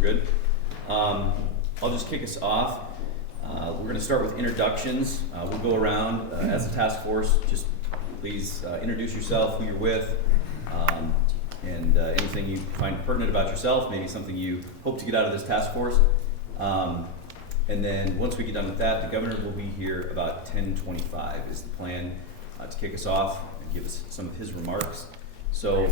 we're good. I'll just kick us off. We're going to start with introductions. We'll go around as a task force. Just please introduce yourself, who you're with, and anything you find pertinent about yourself, maybe something you hope to get out of this task force. And then once we get done with that, the governor will be here about 10:25 is the plan to kick us off and give us some of his remarks. So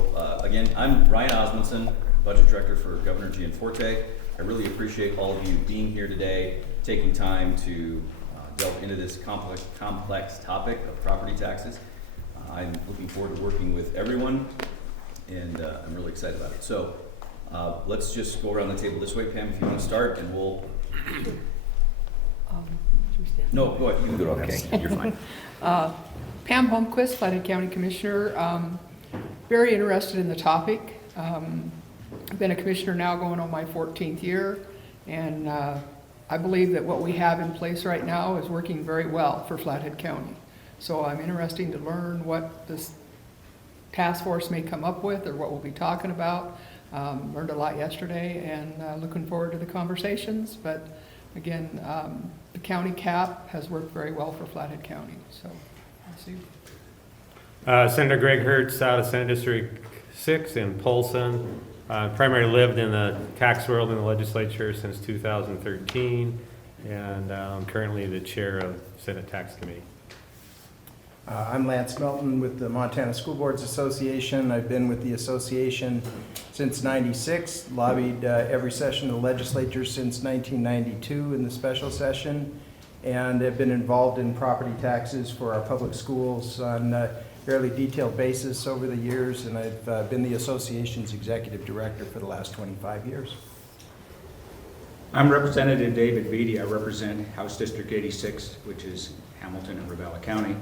again, I'm Ryan Osmundson, Budget Director for Governor Gianforte. I really appreciate all of you being here today, taking time to delve into this complex topic of property taxes. I'm looking forward to working with everyone, and I'm really excited about it. So let's just go around the table this way. Pam, if you want to start, and we'll... No, go ahead. You can do it. Okay. You're fine. Pam Holmquist, Flathead County Commissioner. Very interested in the topic. I've been a commissioner now going on my 14th year, and I believe that what we have in place right now is working very well for Flathead County. So I'm interested to learn what this task force may come up with or what we'll be talking about. Learned a lot yesterday, and looking forward to the conversations. But again, the county cap has worked very well for Flathead County. So I'll see. Senator Greg Hertz out of Senate District 6 in Polson. Primarily lived in the tax world in the legislature since 2013, and I'm currently the chair of Senate Tax Committee. I'm Lance Melton with the Montana School Boards Association. I've been with the association since '96, lobbied every session of the legislature since 1992 in the special session, and have been involved in property taxes for our public schools on a fairly detailed basis over the years, and I've been the association's executive director for the last 25 years. I'm Representative David Vitti. I represent House District 86, which is Hamilton and Ravalli County.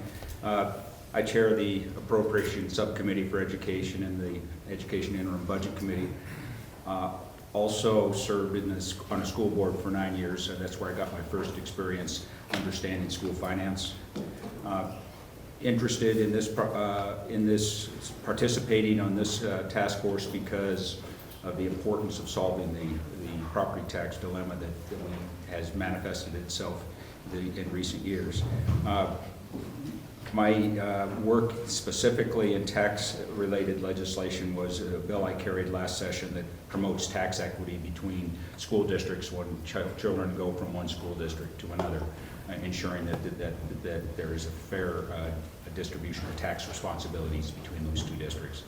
I chair the Appropriation Subcommittee for Education and the Education Interim Budget Committee. Also served on a school board for 9 years, so that's where I got my first experience understanding school finance. Interested in this participating on this task force because of the importance of solving the property tax dilemma that has manifested itself in recent years. My work specifically in tax-related legislation was a bill I carried last session that promotes tax equity between school districts when children go from one school district to another, ensuring that there is a fair distribution of tax responsibilities between those two districts.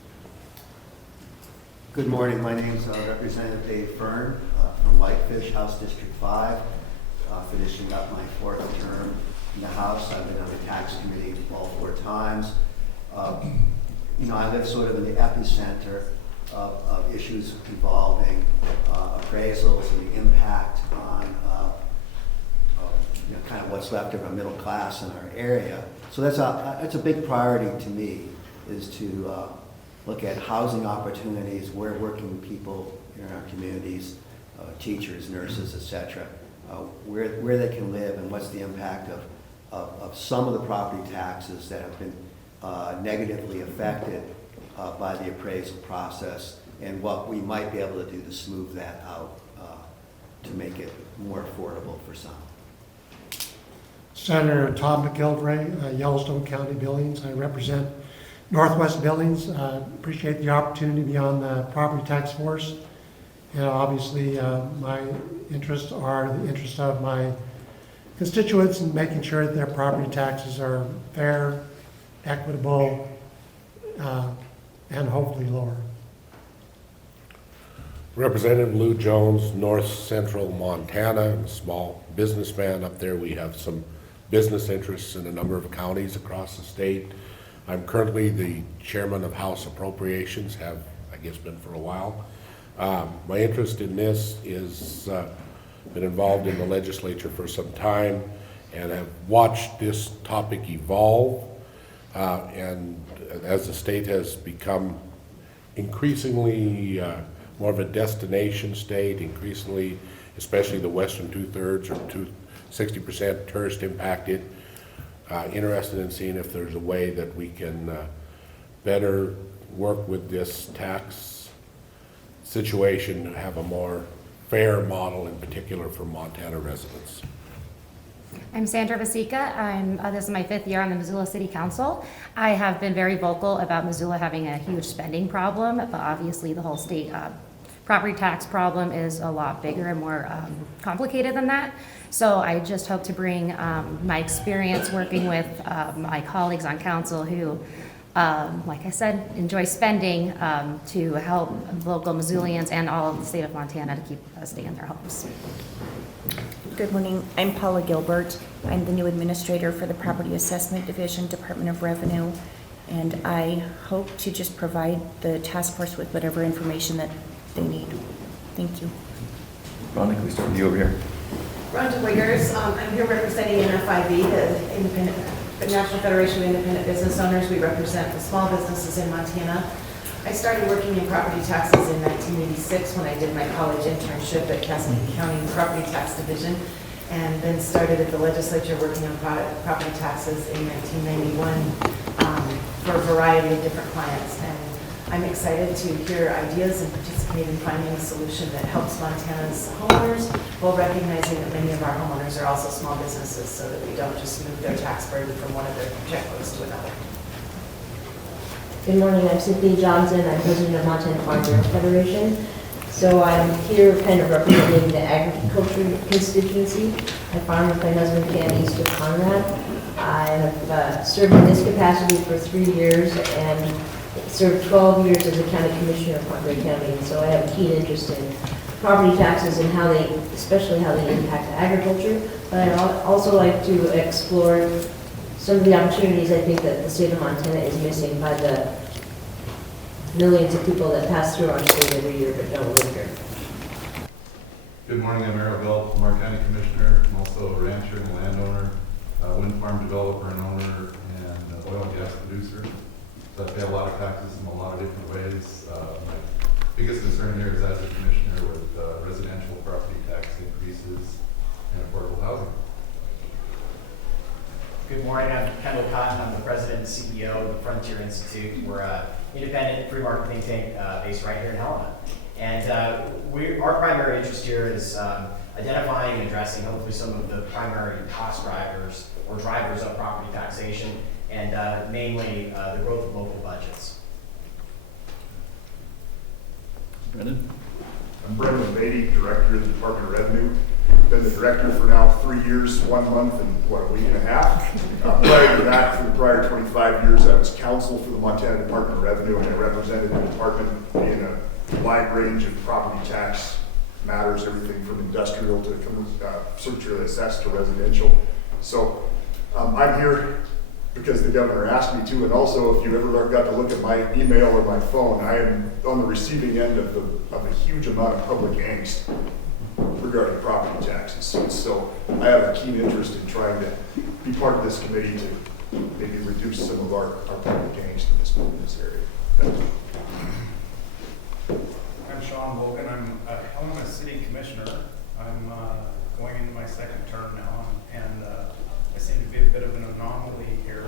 Good morning. My name is Representative Dave Fern from Whitefish, House District 5, finishing up my 4th term in the House. I've been on the tax committee all 4 times. I live sort of in the epicenter of issues involving appraisals and the impact on kind of what's left of our middle class in our area. So that's a big priority to me, is to look at housing opportunities, where working people in our communities, teachers, nurses, etc., where they can live, and what's the impact of some of the property taxes that have been negatively affected by the appraisal process, and what we might be able to do to smooth that out to make it more affordable for some. Senator Todd McGillivray, Yellowstone County Billings. I represent Northwest Billings. Appreciate the opportunity to be on the property tax force. And obviously my interests are the interests of my constituents in making sure that their property taxes are fair, equitable, and hopefully lower. Representative Lou Jones, North Central Montana. I'm a small businessman up there. We have some business interests in a number of counties across the state. I'm currently the chairman of House Appropriations, have I guess been for a while. My interest in this is been involved in the legislature for some time and have watched this topic evolve, and as the state has become increasingly more of a destination state, increasingly, especially the western 2/3 or 60% tourist impacted, interested in seeing if there's a way that we can better work with this tax situation to have a more fair model in particular for Montana residents. I'm Sandra Vasika. This is my 5th year on the Missoula City Council. I have been very vocal about Missoula having a huge spending problem, but obviously the whole state property tax problem is a lot bigger and more complicated than that. So I just hope to bring my experience working with my colleagues on council who, like I said, enjoy spending to help local Missoulians and all of the state of Montana to keep staying in their homes. Good morning. I'm Paula Gilbert. I'm the new administrator for the Property Assessment Division, Department of Revenue, and I hope to just provide the task force with whatever information that they need. Thank you. Rhonda, can we start with you over here? Rhonda Wiggers. I'm here representing NFIB, the National Federation of Independent Business Owners. We represent the small businesses in Montana. I started working in property taxes in 1986 when I did my college internship at Cascade County Property Tax Division, and then started at the legislature working on property taxes in 1991 for a variety of different clients. And I'm excited to hear ideas and participate in finding a solution that helps Montana's homeowners while recognizing that many of our homeowners are also small businesses, so that we don't just move their tax burden from one of their checkbooks to another. Good morning, I'm Cynthia Johnson. I'm president of Montana Farmers Federation. So I'm here kind of representing the agriculture constituency. I farm with my husband Ken east of Conrad. I have served in this capacity for 3 years and served 12 years as a county commissioner of Montgomery County. And so I have a keen interest in property taxes and how they, especially how they impact agriculture. But I'd also like to explore some of the opportunities I think that the state of Montana is missing by the millions of people that pass through our state every year but don't live here. Good morning, I'm Errol Bell, Lamar County Commissioner. I'm also a rancher and landowner, wind farm developer and owner, and oil and gas producer. So I pay a lot of taxes in a lot of different ways. My biggest concern here is as a commissioner with residential property tax increases and affordable housing. Good morning, I'm Kendall Cotton. I'm the president and CEO of the Frontier Institute. We're an independent free market think tank based right here in Helena. And our primary interest here is identifying and addressing hopefully some of the primary cost drivers or drivers of property taxation, and namely the growth of local budgets. Brendan? I'm Brendan Beatty, Director of the Department of Revenue. Been the director for now 3 years, 1 month, and a week and a half. Prior to that, for the prior 25 years, I was counsel for the Montana Department of Revenue, and I represented the department in a wide range of property tax matters, everything from industrial to circularly assessed to residential. So I'm here because the governor asked me to, and also if you ever got to look at my email or my phone, I am on the receiving end of a huge amount of public angst regarding property taxes. So I have a keen interest in trying to be part of this committee to maybe reduce some of our public angst in this area. Thank you. I'm Sean Logan. I'm a Helena City Commissioner. I'm going into my 2nd term now, and I seem to be a bit of an anomaly here.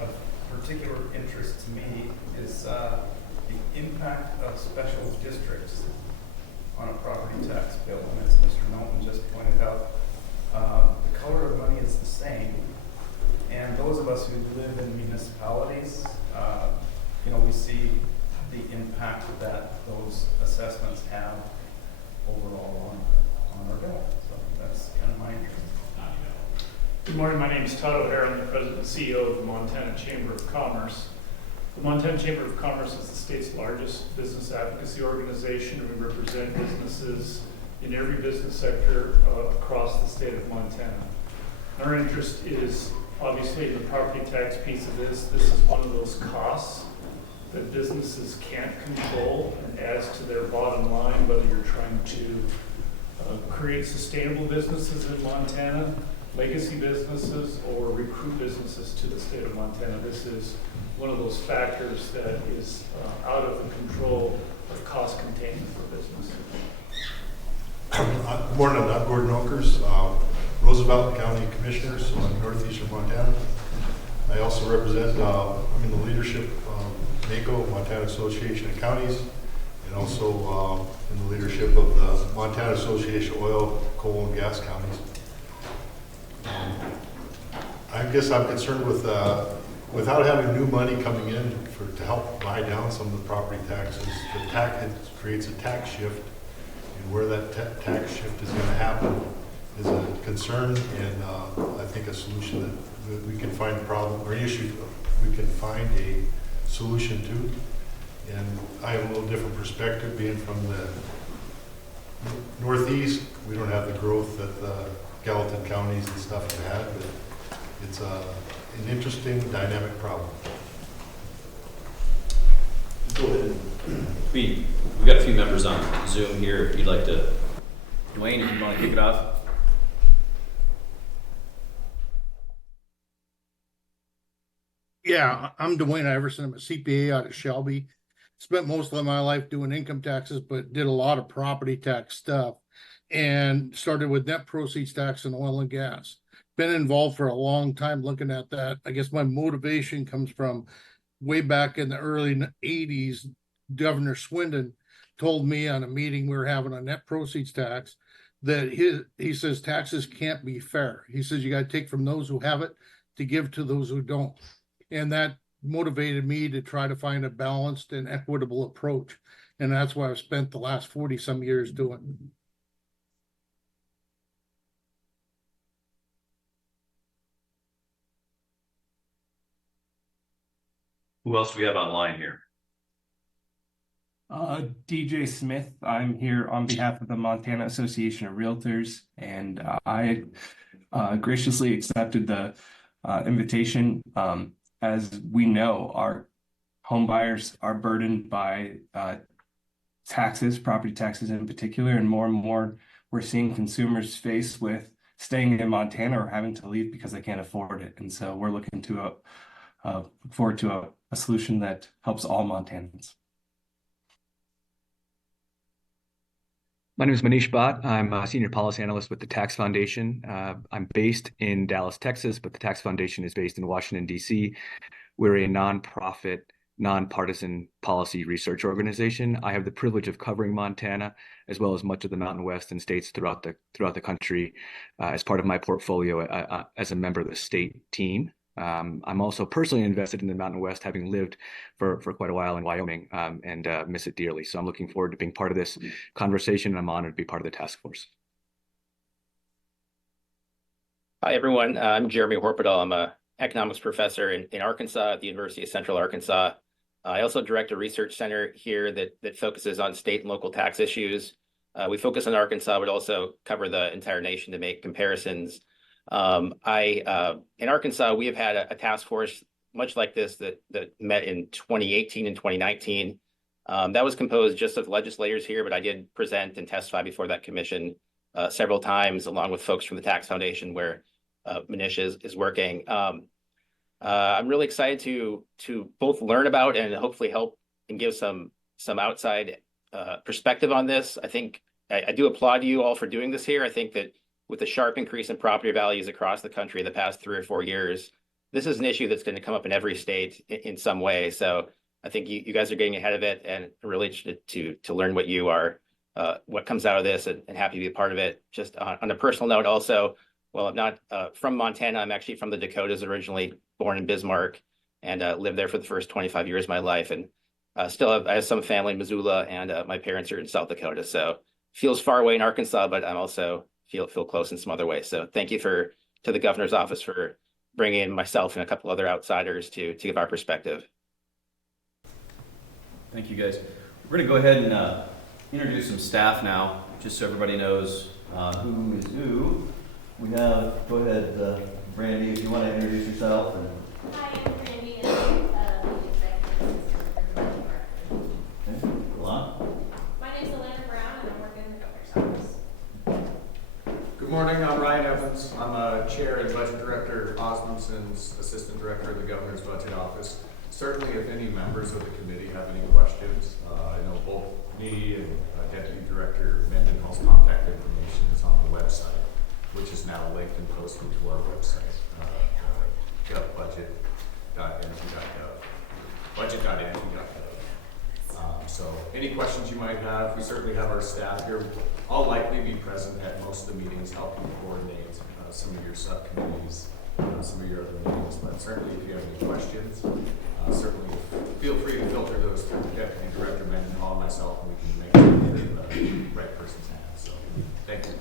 Of particular interest to me is the impact of special districts on a property tax bill. And as Mr. Melton just pointed out, the color of money is the same. And those of us who live in municipalities, we see the impact that those assessments have overall on our bill. So that's kind of my interest. Good morning, my name is Todd O'Hare. I'm the President and CEO of the Montana Chamber of Commerce. The Montana Chamber of Commerce is the state's largest business advocacy organization. We represent businesses in every business sector across the state of Montana. Our interest is obviously the property tax piece of this. This is one of those costs that businesses can't control and adds to their bottom line, whether you're trying to create sustainable businesses in Montana, legacy businesses, or recruit businesses to the state of Montana. This is one of those factors that is out of the control of cost containment for business. Good morning, I'm Gordon Oakers, Roosevelt County Commissioner, so I'm northeastern Montana. I also represent, I'm in the leadership of NACO, Montana Association of Counties, and also in the leadership of the Montana Association of Oil, Coal, and Gas Counties. I guess I'm concerned with, without having new money coming in to help buy down some of the property taxes, it creates a tax shift, and where that tax shift is going to happen is a concern, and I think a solution that we can find a problem or issue we can find a solution to. And I have a little different perspective, being from the Northeast. We don't have the growth that the Gallatin counties and stuff have had, but it's an interesting, dynamic problem. Go ahead. We've got a few members on Zoom here. If you'd like to, Dwayne, if you want to kick it off. Yeah, I'm Dwayne Iverson. I'm a CPA out of Shelby. Spent most of my life doing income taxes, but did a lot of property tax stuff, and started with net proceeds tax and oil and gas. Been involved for a long time looking at that. I guess my motivation comes from way back in the early 80s. Governor Swindon told me on a meeting we were having on net proceeds tax that he says taxes can't be fair. He says you got to take from those who have it to give to those who don't. And that motivated me to try to find a balanced and equitable approach. And that's what I've spent the last 40 some years doing. Who else do we have online here? DJ Smith. I'm here on behalf of the Montana Association of Realtors, and I graciously accepted the invitation. As we know, our home buyers are burdened by taxes, property taxes in particular, and more we're seeing consumers faced with staying in Montana or having to leave because they can't afford it. And so we're looking to look forward to a solution that helps all Montanans. My name is Manish Bhatt. I'm a senior policy analyst with the Tax Foundation. I'm based in Dallas, Texas, but the Tax Foundation is based in Washington, D.C. We're a nonprofit, nonpartisan policy research organization. I have the privilege of covering Montana, as well as much of the Mountain West and states throughout the country as part of my portfolio as a member of the state team. I'm also personally invested in the Mountain West, having lived for quite a while in Wyoming, and miss it dearly. So I'm looking forward to being part of this conversation, and I'm honored to be part of the task force. Hi, everyone. I'm Jeremy Horpedahl. I'm an economics professor in Arkansas at the University of Central Arkansas. I also direct a research center here that focuses on state and local tax issues. We focus on Arkansas, but also cover the entire nation to make comparisons. In Arkansas, we have had a task force much like this that met in 2018 and 2019. That was composed just of legislators here, but I did present and testify before that commission several times, along with folks from the Tax Foundation, where Manish is working. I'm really excited to both learn about and hopefully help and give some outside perspective on this. I think I do applaud you all for doing this here. I think that with the sharp increase in property values across the country the past 3 or 4 years, this is an issue that's going to come up in every state in some way. So I think you guys are getting ahead of it, and I'm really interested to learn what you are, what comes out of this, and happy to be a part of it. Just on a personal note also, well, I'm not from Montana. I'm actually from the Dakotas, originally born in Bismarck, and lived there for the first 25 years of my life. And I have some family in Missoula, and my parents are in South Dakota. So feels far away in Arkansas, but I'm also feel close in some other ways. So thank you to the governor's office for bringing in myself and a couple other outsiders to give our perspective. Thank you, guys. We're going to go ahead and introduce some staff now, just so everybody knows who is who. We have, go ahead, Brandy, if you want to introduce yourself. Hi, I'm Brandy, and I'm the executive assistant for the Okay, go on. My name's Elena Brown, and I'm working in the governor's office. Good morning, I'm Ryan Evans. I'm a chair and budget director, Osmundson's assistant director of the governor's budget office. Certainly, if any members of the committee have any questions, I know both me and Deputy Director Mendenhall's contact information is on the website, which is now linked and posted to our website, budget.nv.gov. So any questions you might have, we certainly have our staff here. I'll likely be present at most of the meetings, helping coordinate some of your subcommittees, some of your other meetings, but certainly if you have any questions, certainly feel free to filter those through the Deputy Director Mendenhall and myself, and we can make sure they're in the right person's hands. So, thank you.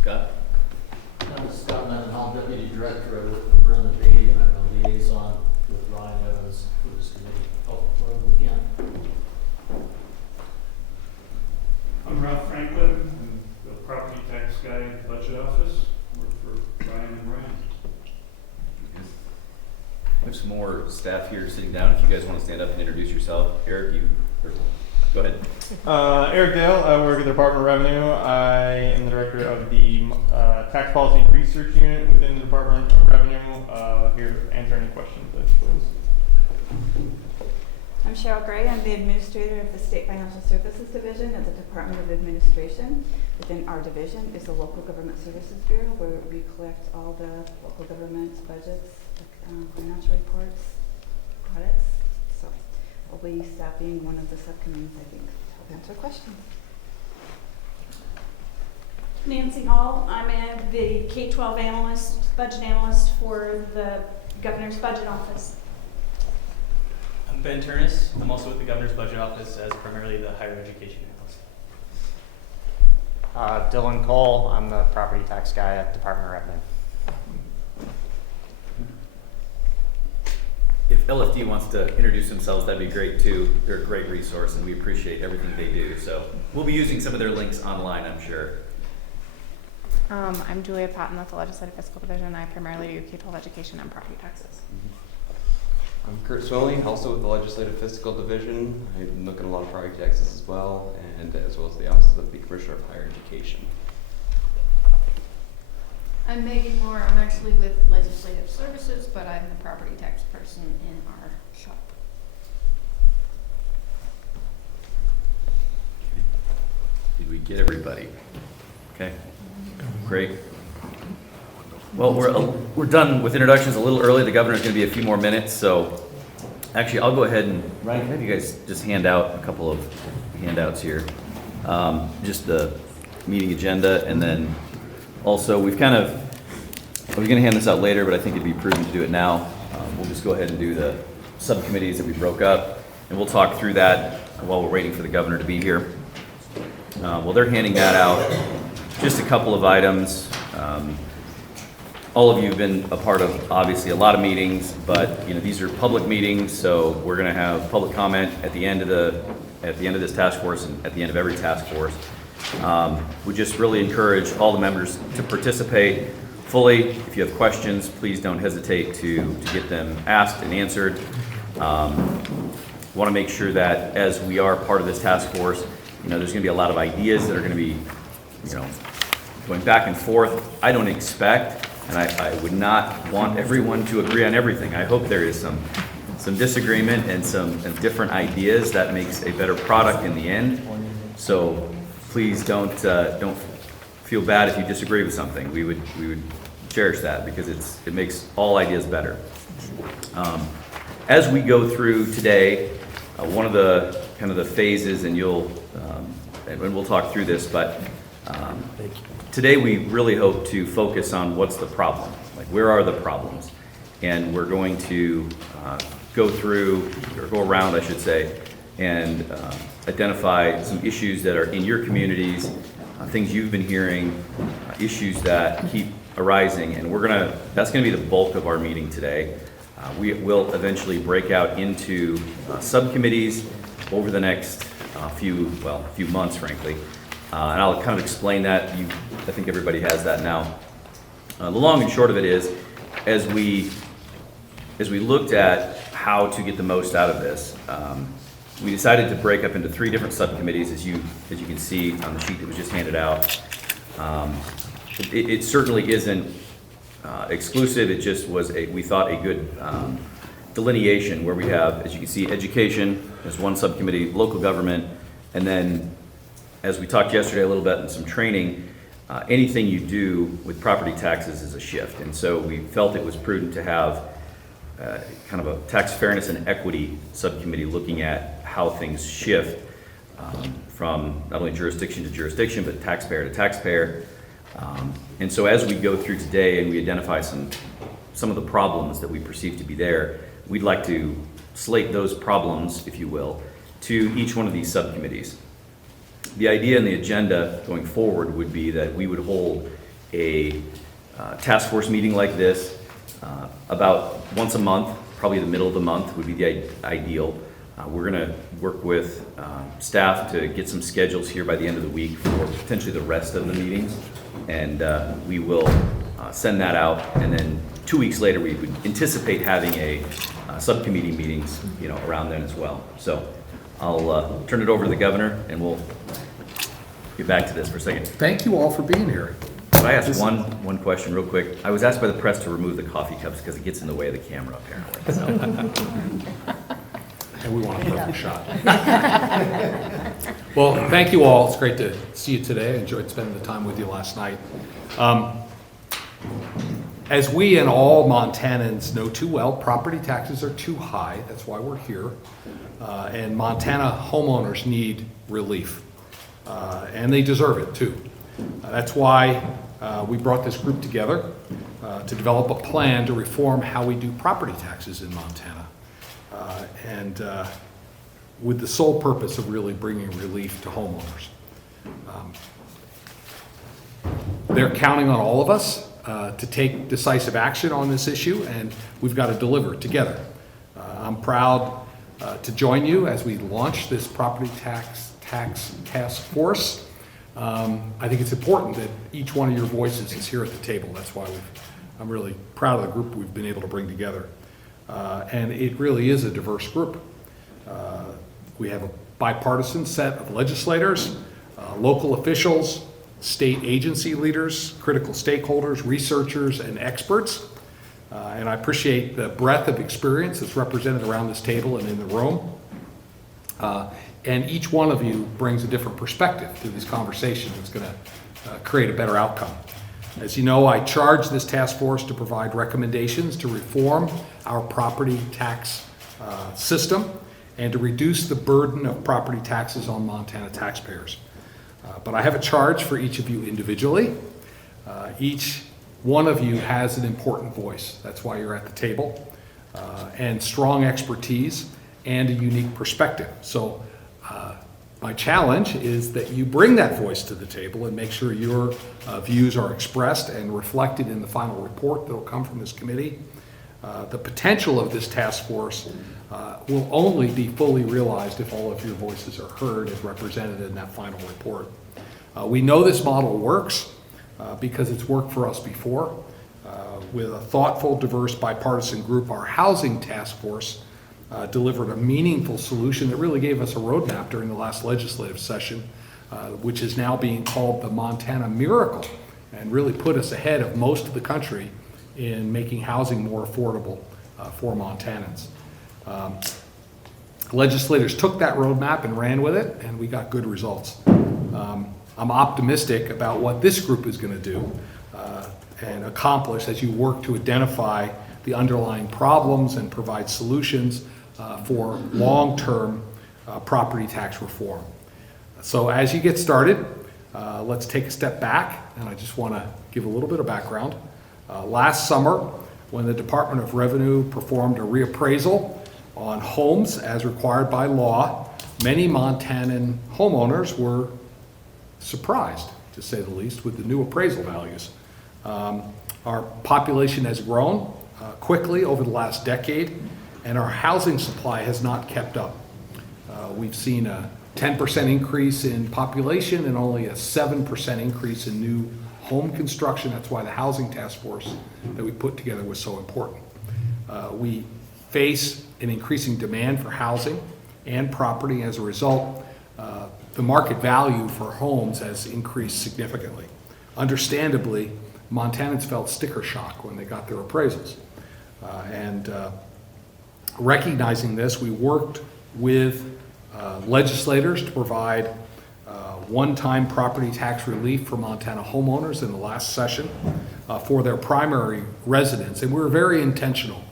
Scott? I'm Scott Mendenhall, Deputy Director. I work for Brendan Beatty, and I'm a liaison with Ryan Evans for this committee. Oh, well, again. I'm Ralph Franklin, I'm the property tax guy at the budget office, work for Ryan and Ryan. We have some more staff here sitting down. If you guys want to stand up and introduce yourself. Eric, go ahead. Eric Dale, I work at the Department of Revenue. I am the director of the Tax Policy and Research Unit within the Department of Revenue. Here to answer any questions, I suppose. I'm Cheryl Gray. I'm the administrator of the State Financial Services Division of the Department of Administration. Within our division is the Local Government Services Bureau, where we collect all the local government budgets, financial reports, audits. So I'll be staffing one of the subcommittees, I think, to help answer questions. Nancy Hall. I'm the K-12 analyst, budget analyst for the Governor's Budget Office. I'm Ben Turnus. I'm also with the Governor's Budget Office as primarily the higher education analyst. Dylan Cole. I'm the property tax guy at Department of Revenue. If LFD wants to introduce themselves, that'd be great too. They're a great resource and we appreciate everything they do. So we'll be using some of their links online, I'm sure. I'm Julia Patton with the Legislative Fiscal Division. I primarily do K-12 education and property taxes. I'm Kurt Swilling, also with the Legislative Fiscal Division. I look at a lot of property taxes as well, and as well as the Office of the Commissioner of Higher Education. I'm Megan Moore. I'm actually with Legislative Services, but I'm the property tax person in our shop. Did we get everybody? Okay, great. Well, we're done with introductions a little early. The governor's going to be a few more minutes, so actually I'll go ahead and, Ryan, can I have you guys just hand out a couple of handouts here. Just the meeting agenda, and then also I was going to hand this out later, but I think it'd be prudent to do it now. We'll just go ahead and do the subcommittees that we broke up, and we'll talk through that while we're waiting for the governor to be here. Well, they're handing that out. Just a couple of items. All of you have been a part of, obviously, a lot of meetings, but these are public meetings, so we're going to have public comment at the end of this task force and at the end of every task force. We just really encourage all the members to participate fully. If you have questions, please don't hesitate to get them asked and answered. Want to make sure that as we are part of this task force, there's going to be a lot of ideas that are going to be, going back and forth. I don't expect, and I would not want everyone to agree on everything. I hope there is some disagreement and some different ideas that makes a better product in the end. So please don't feel bad if you disagree with something. We would cherish that because it makes all ideas better. As we go through today, one of the kind of the phases, and we'll talk through this, but today we really hope to focus on what's the problem, like where are the problems, and we're going to go around, I should say, and identify some issues that are in your communities, things you've been hearing, issues that keep arising, and that's gonna be the bulk of our meeting today. We will eventually break out into subcommittees over the next few months, frankly. And I'll kind of explain that. I think everybody has that now. The long and short of it is, as we looked at how to get the most out of this, we decided to break up into 3 different subcommittees, as you can see on the sheet that was just handed out. It certainly isn't exclusive. It just was we thought a good delineation where we have, as you can see, education as one subcommittee, local government, and then, as we talked yesterday a little bit in some training, anything you do with property taxes is a shift. And so we felt it was prudent to have kind of a tax fairness and equity subcommittee looking at how things shift from not only jurisdiction to jurisdiction, but taxpayer to taxpayer. And so as we go through today and we identify some of the problems that we perceive to be there, we'd like to slate those problems, if you will, to each one of these subcommittees. The idea and the agenda going forward would be that we would hold a task force meeting like this about once a month, probably the middle of the month would be the ideal. We're going to work with staff to get some schedules here by the end of the week for potentially the rest of the meetings, and we will send that out, and then 2 weeks later we would anticipate having a subcommittee meetings, around then as well. So I'll turn it over to the governor, and we'll get back to this for a second. Thank you all for being here. Could I ask one question real quick? I was asked by the press to remove the coffee cups because it gets in the way of the camera, apparently. So. And we want a perfect shot. Well, thank you all. It's great to see you today. I enjoyed spending the time with you last night. As we and all Montanans know too well, property taxes are too high. That's why we're here. And Montana homeowners need relief. And they deserve it too. That's why we brought this group together to develop a plan to reform how we do property taxes in Montana. And with the sole purpose of really bringing relief to homeowners. They're counting on all of us to take decisive action on this issue, and we've got to deliver together. I'm proud to join you as we launch this property tax task force. I think it's important that each one of your voices is here at the table. That's why I'm really proud of the group we've been able to bring together. And it really is a diverse group. We have a bipartisan set of legislators, local officials, state agency leaders, critical stakeholders, researchers, and experts. And I appreciate the breadth of experience that's represented around this table and in the room. And each one of you brings a different perspective to these conversations that's going to create a better outcome. As you know, I charged this task force to provide recommendations to reform our property tax system and to reduce the burden of property taxes on Montana taxpayers. But I have a charge for each of you individually. Each one of you has an important voice. That's why you're at the table, and strong expertise and a unique perspective. So my challenge is that you bring that voice to the table and make sure your views are expressed and reflected in the final report that will come from this committee. The potential of this task force will only be fully realized if all of your voices are heard and represented in that final report. We know this model works because it's worked for us before. With a thoughtful, diverse, bipartisan group, our housing task force delivered a meaningful solution that really gave us a roadmap during the last legislative session, which is now being called the Montana Miracle, and really put us ahead of most of the country in making housing more affordable for Montanans. Legislators took that roadmap and ran with it, and we got good results. I'm optimistic about what this group is going to do and accomplish as you work to identify the underlying problems and provide solutions for long-term property tax reform. So as you get started, let's take a step back, and I just want to give a little bit of background. Last summer, when the Department of Revenue performed a reappraisal on homes as required by law, many Montanan homeowners were surprised, to say the least, with the new appraisal values. Our population has grown quickly over the last decade, and our housing supply has not kept up. We've seen a 10% increase in population and only a 7% increase in new home construction. That's why the housing task force that we put together was so important. We face an increasing demand for housing and property. As a result, the market value for homes has increased significantly. Understandably, Montanans felt sticker shock when they got their appraisals. Recognizing this, we worked with legislators to provide one-time property tax relief for Montana homeowners in the last session for their primary residence. And we were very intentional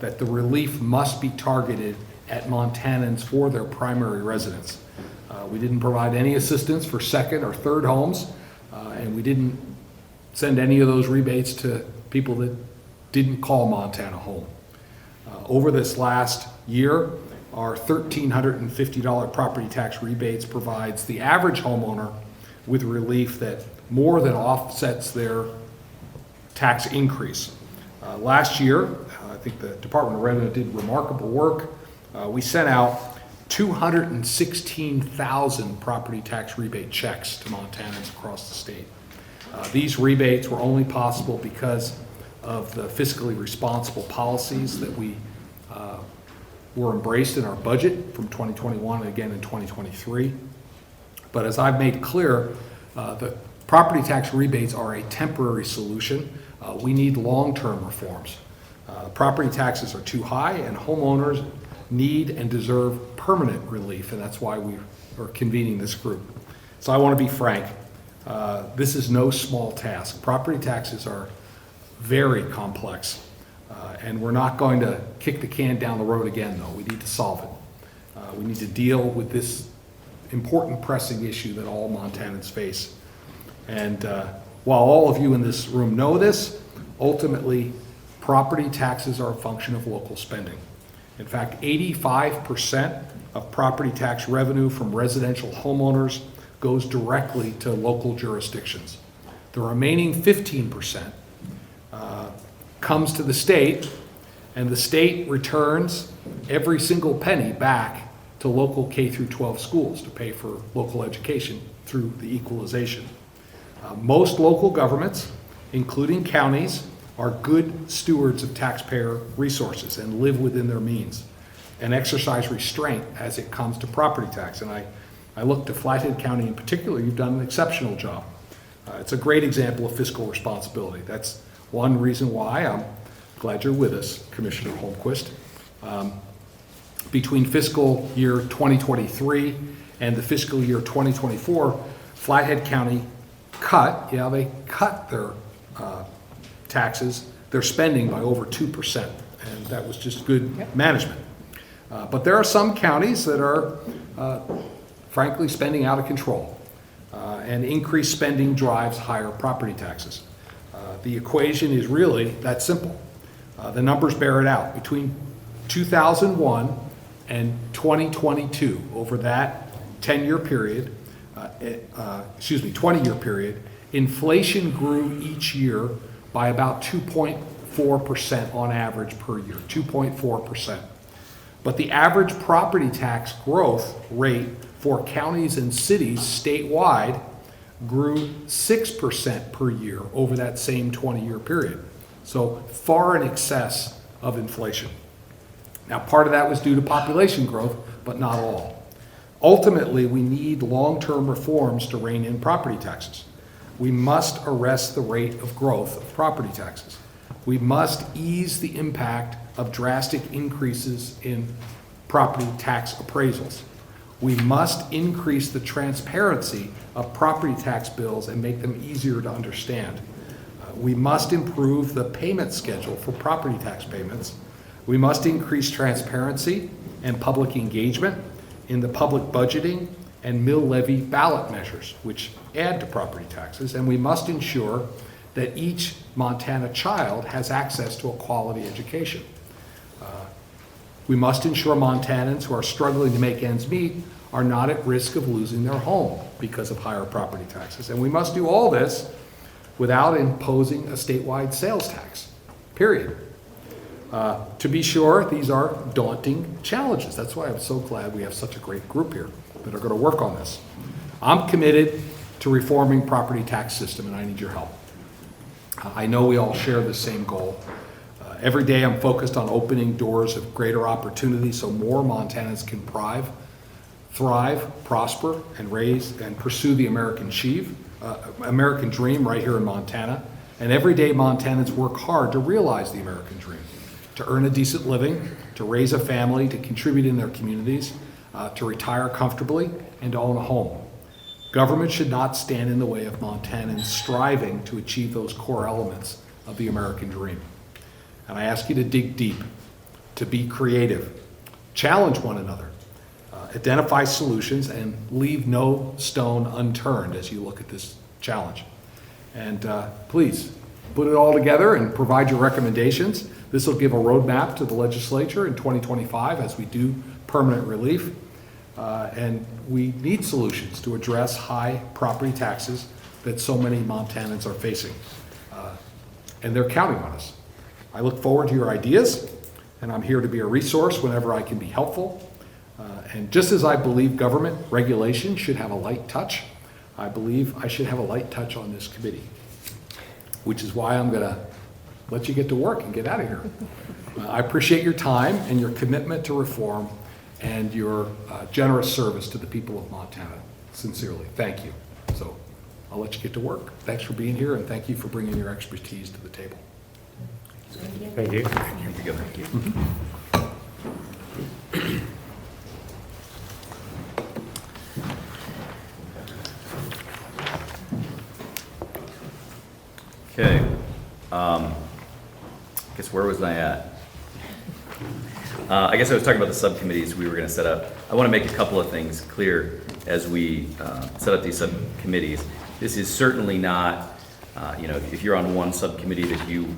that the relief must be targeted at Montanans for their primary residence. We didn't provide any assistance for second or third homes, and we didn't send any of those rebates to people that didn't call Montana home. Over this last year, our $1,350 property tax rebates provides the average homeowner with relief that more than offsets their tax increase. Last year, I think the Department of Revenue did remarkable work. We sent out 216,000 property tax rebate checks to Montanans across the state. These rebates were only possible because of the fiscally responsible policies that we were embraced in our budget from 2021 and again in 2023. But as I've made clear, the property tax rebates are a temporary solution. We need long-term reforms. Property taxes are too high, and homeowners need and deserve permanent relief, and that's why we are convening this group. So I want to be frank. This is no small task. Property taxes are very complex, and we're not going to kick the can down the road again, though. We need to solve it. We need to deal with this important pressing issue that all Montanans face. And while all of you in this room know this, ultimately, property taxes are a function of local spending. In fact, 85% of property tax revenue from residential homeowners goes directly to local jurisdictions. The remaining 15% comes to the state, and the state returns every single penny back to local K through 12 schools to pay for local education through the equalization. Most local governments, including counties, are good stewards of taxpayer resources and live within their means and exercise restraint as it comes to property tax. And I look to Flathead County in particular. You've done an exceptional job. It's a great example of fiscal responsibility. That's one reason why I'm glad you're with us, Commissioner Holmquist. Between fiscal year 2023 and the fiscal year 2024, Flathead County cut their taxes, their spending by over 2%, and that was just good management. But there are some counties that are, frankly, spending out of control, and increased spending drives higher property taxes. The equation is really that simple. The numbers bear it out. Between 2001 and 2022, over that 10-year period, 20-year period, inflation grew each year by about 2.4% on average per year, 2.4%. But the average property tax growth rate for counties and cities statewide grew 6% per year over that same 20-year period. So far in excess of inflation. Now, part of that was due to population growth, but not all. Ultimately, we need long-term reforms to rein in property taxes. We must arrest the rate of growth of property taxes. We must ease the impact of drastic increases in property tax appraisals. We must increase the transparency of property tax bills and make them easier to understand. We must improve the payment schedule for property tax payments. We must increase transparency and public engagement in the public budgeting and mill levy ballot measures, which add to property taxes. And we must ensure that each Montana child has access to a quality education. We must ensure Montanans who are struggling to make ends meet are not at risk of losing their home because of higher property taxes. And we must do all this without imposing a statewide sales tax, period. To be sure, these are daunting challenges. That's why I'm so glad we have such a great group here that are going to work on this. I'm committed to reforming property tax system, and I need your help. I know we all share the same goal. Every day I'm focused on opening doors of greater opportunity so more Montanans can thrive, prosper, and raise and pursue the American dream right here in Montana. And every day Montanans work hard to realize the American dream, to earn a decent living, to raise a family, to contribute in their communities, to retire comfortably, and to own a home. Government should not stand in the way of Montanans striving to achieve those core elements of the American dream. And I ask you to dig deep. to be creative, challenge one another, identify solutions, and leave no stone unturned as you look at this challenge. And please, put it all together and provide your recommendations. This will give a roadmap to the legislature in 2025 as we do permanent relief. And we need solutions to address high property taxes that so many Montanans are facing. And they're counting on us. I look forward to your ideas, and I'm here to be a resource whenever I can be helpful. And just as I believe government regulation should have a light touch, I believe I should have a light touch on this committee, which is why I'm gonna let you get to work and get out of here. I appreciate your time and your commitment to reform and your generous service to the people of Montana. Sincerely, thank you. So I'll let you get to work. Thanks for being here, and thank you for bringing your expertise to the table. Thank you. Thank you. Okay. Guess where was I at? I guess I was talking about the subcommittees we were going to set up. I want to make a couple of things clear as we set up these subcommittees. This is certainly not, if you're on one subcommittee that you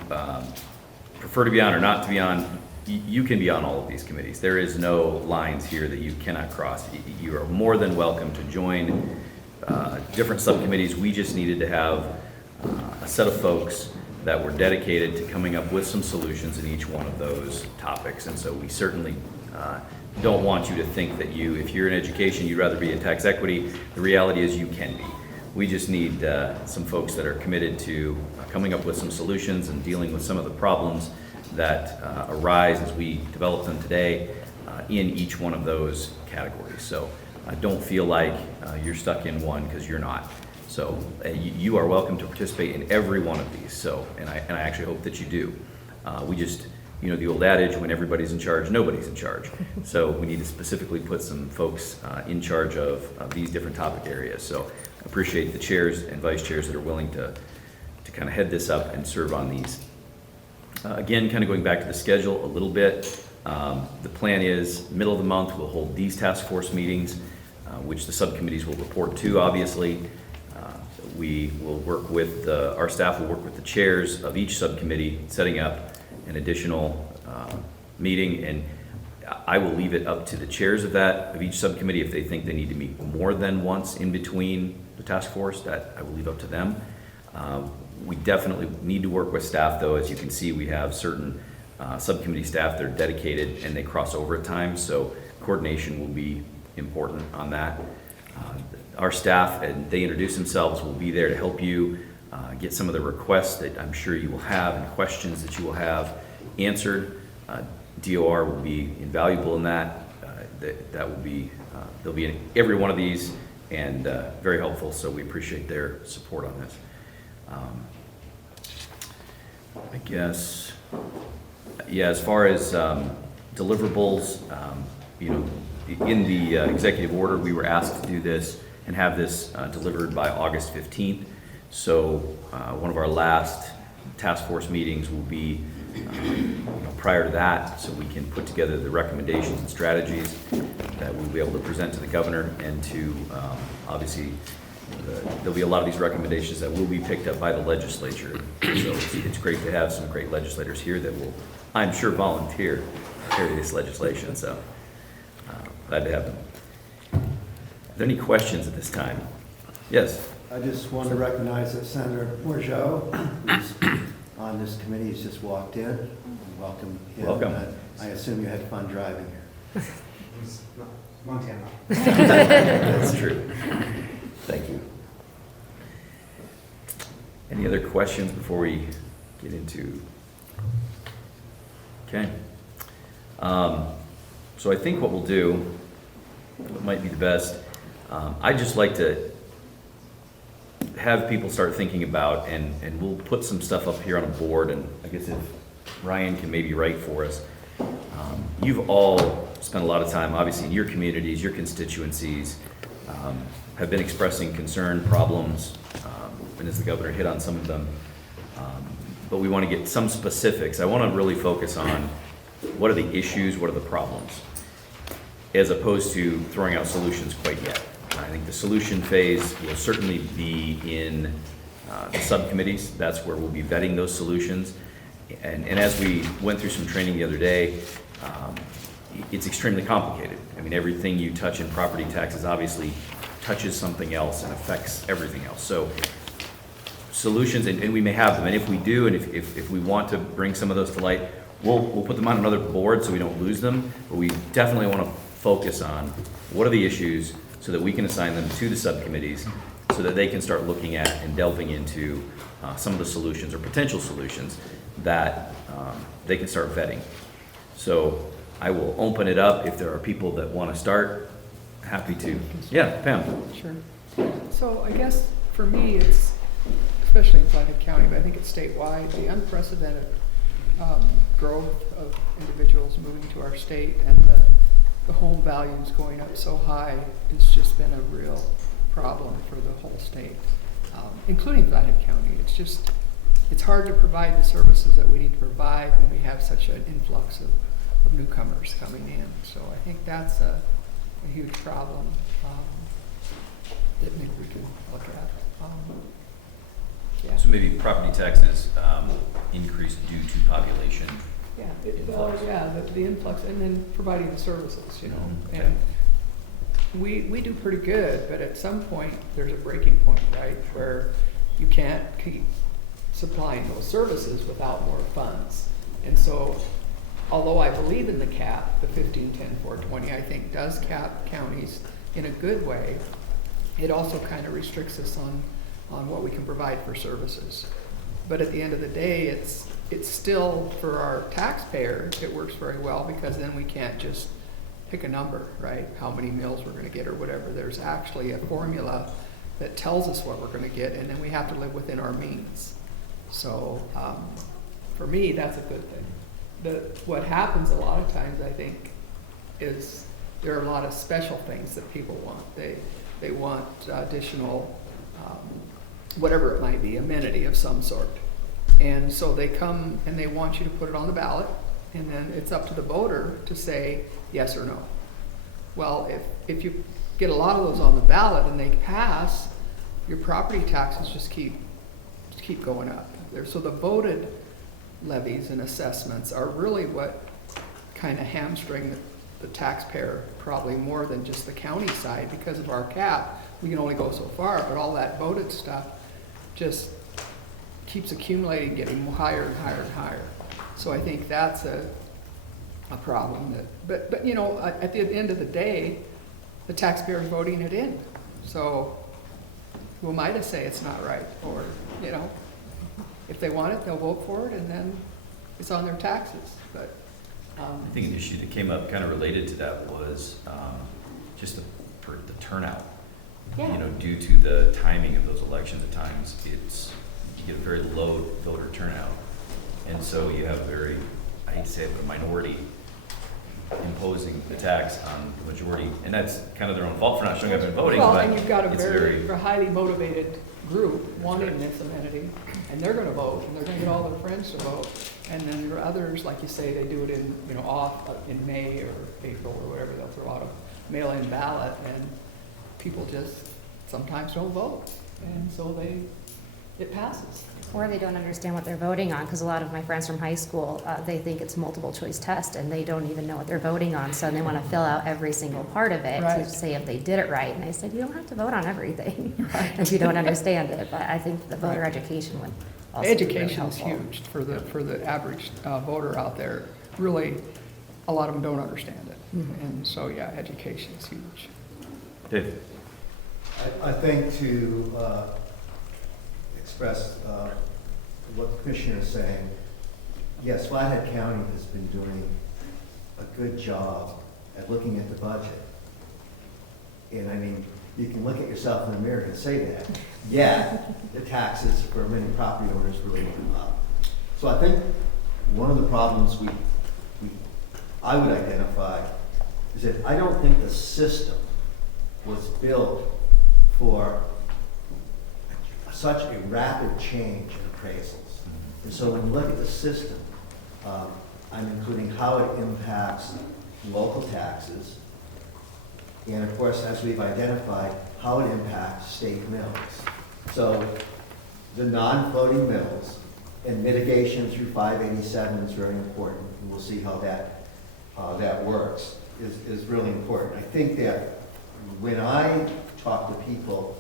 prefer to be on or not to be on, you can be on all of these committees. There is no lines here that you cannot cross. You are more than welcome to join different subcommittees. We just needed to have a set of folks that were dedicated to coming up with some solutions in each one of those topics. And so we certainly don't want you to think that if you're in education, you'd rather be in tax equity. The reality is you can be. We just need some folks that are committed to coming up with some solutions and dealing with some of the problems that arise as we develop them today in each one of those categories. So don't feel like you're stuck in one, because you're not. So you are welcome to participate in every one of these. So, and I actually hope that you do. We just, the old adage, when everybody's in charge, nobody's in charge. So we need to specifically put some folks in charge of these different topic areas. So I appreciate the chairs and vice chairs that are willing to kind of head this up and serve on these. Again, kind of going back to the schedule a little bit, the plan is middle of the month we'll hold these task force meetings, which the subcommittees will report to, obviously. We will work with, our staff will work with the chairs of each subcommittee, setting up an additional meeting, and I will leave it up to the chairs of each subcommittee if they think they need to meet more than once in between the task force. That I will leave up to them. We definitely need to work with staff, though. As you can see, we have certain subcommittee staff that are dedicated and they cross over at times, so coordination will be important on that. Our staff, and they introduce themselves, will be there to help you get some of the requests that I'm sure you will have and questions that you will have answered. DOR will be invaluable in that. That will be, they'll be in every one of these and very helpful, so we appreciate their support on this. I guess, yeah, as far as deliverables, in the executive order, we were asked to do this and have this delivered by August 15th. So one of our last task force meetings will be prior to that, so we can put together the recommendations and strategies that we'll be able to present to the governor and to, obviously, there'll be a lot of these recommendations that will be picked up by the legislature. So it's great to have some great legislators here that will, I'm sure, volunteer to carry this legislation. So glad to have them. Are there any questions at this time? Yes. I just want to recognize that Senator Bourgeau, who's on this committee, has just walked in. Welcome him. Welcome. I assume you had fun driving here. Montana. That's true. Thank you. Any other questions before we get into? Okay. So I think what we'll do, what might be the best, I'd just like to have people start thinking about, and we'll put some stuff up here on a board, and I guess if Ryan can maybe write for us. You've all spent a lot of time, obviously, in your communities, your constituencies, have been expressing concern, problems, and as the governor hit on some of them. But we want to get some specifics. I want to really focus on what are the issues, what are the problems, as opposed to throwing out solutions quite yet. I think the solution phase will certainly be in the subcommittees. That's where we'll be vetting those solutions. And as we went through some training the other day, it's extremely complicated. I mean, everything you touch in property taxes obviously touches something else and affects everything else. So solutions, and we may have them, and if we do, and if we want to bring some of those to light, we'll put them on another board so we don't lose them, but we definitely want to focus on what are the issues so that we can assign them to the subcommittees so that they can start looking at and delving into some of the solutions or potential solutions that they can start vetting. So I will open it up if there are people that want to start. Happy to. Yeah, Pam. Sure. So I guess for me, it's, especially in Flathead County, but I think it's statewide, the unprecedented growth of individuals moving to our state and the home values going up so high has just been a real problem for the whole state, including Flathead County. It's hard to provide the services that we need to provide when we have such an influx of newcomers coming in. So I think that's a huge problem that maybe we can look at. Yeah. So maybe property taxes increased due to population influx. The influx, and then providing the services, you know. Okay. And we do pretty good, but at some point there's a breaking point, right, where you can't keep supplying those services without more funds. And so, although I believe in the cap, the 15, 10, 420, I think does cap counties in a good way, it also kind of restricts us on what we can provide for services. But at the end of the day, it's still, for our taxpayers, it works very well, because then we can't just pick a number, right? How many meals we're gonna get or whatever. There's actually a formula that tells us what we're gonna get, and then we have to live within our means. So for me, that's a good thing. What happens a lot of times, I think, is there are a lot of special things that people want. They want additional, whatever it might be, amenity of some sort. And so they come and they want you to put it on the ballot, and then it's up to the voter to say yes or no. Well, if you get a lot of those on the ballot and they pass, your property taxes just keep going up. So the voted levies and assessments are really what kind of hamstring the taxpayer, probably more than just the county side. Because of our cap, we can only go so far, but all that voted stuff just keeps accumulating, getting higher and higher and higher. So I think that's a problem but you know, at the end of the day, the taxpayer's voting it in. So who am I to say it's not right? Or, you know, if they want it, they'll vote for it, and then it's on their taxes. But I think an issue that came up kind of related to that was just the turnout. Yeah. You know, due to the timing of those elections, at times you get a very low voter turnout, and so you have I hate to say it, but a minority imposing the tax on the majority, and that's kind of their own fault for not showing up and voting. Well, but and you've got a it's very highly motivated group wanting this amenity, and they're going to vote, and they're going to get all their friends to vote. And then there are others, like you say, they do it in, you know, off in May or April or whatever. They'll throw out a mail-in ballot, and people just sometimes don't vote, and so it passes. Or they don't understand what they're voting on, because a lot of my friends from high school, they think it's multiple choice test, and they don't even know what they're voting on, so they want to fill out every single part of it Right. to say if they did it right. And I said, you don't have to vote on everything if you don't understand it, but I think the voter education would also be really Education is helpful. huge for the average voter out there. Really, a lot of them don't understand it, and so yeah, education is huge. Dave. I think to express what the commissioner is saying, yes, Flathead County has been doing a good job at looking at the budget. And I mean, you can look at yourself in the mirror and say that. Yeah, the taxes for many property owners really went up. So I think one of the problems I would identify is that I don't think the system was built for such a rapid change in appraisals. And so when you look at the system, I'm including how it impacts local taxes, and of course, as we've identified, how it impacts state mills. So the non-floating mills and mitigation through 587 is very important, and we'll see how that works, is really important. I think that when I talk to people,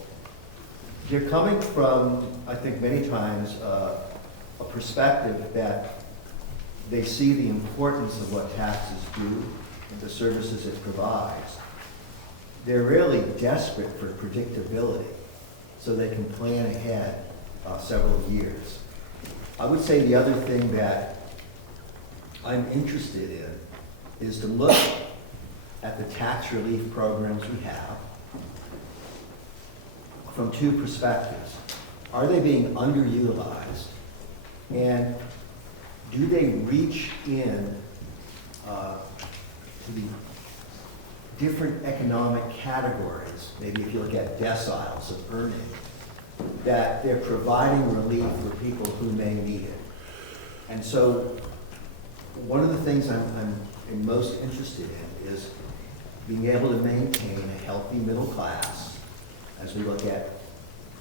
they're coming from, I think many times, a perspective that they see the importance of what taxes do and the services it provides. They're really desperate for predictability so they can plan ahead several years. I would say the other thing that I'm interested in is to look at the tax relief programs we have from two perspectives. Are they being underutilized? And do they reach in to the different economic categories, maybe if you look at deciles of earning, that they're providing relief for people who may need it? And so one of the things I'm most interested in is being able to maintain a healthy middle class as we look at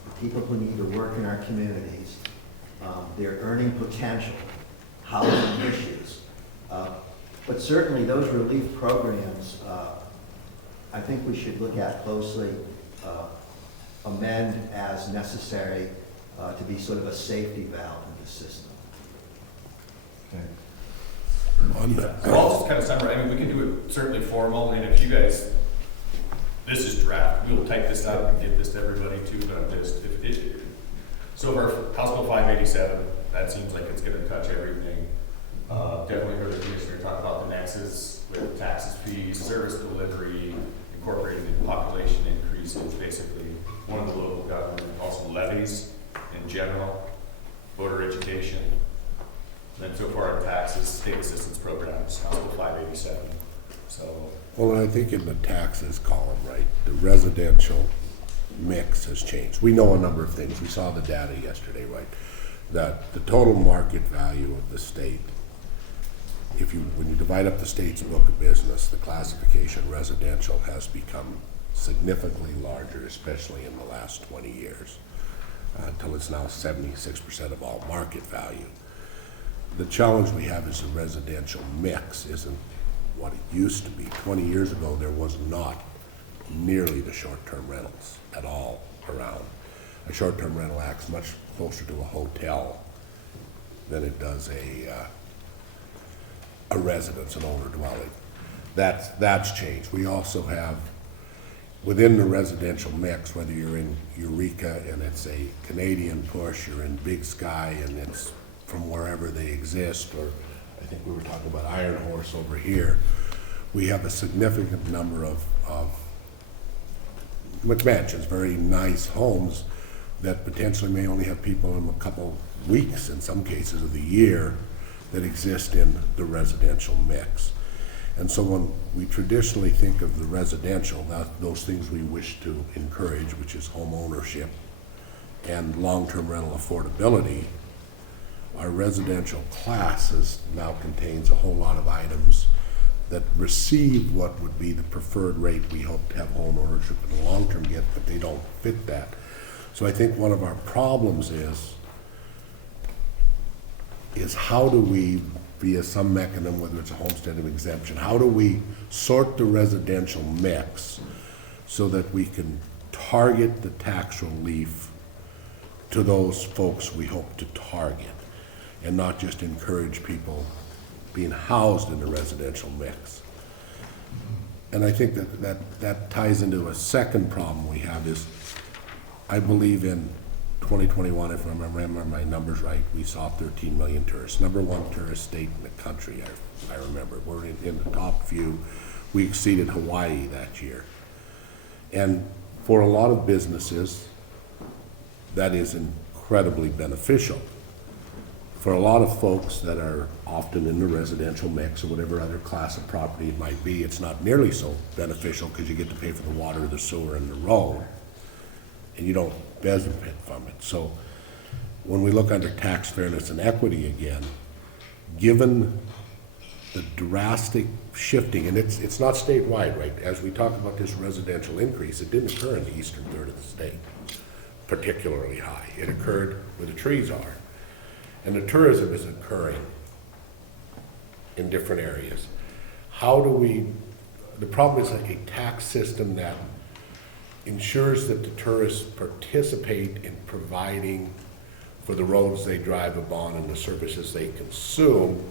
the people who need to work in our communities, their earning potential, housing issues. But certainly those relief programs, I think we should look at closely, amend as necessary to be sort of a safety valve in the system. So I'll just kind of summarize. I mean, we can do it certainly formal, and if you guys, this is draft, we will type this up and get this to everybody too. So for House Bill 587, that seems like it's going to touch everything. Definitely heard the commissioner talk about the nexus with taxes, fees, service delivery, incorporating the population increases, basically one of the local government, also levies in general, voter education. And then so far in taxes, state assistance programs, House Bill 587. So. Well, I think in the taxes column, right, the residential mix has changed. We know a number of things. We saw the data yesterday, right? That the total market value of the state, when you divide up the state's book of business, the classification residential has become significantly larger, especially in the last 20 years, until it's now 76% of all market value. The challenge we have is the residential mix isn't what it used to be. 20 years ago, there was not nearly the short-term rentals at all around. A short-term rental acts much closer to a hotel than it does a residence, an owner dwelling. That's changed. We also have, within the residential mix, whether you're in Eureka and it's a Canadian push, you're in Big Sky and it's from wherever they exist, or I think we were talking about Iron Horse over here, we have a significant number of McMansions, very nice homes that potentially may only have people in a couple weeks, in some cases of the year, that exist in the residential mix. And so when we traditionally think of the residential, those things we wish to encourage, which is home ownership and long-term rental affordability, our residential class now contains a whole lot of items that receive what would be the preferred rate we hope to have home ownership in the long term get, but they don't fit that. So I think one of our problems is how do we, via some mechanism, whether it's a homestead exemption, how do we sort the residential mix so that we can target the tax relief to those folks we hope to target, and not just encourage people being housed in the residential mix. And I think that ties into a second problem we have is, I believe in 2021, if I remember my numbers right, we saw 13 million tourists. #1 tourist state in the country, I remember. We're in the top few. We exceeded Hawaii that year. And for a lot of businesses, that is incredibly beneficial. For a lot of folks that are often in the residential mix or whatever other class of property it might be, it's not nearly so beneficial because you get to pay for the water, the sewer, and the road, and you don't benefit from it. So when we look under tax fairness and equity again, given the drastic shifting, and it's not statewide, right? As we talk about this residential increase, it didn't occur in the eastern third of the state, particularly high. It occurred where the trees are. And the tourism is occurring in different areas. How do we, the problem is like a tax system that ensures that the tourists participate in providing for the roads they drive upon and the services they consume,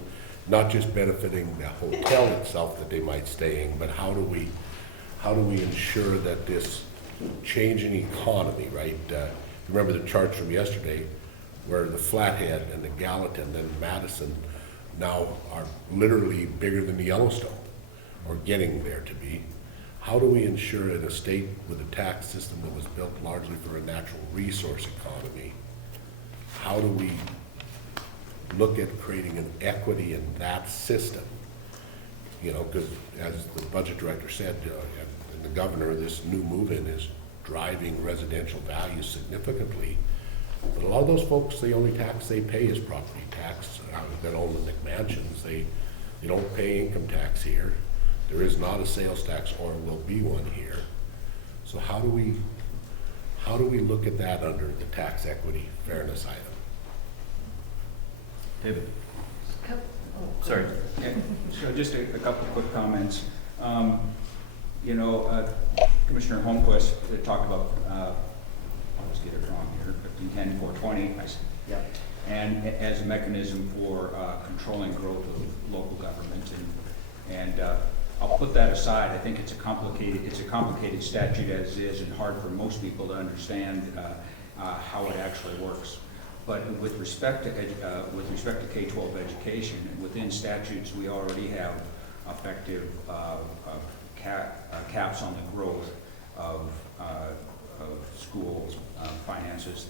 not just benefiting the hotel itself that they might stay in, but how do we ensure that this changing economy, right? Remember the charts from yesterday where the Flathead and the Gallatin and Madison now are literally bigger than the Yellowstone, or getting there to be. How do we ensure in a state with a tax system that was built largely for a natural resource economy, how do we look at creating an equity in that system? You know, because as the budget director said, and the governor, this new move-in is driving residential values significantly. But a lot of those folks, the only tax they pay is property tax that own the McMansions. They don't pay income tax here. There is not a sales tax, or will be one here. So how do we look at that under the tax equity fairness item? David? Sorry. Yeah, so just a couple of quick comments. Commissioner Holmquist talked about, I'll just get it wrong here, 1510, 420. Yeah. And as a mechanism for controlling growth of local government, and I'll put that aside. I think it's a complicated statute as is, and hard for most people to understand how it actually works. But with respect to K-12 education, and within statutes, we already have effective caps on the growth of schools' finances.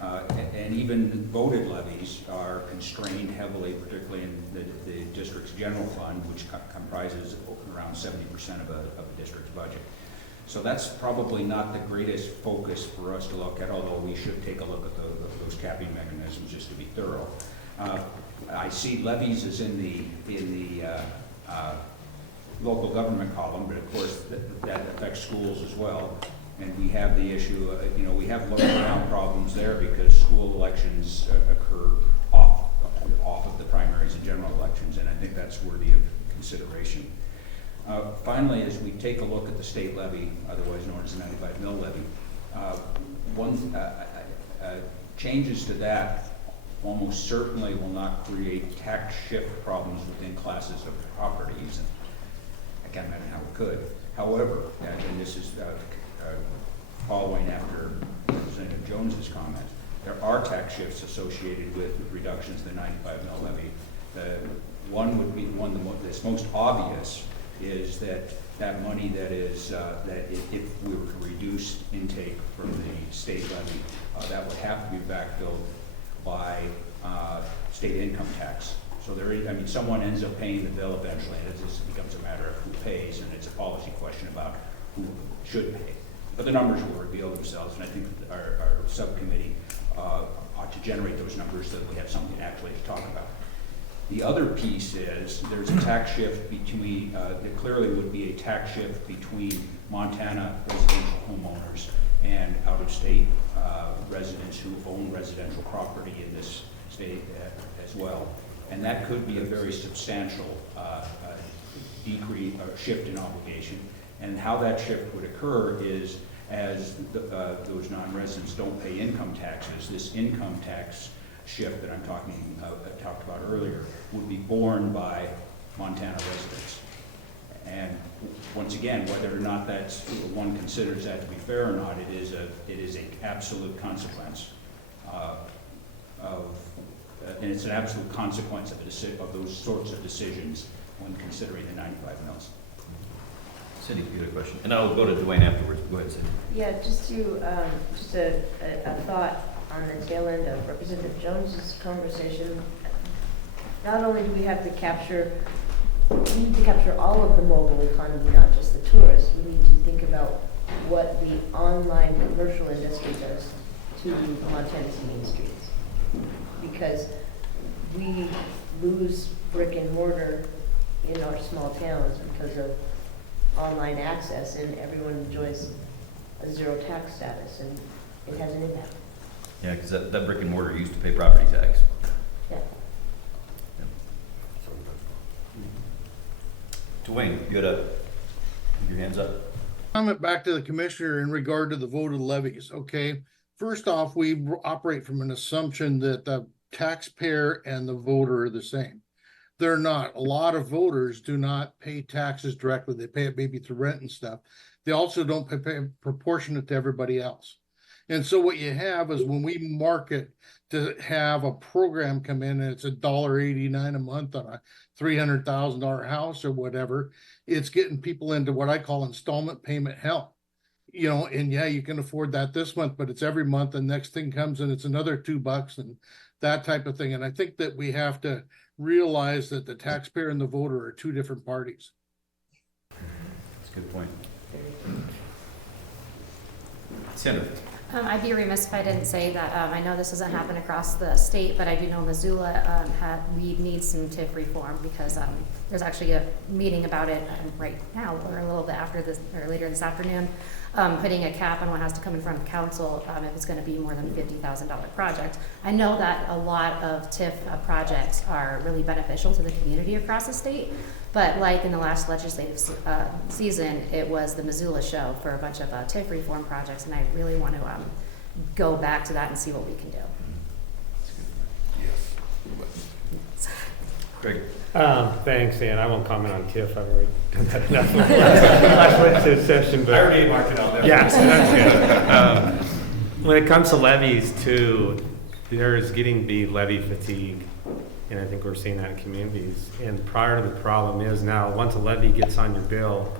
And even voted levies are constrained heavily, particularly in the district's general fund, which comprises around 70% of a district's budget. So that's probably not the greatest focus for us to look at, although we should take a look at those capping mechanisms just to be thorough. I see levies as in the local government column, but of course that affects schools as well. And we have the issue, we have local ground problems there because school elections occur off of the primaries and general elections, and I think that's worthy of consideration. Finally, as we take a look at the state levy, otherwise known as the 95 mil levy, changes to that almost certainly will not create tax shift problems within classes of properties. I can't imagine how it could. However, and this is following after Representative Jones's comments, there are tax shifts associated with reductions to the 95 mil levy. One would be that's most obvious is that money that is that if we were to reduce intake from the state levy, that would have to be backfilled by state income tax. So someone ends up paying the bill eventually, and it just becomes a matter of who pays, and it's a policy question about who should pay. But the numbers will reveal themselves, and I think our subcommittee ought to generate those numbers so that we have something actually to talk about. The other piece is there's a tax shift between, there clearly would be a tax shift between Montana residential homeowners and out-of-state residents who own residential property in this state as well. And that could be a very substantial decrease or shift in obligation. And how that shift would occur is as those non-residents don't pay income taxes, this income tax shift that I talked about earlier would be borne by Montana residents. And once again, whether or not one considers that to be fair or not, it is an absolute consequence and it's an absolute consequence of those sorts of decisions when considering the 95 mils. Cindy, you had a question, and I'll go to Dwayne afterwards. Go ahead, Cindy. Yeah, just a thought on the tail end of Representative Jones's conversation. Not only do we have to capture, we need to capture all of the mobile economy, not just the tourists. We need to think about what the online commercial industry does to Montana's main streets. Because we lose brick and mortar in our small towns because of online access, and everyone enjoys a zero tax status, and it has an impact. Yeah, because that brick and mortar used to pay property tax. Yeah. Dwayne, you had your hands up. Comment back to the commissioner in regard to the voted levies, okay? First off, we operate from an assumption that the taxpayer and the voter are the same. They're not. A lot of voters do not pay taxes directly. They pay it maybe through rent and stuff. They also don't pay proportionate to everybody else. And so what you have is when we market to have a program come in and it's $1.89 a month on a $300,000 house or whatever, it's getting people into what I call installment payment hell. You know, and yeah, you can afford that this month, but it's every month, and next thing comes and it's another $2 and that type of thing. And I think that we have to realize that the taxpayer and the voter are two different parties. That's a good point. Sandra. I'd be remiss if I didn't say that I know this doesn't happen across the state, but I do know Missoula we need some TIF reform because there's actually a meeting about it right now or a little bit after this or later this afternoon, putting a cap on what has to come in front of council if it's going to be more than a $50,000 project. I know that a lot of TIF projects are really beneficial to the community across the state, but like in the last legislative season, it was the Missoula show for a bunch of TIF reform projects, and I really want to go back to that and see what we can do. Greg. Thanks, Dan. I won't comment on TIF. I've already done that enough last legislative session. But I already marked it on there. Yeah, that's good. When it comes to levies, too, there's getting to be levy fatigue, and I think we're seeing that in communities. And part of the problem is now, once a levy gets on your bill,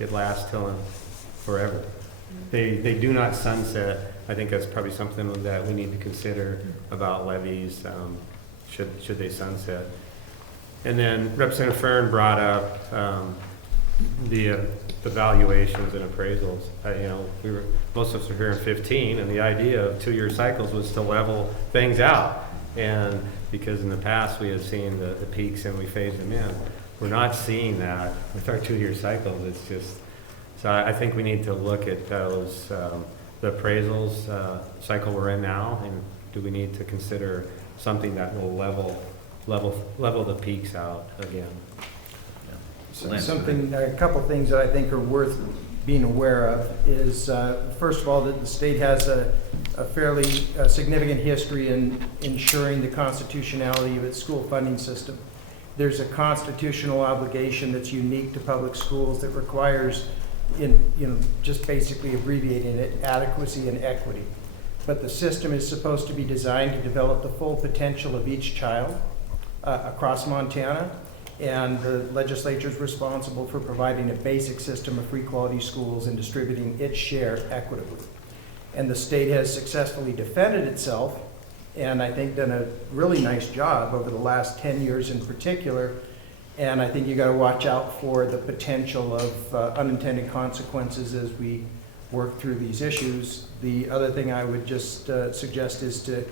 it lasts till forever. They do not sunset. I think that's probably something that we need to consider about levies. Should they sunset? And then Representative Fern brought up the valuations and appraisals. You know, most of us are here in 15, and the idea of 2-year cycles was to level things out. And because in the past we had seen the peaks and we phased them in, we're not seeing that with our 2-year cycles. It's just so I think we need to look at those the appraisals cycle we're in now, and do we need to consider something that will level the peaks out again. A couple things that I think are worth being aware of is, first of all, that the state has a fairly significant history in ensuring the constitutionality of its school funding system. There's a constitutional obligation that's unique to public schools that requires, just basically abbreviating it, adequacy and equity. But the system is supposed to be designed to develop the full potential of each child across Montana, and the legislature is responsible for providing a basic system of free quality schools and distributing its share equitably. And the state has successfully defended itself, and I think done a really nice job over the last 10 years in particular. And I think you got to watch out for the potential of unintended consequences as we work through these issues. The other thing I would just suggest is to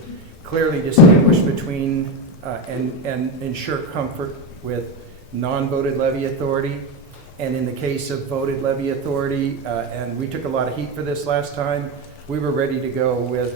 clearly distinguish between and ensure comfort with non-voted levy authority, and in the case of voted levy authority, and we took a lot of heat for this last time, we were ready to go with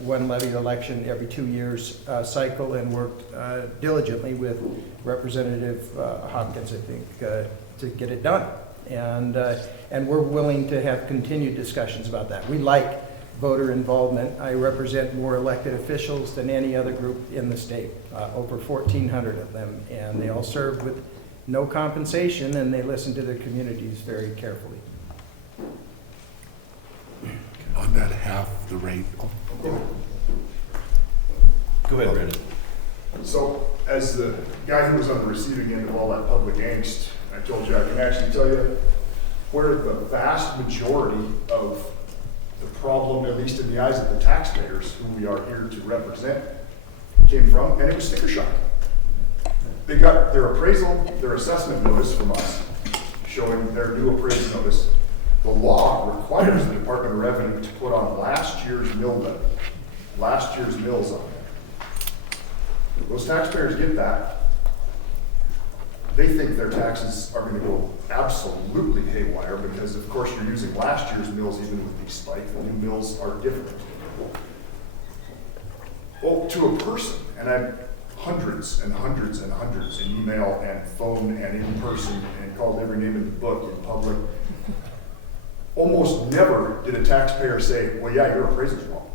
one levy election every 2 years cycle, and worked diligently with Representative Hopkins, I think, to get it done. And we're willing to have continued discussions about that. We like voter involvement. I represent more elected officials than any other group in the state, over 1,400 of them, and they all serve with no compensation, and they listen to their communities very carefully. On that half the rate. Go ahead, Brandon. So, as the guy who was on the receiving end of all that public angst, I told you I can actually tell you where the vast majority of the problem, at least in the eyes of the taxpayers who we are here to represent, came from, and it was sticker shock. They got their appraisal, their assessment notice from us, showing their new appraisal notice. The law requires the Department of Revenue to put on last year's mill levy, last year's mills on there. Those taxpayers get that. they think their taxes are gonna go absolutely haywire because of course you're using last year's mills even with these spikes, the new mills are different. Well, to a person, and I've hundreds and hundreds and hundreds in email and phone and in person and called every name in the book in public, almost never did a taxpayer say, well, yeah, your appraisal's wrong.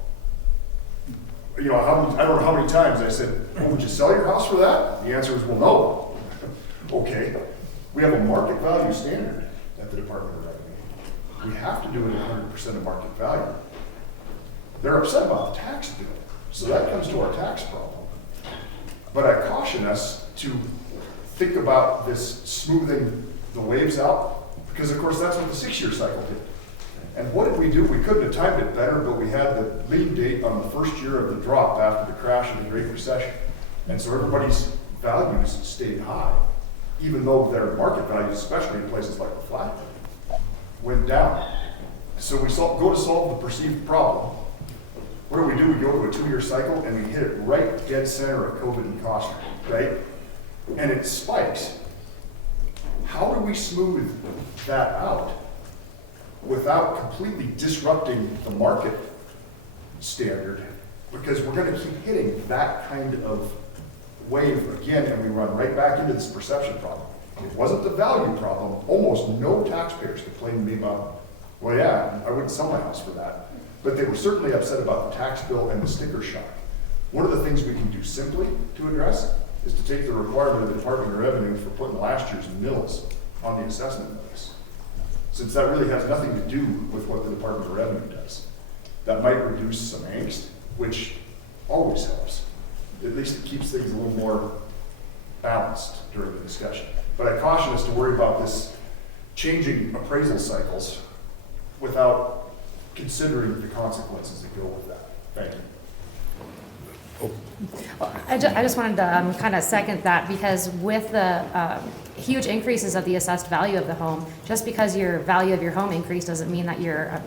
You know, I don't know how many times I said, well, would you sell your house for that? The answer was, well, no. Okay, we have a market value standard at the Department of Revenue. We have to do it at 100% of market value. They're upset about the tax bill, so that comes to our tax problem. But I caution us to think about this smoothing the waves out, because of course that's what the 6-year cycle did. And what did we do? We couldn't have timed it better, but we had the lead date on the first year of the drop after the crash of the Great Recession. And so everybody's values stayed high, even though their market values, especially in places like the Flathead, went down. So we go to solve the perceived problem. What do? We go to a 2-year cycle and we hit it right dead center of COVID and cost, right? And it spikes. How do we smooth that out without completely disrupting the market standard? Because we're going to keep hitting that kind of wave again, and we run right back into this perception problem. It wasn't the value problem. Almost no taxpayers complained to me about, well, yeah, I wouldn't sell my house for that. But they were certainly upset about the tax bill and the sticker shock. One of the things we can do simply to address is to take the requirement of the Department of Revenue for putting last year's mills on the assessment notice. Since that really has nothing to do with what the Department of Revenue does. That might reduce some angst, which always helps. At least it keeps things a little more balanced during the discussion. But I caution us to worry about this changing appraisal cycles without considering the consequences that go with that. Thank you. I just wanted to kind of second that, because with the huge increases of the assessed value of the home, just because your value of your home increased doesn't mean that your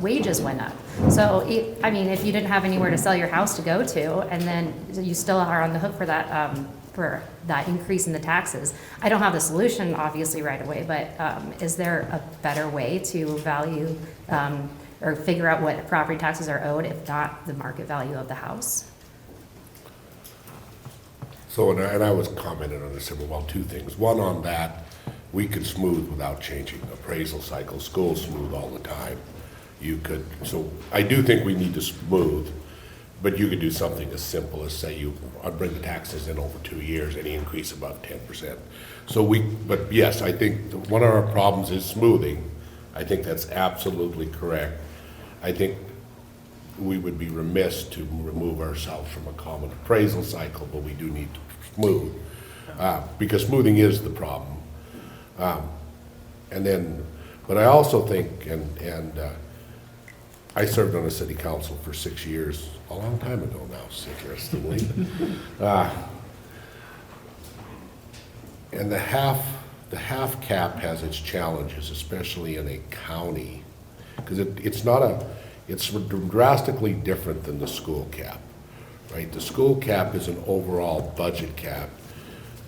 wages went up. So, I mean, if you didn't have anywhere to sell your house to go to, and then you still are on the hook for that increase in the taxes. I don't have the solution, obviously, right away, but is there a better way to value or figure out what property taxes are owed, if not the market value of the house? So, and I was commenting on this, well, 2 things. One, on that, we could smooth without changing appraisal cycles. Schools smooth all the time. You could, so I do think we need to smooth, but you could do something as simple as say you bring the taxes in over 2 years, any increase above 10%. So but yes, I think one of our problems is smoothing. I think that's absolutely correct. I think we would be remiss to remove ourselves from a common appraisal cycle, but we do need to smooth, because smoothing is the problem. But I also think, and I served on a city council for 6 years, a long time ago now, interestingly. And the half cap has its challenges, especially in a county, because it's drastically different than the school cap, right? The school cap is an overall budget cap.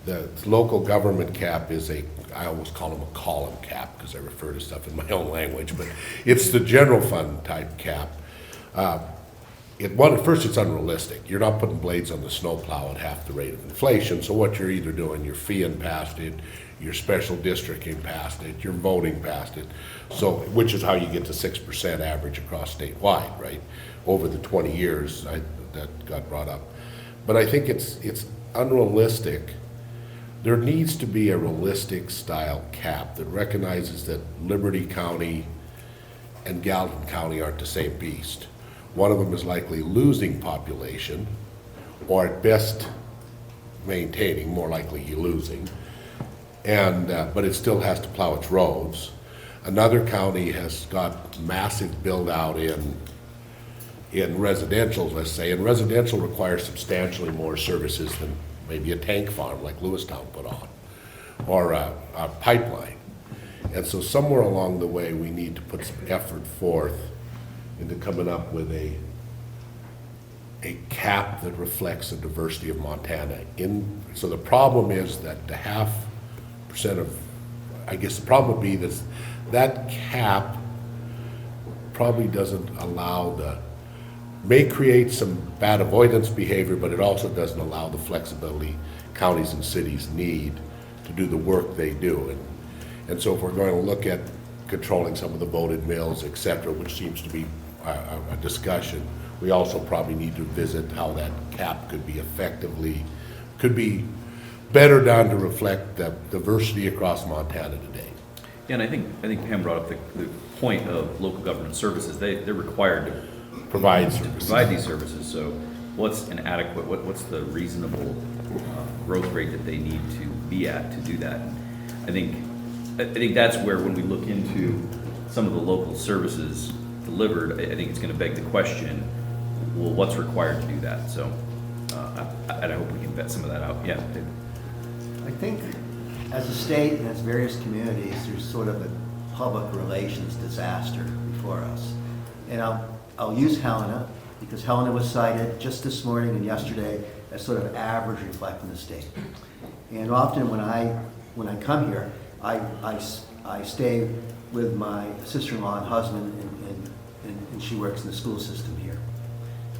The local government cap is I always call them a column cap because I refer to stuff in my own language, but it's the general fund type cap. At first it's unrealistic. You're not putting blades on the snowplow at half the rate of inflation, so what you're either doing, you're feeing past it, you're special districting past it, you're voting past it, so which is how you get to 6% average across statewide, right? Over the 20 years that got brought up. But I think it's unrealistic. There needs to be a realistic style cap that recognizes that Liberty County and Gallatin County aren't the same beast. One of them is likely losing population, or at best maintaining, more likely losing. But it still has to plow its roads. Another county has got massive build out in residential, let's say, and residential requires substantially more services than maybe a tank farm like Lewistown put on, or a pipeline. And so somewhere along the way, we need to put some effort forth into coming up with a cap that reflects the diversity of Montana. So the problem is that the half of, I guess the problem would be this, that cap probably doesn't allow may create some bad avoidance behavior, but it also doesn't allow the flexibility counties and cities need to do the work they do. And so if we're going to look at controlling some of the voted mills, et cetera, which seems to be a discussion, we also probably need to visit how that cap could be better done to reflect the diversity across Montana today. Yeah, and I think Pam brought up the point of local government services. They're required to provide these services. So what's an adequate, what's the reasonable growth rate that they need to be at to do that? I think that's where, when we look into some of the local services delivered, I think it's going to beg the question, well, what's required to do that? So I hope we can vet some of that out. Yeah. David. I think as a state and as various communities, there's sort of a public relations disaster before us. And I'll use Helena, because Helena was cited just this morning and yesterday as sort of average reflecting the state. And often when I come here, I stay with my sister-in-law and husband, and she works in the school system here,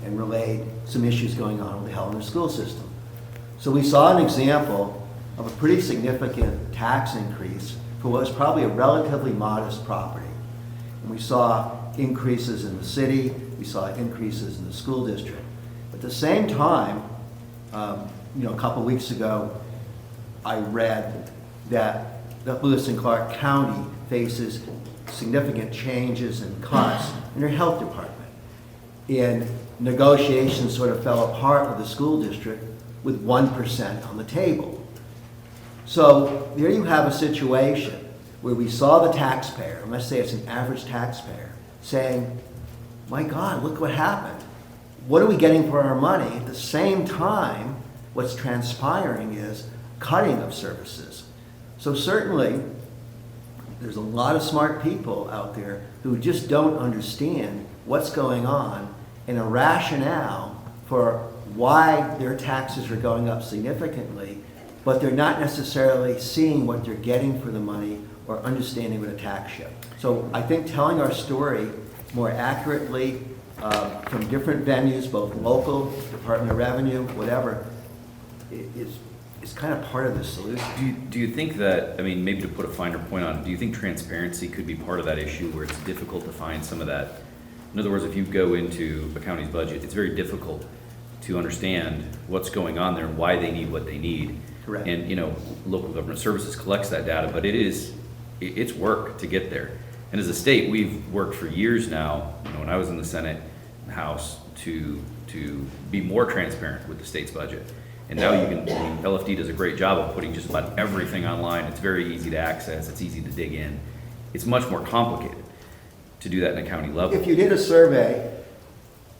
and relayed some issues going on with the Helena school system. So we saw an example of a pretty significant tax increase for what was probably a relatively modest property. And we saw increases in the city, we saw increases in the school district. At the same time, a couple weeks ago, I read that Lewis and Clark County faces significant changes and cuts in their health department. And negotiations sort of fell apart with the school district with 1% on the table. So there you have a situation where we saw the taxpayer, and let's say it's an average taxpayer, saying, my God, look what happened. What are we getting for our money? At the same time, what's transpiring is cutting of services. So certainly, there's a lot of smart people out there who just don't understand what's going on and a rationale for why their taxes are going up significantly, but they're not necessarily seeing what they're getting for the money or understanding what a tax shift. So I think telling our story more accurately from different venues, both local, Department of Revenue, whatever, is kind of part of the solution. Do you think that, I mean, maybe to put a finer point on it, do you think transparency could be part of that issue where it's difficult to find some of that? In other words, if you go into a county's budget, it's very difficult to understand what's going on there and why they need what they need. Correct. And, local government services collects that data, but it's work to get there. And as a state, we've worked for years now, when I was in the Senate and House, to be more transparent with the state's budget. And now LFD does a great job of putting just about everything online. It's very easy to access, it's easy to dig in. It's much more complicated to do that in a county level. If you did a survey,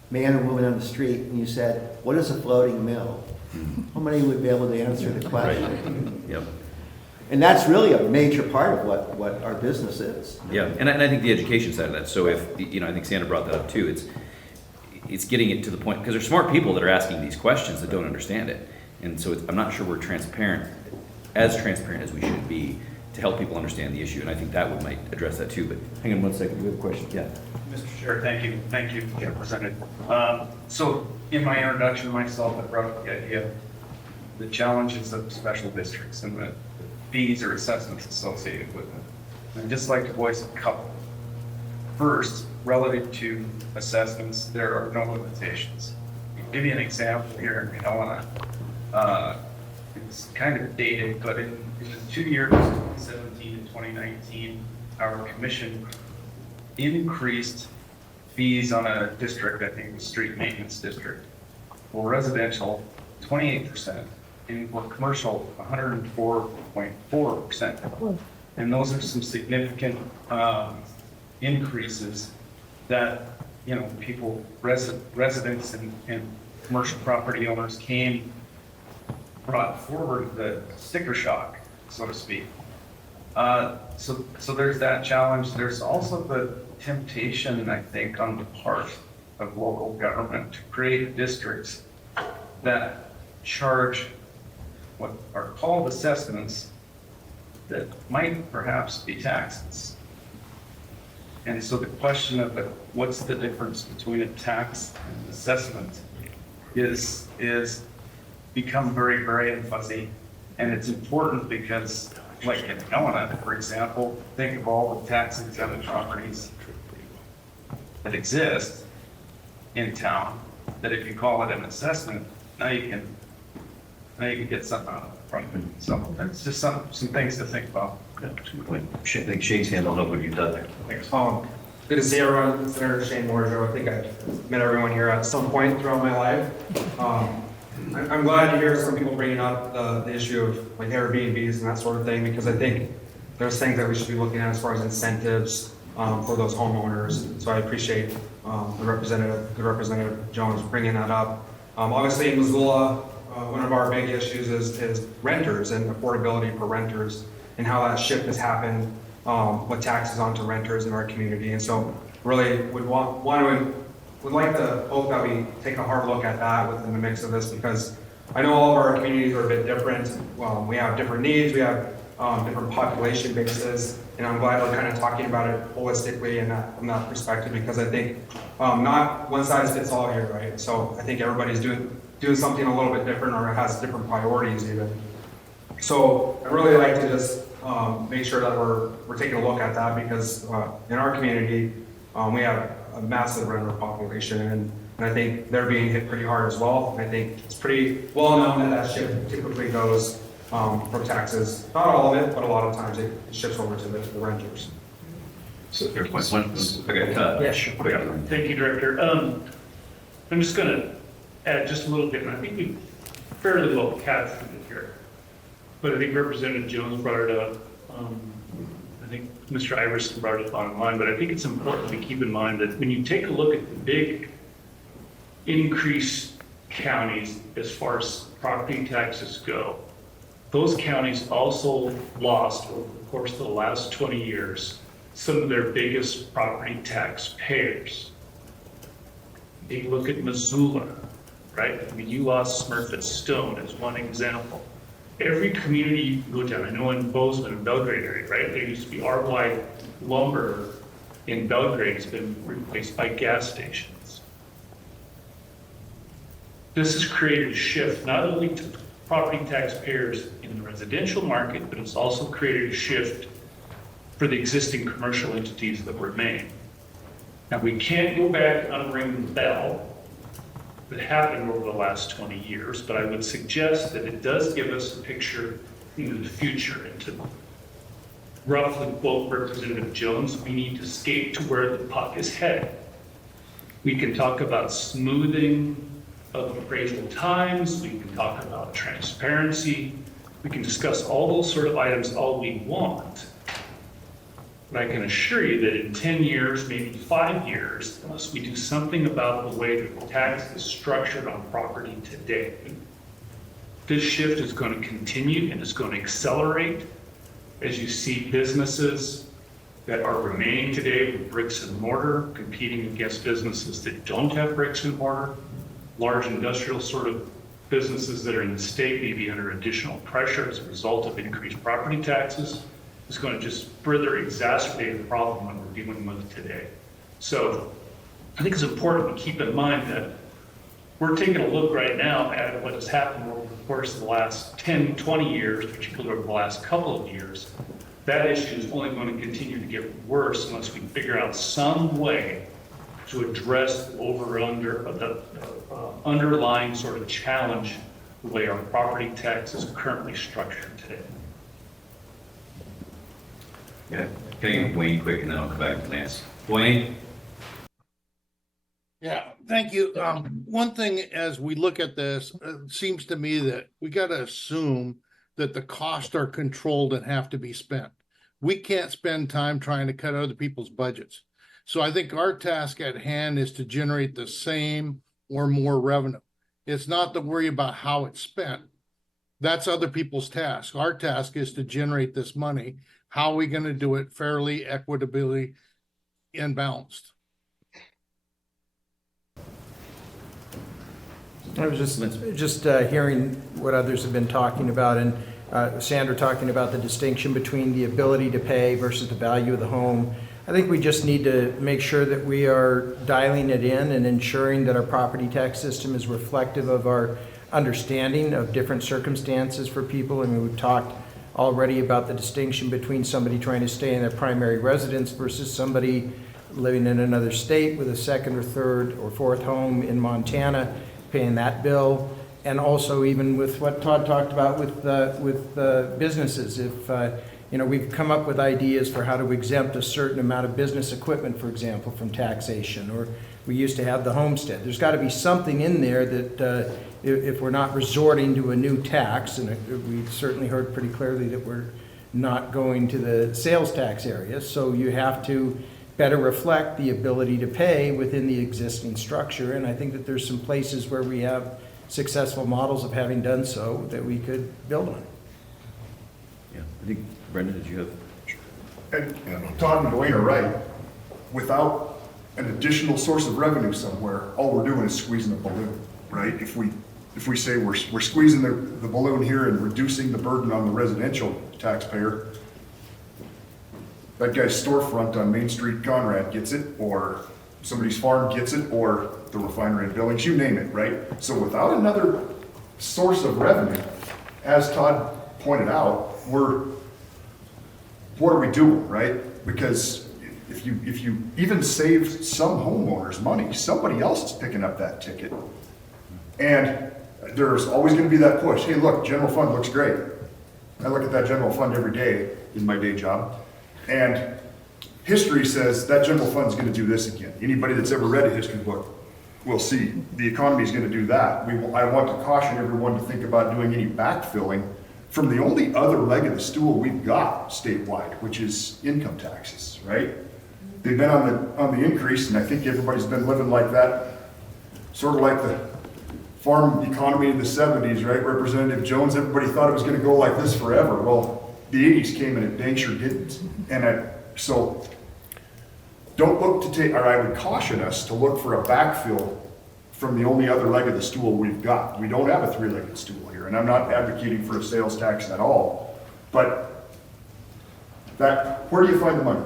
man or woman on the street, and you said, what is a floating mill? How many would be able to answer the question? Right. Yep. And that's really a major part of what our business is. Yeah, and I think the education side of that. So if, I think Sandra brought that up too, it's getting it to the point, because there's smart people that are asking these questions that don't understand it. And so I'm not sure we're as transparent as we should be to help people understand the issue. And I think that might address that too. But hang on one second, we have a question. Yeah. Mr. Chair, thank you, Chair President. So in my introduction to myself, I brought up the idea of the challenges of special districts and the fees or assessments associated with them. I'd just like to voice a couple. First, relative to assessments, there are no limitations. I'll give you an example here in Helena. It's kind of dated, but in the 2 years, 2017 and 2019, our commission increased fees on a district, I think it was street maintenance district, for residential, 28%, and for commercial, 104.4%. And those are some significant increases that, people, residents and commercial property owners brought forward the sticker shock, so to speak. So there's that challenge. There's also the temptation, I think, on the part of local government to create districts that charge what are called assessments that might perhaps be taxes. And so the question of what's the difference between a tax and assessment is become very gray and fuzzy. And it's important because, like in Helena, for example, think of all the tax exempt properties that exist in town, that if you call it an assessment, now you can get something out of it from it. So it's just some things to think about. I think Shane's handled what you've done there. Thanks. Good to see everyone. Senator Shane Moore. I think I've met everyone here at some point throughout my life. I'm glad to hear some people bringing up the issue of like Airbnbs and that sort of thing, because I think there's things that we should be looking at as far as incentives for those homeowners. So I appreciate the Representative Jones bringing that up. Obviously in Missoula, one of our big issues is renters and affordability for renters, and how that shift has happened with taxes onto renters in our community. And so really would like to hope that we take a hard look at that within the mix of this, because I know all of our communities are a bit different. We have different needs, we have different population bases, and I'm glad we're kind of talking about it holistically from that perspective, because I think not one size fits all here, right? So I think everybody's doing something a little bit different, or has different priorities even. So I'd really like to just make sure that we're taking a look at that, because in our community, we have a massive renter population, and I think they're being hit pretty hard as well. I think it's pretty well known that shift typically goes from taxes, not all of it, but a lot of times it shifts over to the renters. So there's one, okay, Yeah, sure. Thank you, Director. I'm just gonna add just a little bit, and I think we fairly well captured it here. But I think Representative Jones brought it up. I think Mr. Iverson brought it online, but I think it's important to keep in mind that when you take a look at the big increased counties as far as property taxes go, those counties also lost over the course of the last 20 years some of their biggest property tax payers. Take a look at Missoula, right? I mean, you lost Smurfett Stone as one example. Every community you can go down, I know in Bozeman and Belgrade area, right? There used to be RY lumber in Belgrade, has been replaced by gas stations. This has created a shift not only to property taxpayers in the residential market, but it's also created a shift for the existing commercial entities that remain. Now, we can't go back and unring the bell that happened over the last 20 years, but I would suggest that it does give us a picture into the future. And to roughly quote Representative Jones, we need to skate to where the puck is headed. We can talk about smoothing of appraisal times, we can talk about transparency, we can discuss all those sort of items all we want. But I can assure you that in 10 years, maybe 5 years, unless we do something about the way that the tax is structured on property today, this shift is going to continue and it's going to accelerate as you see businesses that are remaining today with bricks and mortar competing against businesses that don't have bricks and mortar, large industrial sort of businesses that are in the state may be under additional pressure as a result of increased property taxes. Is going to just further exacerbate the problem that we're dealing with today. So I think it's important to keep in mind that we're taking a look right now at what has happened over the course of the last 10, 20 years, particularly over the last couple of years. That issue is only going to continue to get worse unless we figure out some way to address the underlying sort of challenge the way our property tax is currently structured today. Yeah, can I get Wayne quick and then I'll come back to Lance. Wayne? Yeah, thank you. One thing as we look at this, it seems to me that we got to assume that the costs are controlled and have to be spent. We can't spend time trying to cut other people's budgets. So I think our task at hand is to generate the same or more revenue. It's not to worry about how it's spent. That's other people's task. Our task is to generate this money. How are we going to do it fairly, equitably, and balanced? I was just hearing what others have been talking about, and Sandra talking about the distinction between the ability to pay versus the value of the home. I think we just need to make sure that we are dialing it in and ensuring that our property tax system is reflective of our understanding of different circumstances for people. I mean, we've talked already about the distinction between somebody trying to stay in their primary residence versus somebody living in another state with a second or third or fourth home in Montana, paying that bill. And also even with what Todd talked about with businesses. If, we've come up with ideas for how to exempt a certain amount of business equipment, for example, from taxation, or we used to have the homestead. There's got to be something in there that if we're not resorting to a new tax, and we certainly heard pretty clearly that we're not going to the sales tax area, so you have to better reflect the ability to pay within the existing structure. And I think that there's some places where we have successful models of having done so that we could build on. Yeah, I think, Brendan, did you have? And Todd and Dwayne are right. Without an additional source of revenue somewhere, all we're doing is squeezing the balloon, right? If we say we're squeezing the balloon here and reducing the burden on the residential taxpayer, that guy's storefront on Main Street, Conrad gets it, or somebody's farm gets it, or the refinery in Billings, you name it, right? So without another source of revenue, as Todd pointed out, what are we doing, right? Because if you even save some homeowners money, somebody else is picking up that ticket. And there's always gonna be that push. Hey, look, general fund looks great. I look at that general fund every day in my day job. And history says that general fund is going to do this again. Anybody that's ever read a history book will see the economy is going to do that. I want to caution everyone to think about doing any backfilling from the only other leg of the stool we've got statewide, which is income taxes, right? They've been on the increase, and I think everybody's been living like that, sort of like the farm economy in the 70s, right? Representative Jones, everybody thought it was going to go like this forever. Well, the 80s came and it dang sure didn't. And so don't look to take, or I would caution us to look for a backfill from the only other leg of the stool we've got. We don't have a three-legged stool here, and I'm not advocating for a sales tax at all, but where do you find the money?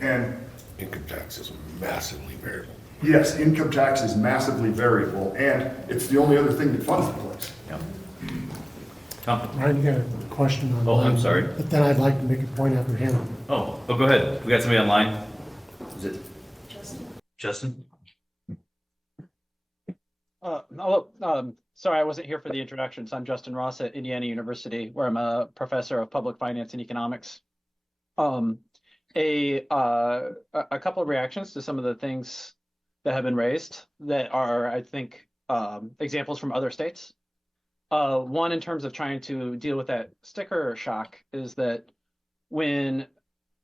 And income tax is massively variable. Yes, income tax is massively variable, and it's the only other thing that funds the place. Yeah. Tom? Ryan, you got a question on. Oh, I'm sorry. But then I'd like to make a point after him. Oh, go ahead. We got somebody online. Is it Justin? Sorry, I wasn't here for the introductions. I'm Justin Ross at Indiana University, where I'm a professor of public finance and economics. A couple of reactions to some of the things that have been raised that are, I think, examples from other states. One, in terms of trying to deal with that sticker shock, is that when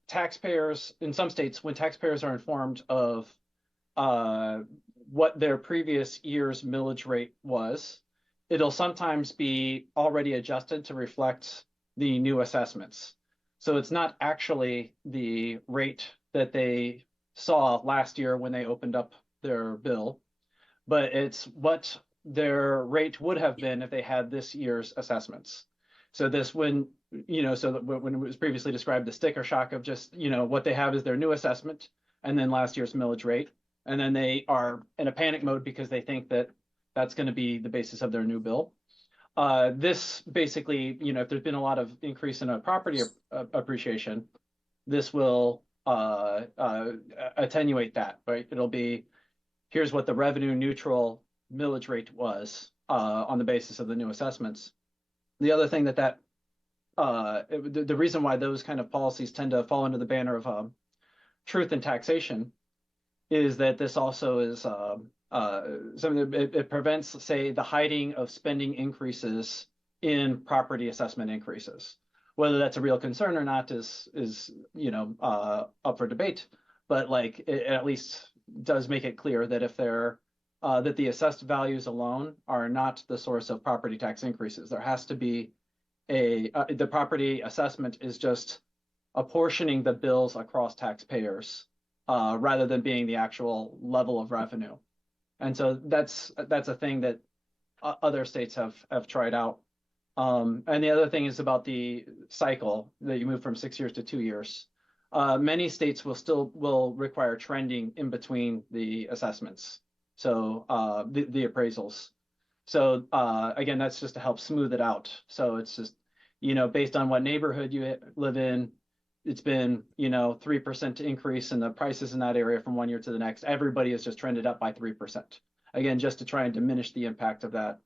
taxpayers, in some states, when taxpayers are informed of what their previous year's millage rate was, it'll sometimes be already adjusted to reflect the new assessments. So it's not actually the rate that they saw last year when they opened up their bill, but it's what their rate would have been if they had this year's assessments. So this, when it was previously described, the sticker shock of just, what they have is their new assessment and then last year's millage rate. And then they are in a panic mode because they think that that's going to be the basis of their new bill. This basically, if there's been a lot of increase in a property appreciation, this will attenuate that, right? It'll be, here's what the revenue neutral millage rate was on the basis of the new assessments. The other thing the reason why those kind of policies tend to fall under the banner of truth in taxation is that this also is something that it prevents, say, the hiding of spending increases in property assessment increases. Whether that's a real concern or not is up for debate, but it at least does make it clear that if they're that the assessed values alone are not the source of property tax increases. There has to be the property assessment is just apportioning the bills across taxpayers rather than being the actual level of revenue. And so that's a thing that other states have tried out. And the other thing is about the cycle that you move from 6 years to 2 years. Many states will require trending in between the assessments. So the appraisals. So again, that's just to help smooth it out. So it's just, based on what neighborhood you live in, it's been, 3% increase in the prices in that area from 1 year to the next. Everybody has just trended up by 3%. Again, just to try and diminish the impact of that,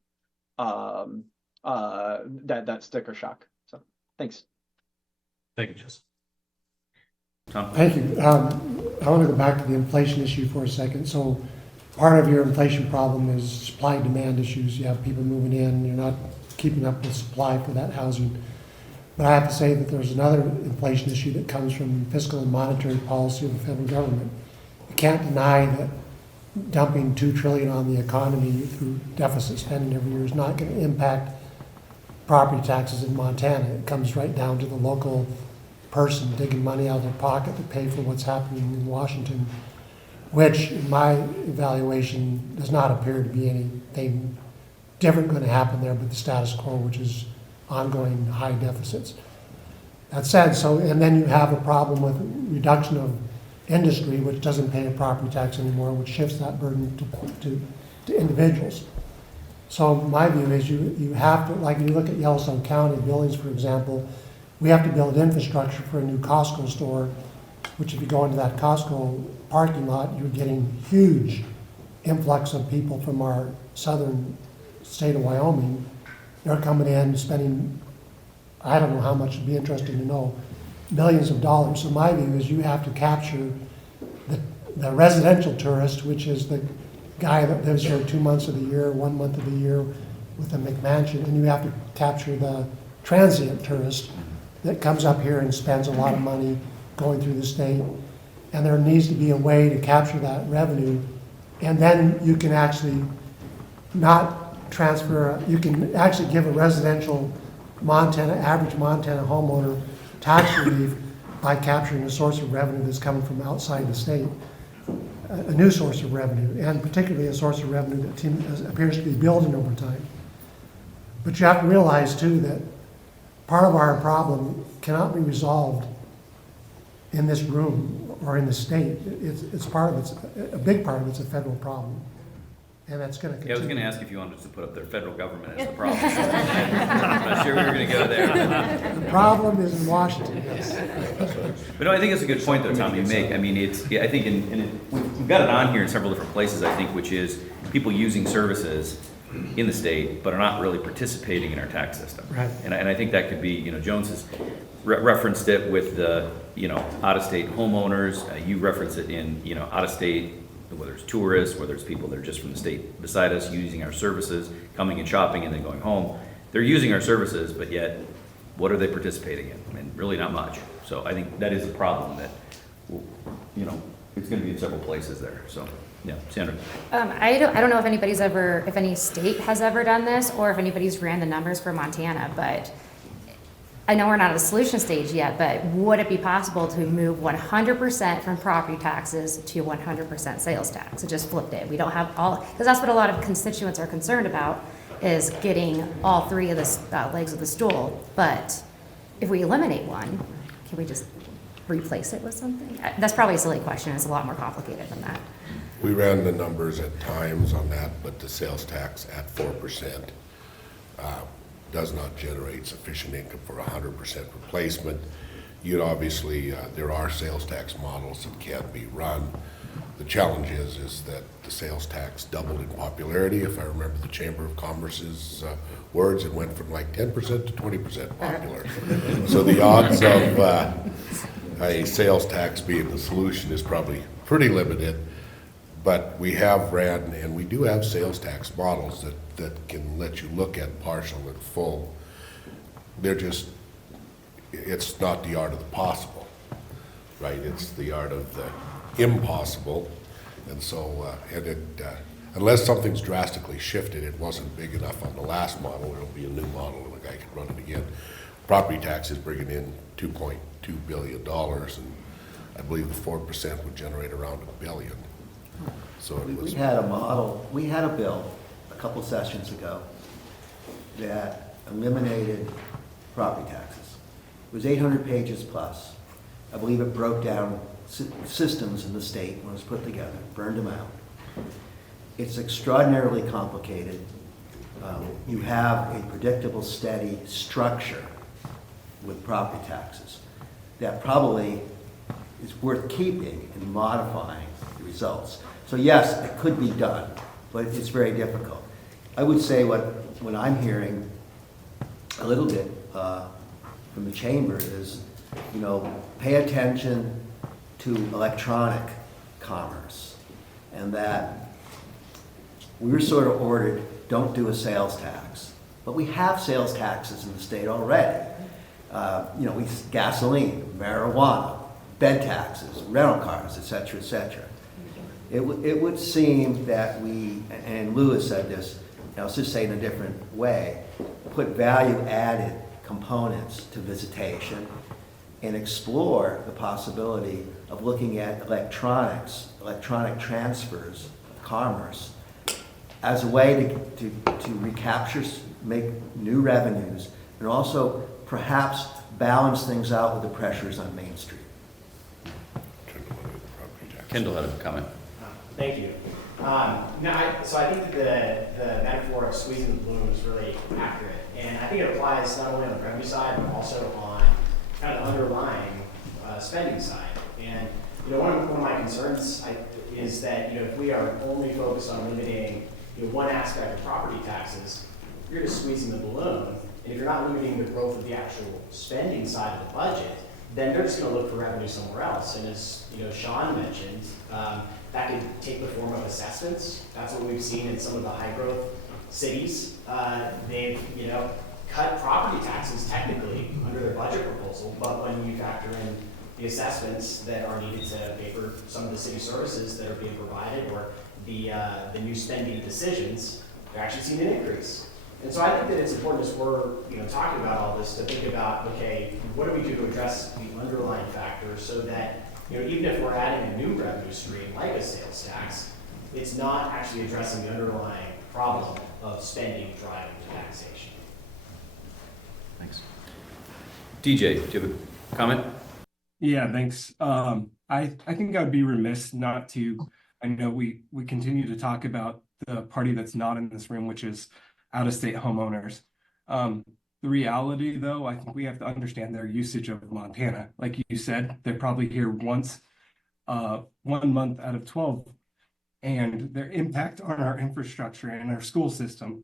that sticker shock. So thanks. Thank you, Jess. Thank you. I want to go back to the inflation issue for a second. So part of your inflation problem is supply and demand issues. You have people moving in, you're not keeping up with supply for that housing. But I have to say that there's another inflation issue that comes from fiscal and monetary policy of the federal government. You can't deny that dumping $2 trillion on the economy through deficit spending every year is not going to impact property taxes in Montana. It comes right down to the local person digging money out of their pocket to pay for what's happening in Washington, which in my evaluation does not appear to be anything different going to happen there but the status quo, which is ongoing high deficits. That said, and then you have a problem with reduction of industry, which doesn't pay a property tax anymore, which shifts that burden to individuals. So my view is you have to, like you look at Yellowstone County, Billings, for example, we have to build infrastructure for a new Costco store, which if you go into that Costco parking lot, you're getting huge influx of people from our southern state of Wyoming. They're coming in, spending, I don't know how much, it'd be interesting to know, millions of dollars. So my view is you have to capture the residential tourist, which is the guy that lives here 2 months of the year, 1 month of the year with a McMansion, and you have to capture the transient tourist that comes up here and spends a lot of money going through the state. And there needs to be a way to capture that revenue. And then you can actually not transfer, you can actually give a residential average Montana homeowner tax relief by capturing a source of revenue that's coming from outside the state, a new source of revenue, and particularly a source of revenue that appears to be building over time. But you have to realize too that part of our problem cannot be resolved in this room or in the state. It's part of a big part of it's a federal problem. And that's going to continue. Yeah, I was going to ask if you wanted to put up the federal government as the problem. I'm not sure we were going to go there. The problem is in Washington, yes. But no, I think it's a good point though, Tom, you make. I mean, I think we've got it on here in several different places, I think, which is people using services in the state, but are not really participating in our tax system. Right. And I think that could be, Jones has referenced it with the, out-of-state homeowners. You reference it in, out-of-state, whether it's tourists, whether it's people that are just from the state beside us using our services, coming and shopping and then going home. They're using our services, but yet, what are they participating in? I mean, really not much. So I think that is a problem that, it's going to be in several places there. So, yeah, Sandra. I don't know if any state has ever done this or if anybody's ran the numbers for Montana, but I know we're not at the solution stage yet, but would it be possible to move 100% from property taxes to 100% sales tax? So just flipped it. We don't have because that's what a lot of constituents are concerned about, is getting all three of the legs of the stool. But if we eliminate one, can we just replace it with something? That's probably a silly question. It's a lot more complicated than that. We ran the numbers at times on that, but the sales tax at 4% does not generate sufficient income for 100% replacement. You'd obviously, there are sales tax models that can be run. The challenge is that the sales tax doubled in popularity. If I remember the Chamber of Commerce's words, it went from like 10% to 20% popular. So the odds of a sales tax being the solution is probably pretty limited. But we have ran, and we do have sales tax models that can let you look at partial and full. It's not the art of the possible, right? It's the art of the impossible. And so, unless something's drastically shifted, it wasn't big enough on the last model, there'll be a new model and the guy can run it again. Property tax is bringing in $2.2 billion, and I believe the 4% would generate around $1 billion. So it was. We had a model, we had a bill a couple sessions ago that eliminated property taxes. It was 800 pages plus. I believe it broke down systems in the state when it was put together, burned them out. It's extraordinarily complicated. You have a predictable, steady structure with property taxes that probably is worth keeping and modifying the results. So yes, it could be done, but it's very difficult. I would say what I'm hearing a little bit from the chamber is, you know, pay attention to electronic commerce, and that we're sort of ordered, don't do a sales tax. But we have sales taxes in the state already. You know, gasoline, marijuana, bed taxes, rental cars, et cetera, et cetera. It would seem that we, and Lewis said this, and I'll just say in a different way, put value-added components to visitation and explore the possibility of looking at electronic transfers, commerce, as a way to recapture, make new revenues, and also perhaps balance things out with the pressures on Main Street. Kendall had a comment. Thank you. So I think that the metaphor of squeezing the balloon is really accurate. And I think it applies not only on the revenue side, but also on kind of the underlying spending side. And, you know, one of my concerns is that, you know, if we are only focused on limiting, you know, one aspect of property taxes, you're just squeezing the balloon. And if you're not limiting the growth of the actual spending side of the budget, then they're just going to look for revenue somewhere else. And as, you know, Sean mentioned, that could take the form of assessments. That's what we've seen in some of the high growth cities. They've, you know, cut property taxes technically under their budget proposal, but when you factor in the assessments that are needed to pay for some of the city services that are being provided, or the new spending decisions, they're actually seeing an increase. And so I think that it's important, as we're, you know, talking about all this, to think about, okay, what do we do to address the underlying factors so that, you know, even if we're adding a new revenue stream like a sales tax, it's not actually addressing the underlying problem of spending driving to taxation. Thanks. DJ, do you have a comment? Yeah, thanks. I think I'd be remiss not to, I know we continue to talk about the party that's not in this room, which is out-of-state homeowners. The reality, though, I think we have to understand their usage of Montana. Like you said, they're probably here once, 1 month out of 12, and their impact on our infrastructure and our school system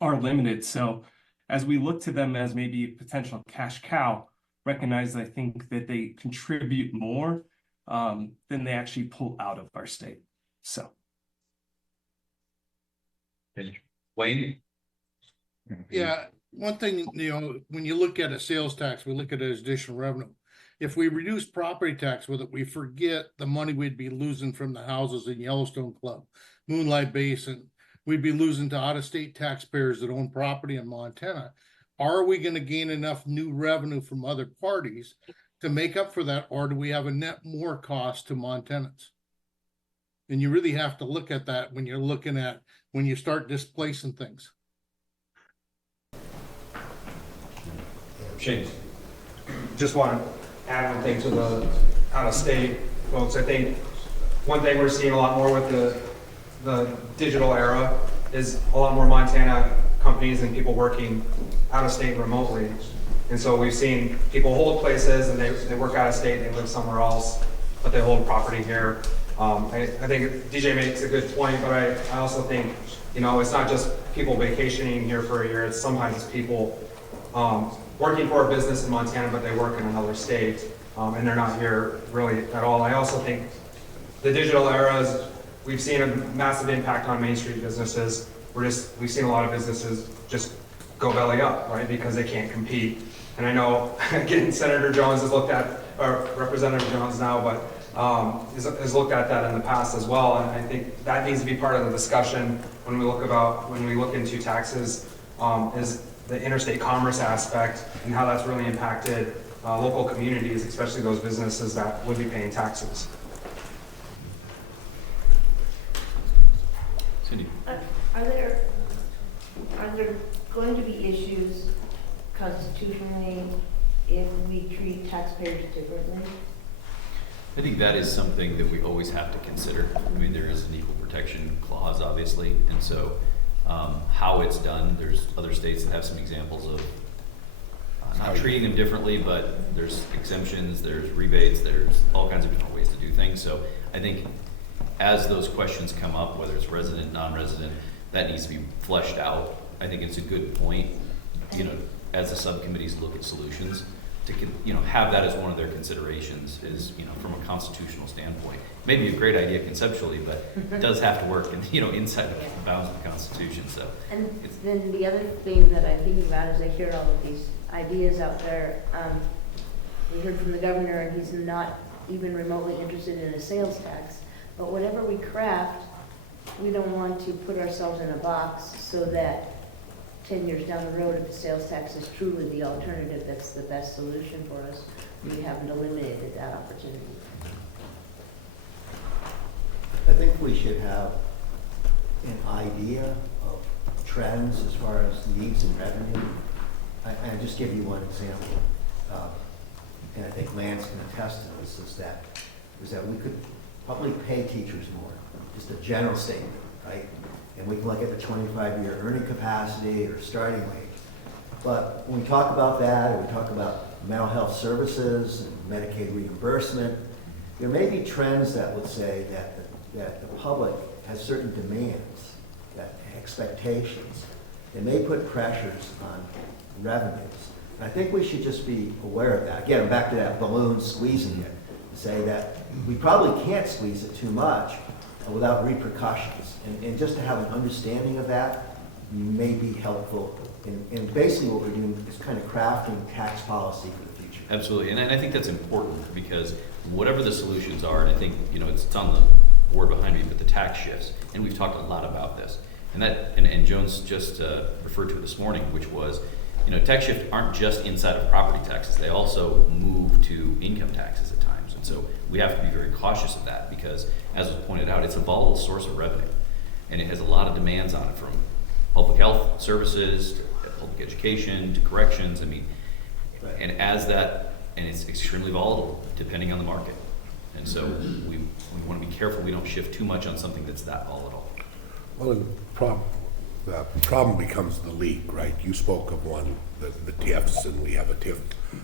are limited. So as we look to them as maybe a potential cash cow, recognize, I think, that they contribute more than they actually pull out of our state. So. Wayne? Yeah, one thing, you know, when you look at a sales tax, we look at it as additional revenue. If we reduce property tax with it, we forget the money we'd be losing from the houses in Yellowstone Club, Moonlight Basin. We'd be losing to out-of-state taxpayers that own property in Montana. Are we going to gain enough new revenue from other parties to make up for that, or do we have a net more cost to Montanans? And you really have to look at that when you're looking at, when you start displacing things. Shane. Just want to add one thing to the out-of-state folks. I think one thing we're seeing a lot more with the digital era is a lot more Montana companies and people working out-of-state remotely. And so we've seen people hold places and they work out-of-state, they live somewhere else, but they hold property here. I think DJ makes a good point, but I also think, you know, it's not just people vacationing here for a year, it's sometimes people working for a business in Montana, but they work in another state, and they're not here really at all. I also think the digital era is, we've seen a massive impact on Main Street businesses. We've seen a lot of businesses just go belly up, right, because they can't compete. And I know, again, Senator Jones has looked at, or Representative Jones now, but has looked at that in the past as well. And I think that needs to be part of the discussion when we look into taxes, is the interstate commerce aspect and how that's really impacted local communities, especially those businesses that would be paying taxes. Cindy. Are there going to be issues constitutionally if we treat taxpayers differently? I think that is something that we always have to consider. I mean, there is an equal protection clause, obviously, and so how it's done, there's other states that have some examples of not treating them differently, but there's exemptions, there's rebates, there's all kinds of different ways to do things. So I think as those questions come up, whether it's resident, non-resident, that needs to be fleshed out. I think it's a good point, you know, as the subcommittees look at solutions, to, you know, have that as one of their considerations is, you know, from a constitutional standpoint. Maybe a great idea conceptually, but it does have to work, you know, inside the bounds of the Constitution. So, and then the other thing that I'm thinking about as I hear all of these ideas out there, we heard from the governor, and he's not even remotely interested in a sales tax. But whatever we craft, we don't want to put ourselves in a box so that 10 years down the road, if the sales tax is truly the alternative that's the best solution for us, we haven't eliminated that opportunity. I think we should have an idea of trends as far as needs and revenue. I'll just give you one example, and I think Lance can attest to this, is that we could probably pay teachers more, just a general statement, right? And we can look at the 25-year earning capacity or starting wage. But when we talk about that, or we talk about mental health services and Medicaid reimbursement, there may be trends that would say that the public has certain demands, that expectations. It may put pressures on revenues. And I think we should just be aware of that. Again, back to that balloon squeezing it, say that we probably can't squeeze it too much without repercussions. And just to have an understanding of that may be helpful. And basically what we're doing is kind of crafting tax policy for the future. absolutely, and I think that's important because whatever the solutions are, and I think, you know, it's on the board behind me, but the tax shifts, and we've talked a lot about this. And that, and Jones just referred to it this morning, which was, you know, tax shifts aren't just inside of property taxes. They also move to income taxes at times. And so we have to be very cautious of that because, as was pointed out, it's a volatile source of revenue. And it has a lot of demands on it, from public health services to public education to corrections. I mean, and as that, and it's extremely volatile depending on the market. And so we want to be careful we don't shift too much on something that's that volatile. Well, the problem becomes the leak, right? You spoke of one, the TIFs, and we have a TIF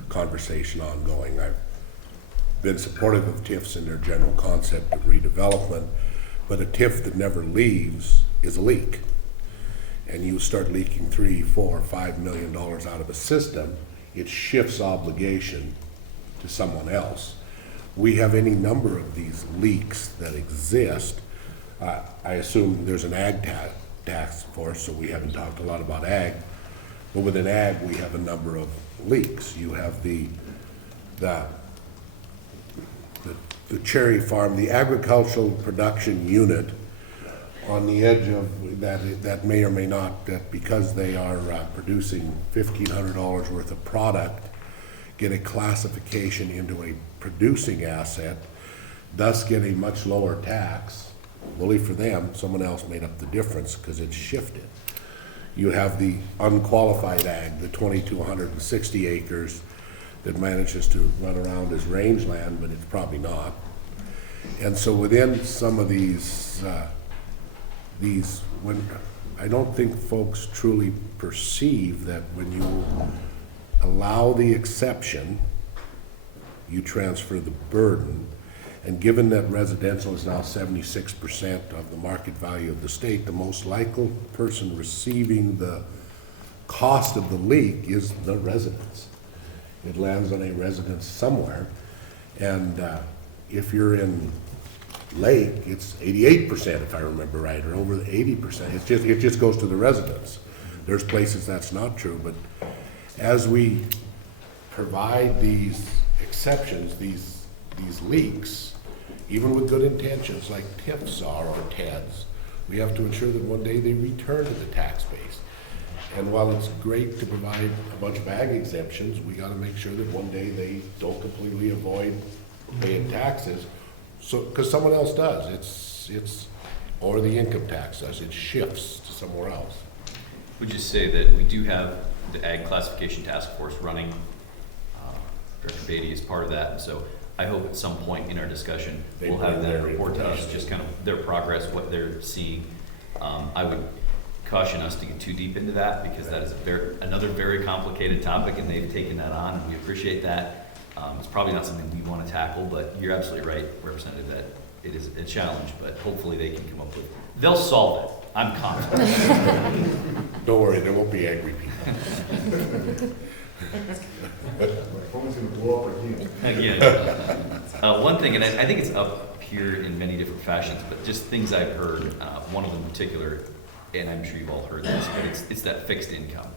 conversation ongoing. I've been supportive of TIFs in their general concept of redevelopment, but a TIF that never leaves is a leak. And you start leaking $3, $4, $5 million out of a system, it shifts obligation to someone else. We have any number of these leaks that exist. I assume there's an ag task force, so we haven't talked a lot about ag. But within ag, we have a number of leaks. You have the cherry farm, the agricultural production unit on the edge of that may or may not, that because they are producing $1,500 worth of product, get a classification into a producing asset, thus get a much lower tax. Only for them, someone else made up the difference because it's shifted. You have the unqualified ag, the 2,260 acres that manages to run around as rangeland, but it's probably not. And so within some of these, when I don't think folks truly perceive that when you allow the exception, you transfer the burden. And given that residential is now 76% of the market value of the state, the most likely person receiving the cost of the leak is the residents. It lands on a residence somewhere. And if you're in Lake, it's 88%, if I remember right, or over 80%. It just goes to the residents. There's places that's not true, but as we provide these exceptions, these leaks, even with good intentions like TIFs are or TEDs, we have to ensure that one day they return to the tax base. And while it's great to provide a bunch of ag exemptions, we got to make sure that one day they don't completely avoid paying taxes. So, because someone else does, or the income tax does, it shifts to somewhere else. would just say that we do have the Ag Classification Task Force running. Director Beatty is part of that, and so I hope at some point in our discussion, we'll have them report to us just kind of their progress, what they're seeing. I would caution us to get too deep into that because that is another very complicated topic, and they've taken that on, and we appreciate that. It's probably not something we want to tackle, but you're absolutely right, Representative, that it is a challenge, but hopefully they can come up with, they'll solve it. I'm confident. Don't worry, there won't be angry people. My phone's gonna blow up again. Again. One thing, and I think it's up here in many different fashions, but just things I've heard, one of them in particular, and I'm sure you've all heard this, but it's that fixed income.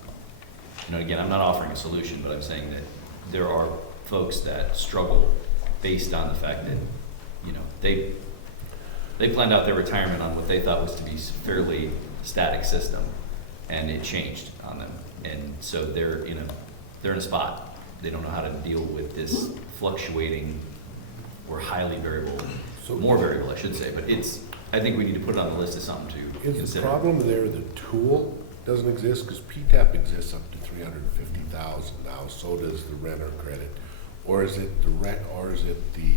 You know, again, I'm not offering a solution, but I'm saying that there are folks that struggle based on the fact that, you know, they planned out their retirement on what they thought was to be fairly static system, and it changed on them. And so they're in a spot. They don't know how to deal with this fluctuating or highly variable, more variable, I should say. But I think we need to put it on the list as something to consider. Is the problem there the tool doesn't exist? Because PTAP exists up to $350,000 now, so does the renter credit. Or is it the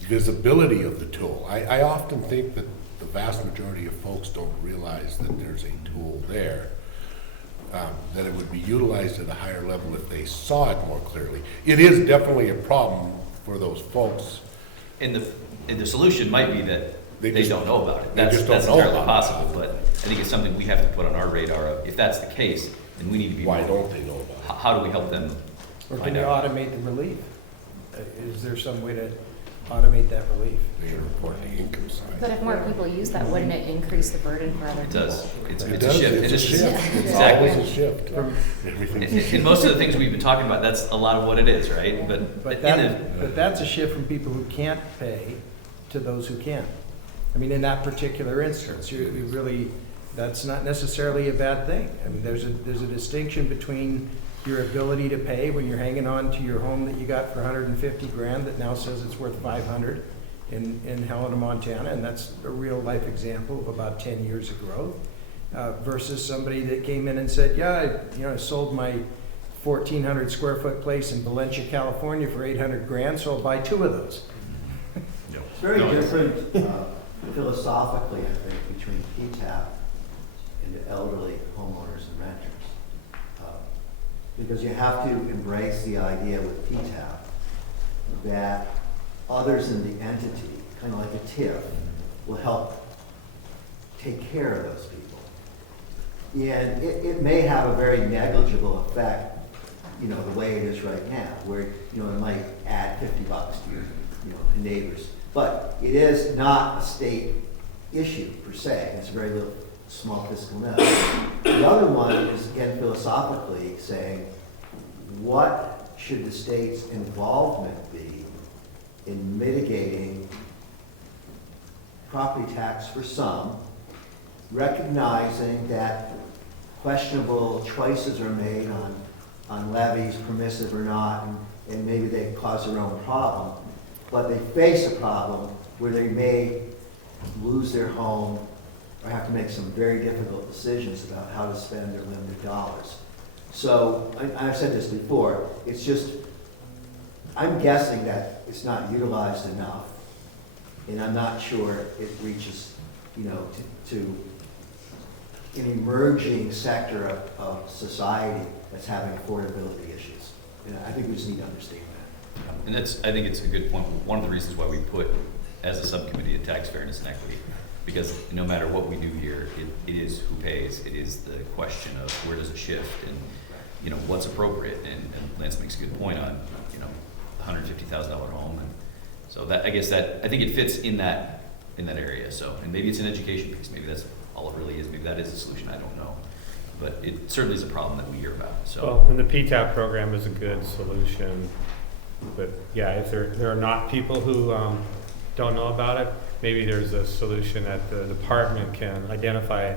visibility of the tool? I often think that the vast majority of folks don't realize that there's a tool there, that it would be utilized at a higher level if they saw it more clearly. It is definitely a problem for those folks. And the solution might be that they don't know about it. That's know entirely about possible, but I think it's something we have to put on our radar of, if that's the case, then we need to be. Why don't they know about it? How do we help them Or can find you out? automate the relief? Is there some way to automate that relief? They can report the income side. But if more people use that, wouldn't it increase the burden for other It people? does. It's It a does. shift. It's a shift. It's Exactly. always a shift. Everything's And most of the things we've been talking about, that's a lot of what it is, right? But that's a shift from people who can't pay to those who can. I mean, in that particular instance, you really, that's not necessarily a bad thing. I mean, there's a distinction between your ability to pay when you're hanging on to your home that you got for 150 grand that now says it's worth 500 in Helena, Montana, and that's a real life example of about 10 years of growth, versus somebody that came in and said, yeah, I sold my 1,400 square foot place in Valencia, California for 800 grand, so I'll buy 2 of those. It's very different philosophically, I think, between PTAP and the elderly homeowners and renters. Because you have to embrace the idea with PTAP that others in the entity, kind of like a TIF, will help take care of those people. And it may have a very negligible effect, the way it is right now, where, it might add $50 to your, neighbors. But it is not a state issue per se. It's a very little, small fiscal note. The other one is, again, philosophically saying, what should the state's involvement be in mitigating property tax for some, recognizing that questionable choices are made on levies, permissive or not, and maybe they cause their own problem, but they face a problem where they may lose their home or have to make some very difficult decisions about how to spend their limited dollars. So, I've said this before, it's just, I'm guessing that it's not utilized enough, and I'm not sure it reaches, to an emerging sector of society that's having affordability issues. And I think we just need to understand that. And I think it's a good point. One of the reasons why we put, as a subcommittee, a tax fairness and equity, because no matter what we do here, it is who pays. It is the question of where does it shift and, what's appropriate. And Lance makes a good point on, $150,000 home. And so I think it fits in that area. So, and maybe it's an education piece. Maybe that's all it really is. Maybe that is a solution. I don't know. But it certainly is a problem that we hear about. So. Well, and the PTAP program is a good solution. But yeah, if there are not people who don't know about it, maybe there's a solution that the department can identify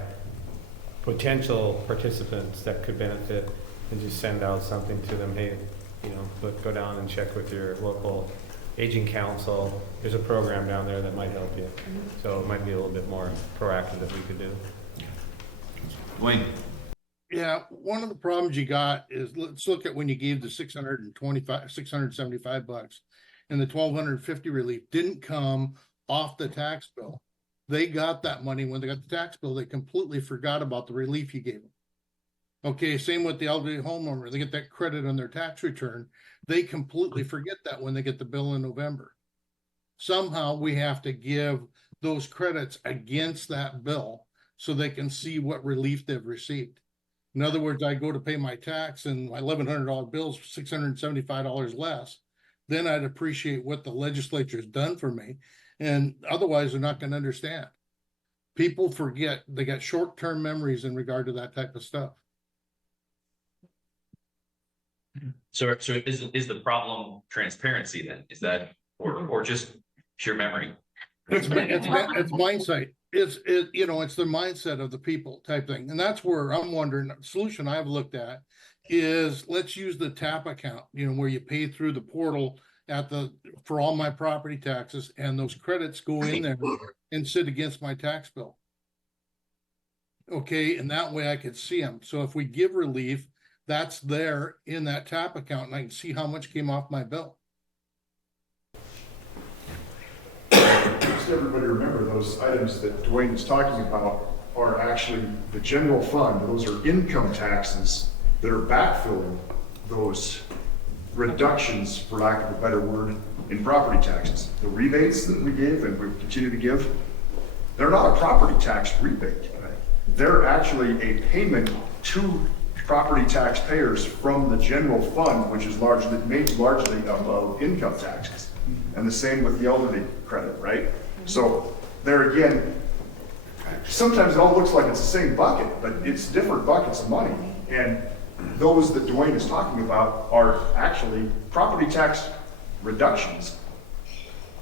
potential participants that could benefit and just send out something to them. Hey, go down and check with your local aging council. There's a program down there that might help you. So it might be a little bit more proactive that we could do. Dwayne. Yeah, one of the problems you got is, let's look at when you gave the $675 and the 1,250 relief didn't come off the tax bill. They got that money when they got the tax bill. They completely forgot about the relief you gave them. Okay, same with the elderly homeowner. They get that credit on their tax return. They completely forget that when they get the bill in November. Somehow we have to give those credits against that bill so they can see what relief they've received. In other words, I go to pay my tax and my $1,100 bill's $675 less. Then I'd appreciate what the legislature's done for me. And otherwise, they're not going to understand. People forget, they got short-term memories in regard to that type of stuff. So is the problem transparency then? Is that, or just pure memory? It's mindset. It's the mindset of the people type thing. And that's where I'm wondering, the solution I've looked at is let's use the TAP account, where you pay through the portal for all my property taxes, and those credits go in there and sit against my tax bill. Okay, and that way I could see them. So if we give relief, that's there in that TAP account and I can see how much came off my bill. Just everybody remember those items that Dwayne is talking about are actually the general fund. Those are income taxes that are backfilling those reductions, for lack of a better word, in property taxes. The rebates that we gave and we continue to give, they're not a property tax rebate. They're actually a payment to property taxpayers from the general fund, which is made largely of income taxes. And the same with the elderly credit, right? So there again, sometimes it all looks like it's the same bucket, but it's different buckets of money. And those that Dwayne is talking about are actually property tax reductions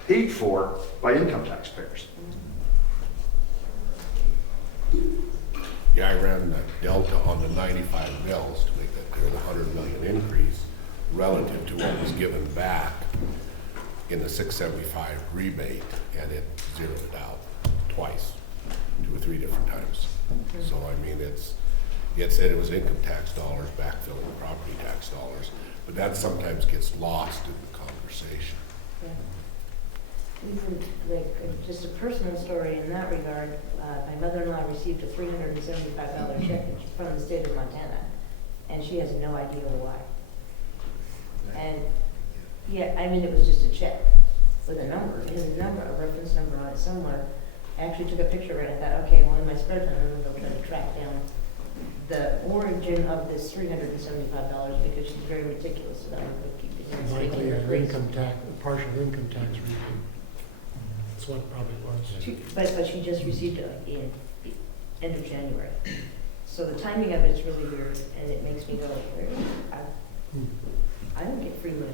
paid for by income taxpayers. Yeah, I ran the delta on the 95 mills to make that clear, the 100 million increase relative to what was given back in the 675 rebate, and it zeroed it out twice, 2 or 3 different times. So I mean, it said it was income tax dollars backfilling property tax dollars, but that sometimes gets lost in the conversation. Yeah. Even just a personal story in that regard, my mother-in-law received a $375 check from the state of Montana, and she has no idea why. And yeah, I mean, it was just a check with a number, a reference number on it somewhere. I actually took a picture of it and I thought, okay, well, in my spare time, I'm going to try to track down the origin of this $375 because she's very meticulous about it. Likely an income tax, a partial income tax rebate. That's what it probably was. But she just received it in end of January. So the timing of it's really weird, and it makes me go, I don't get free money.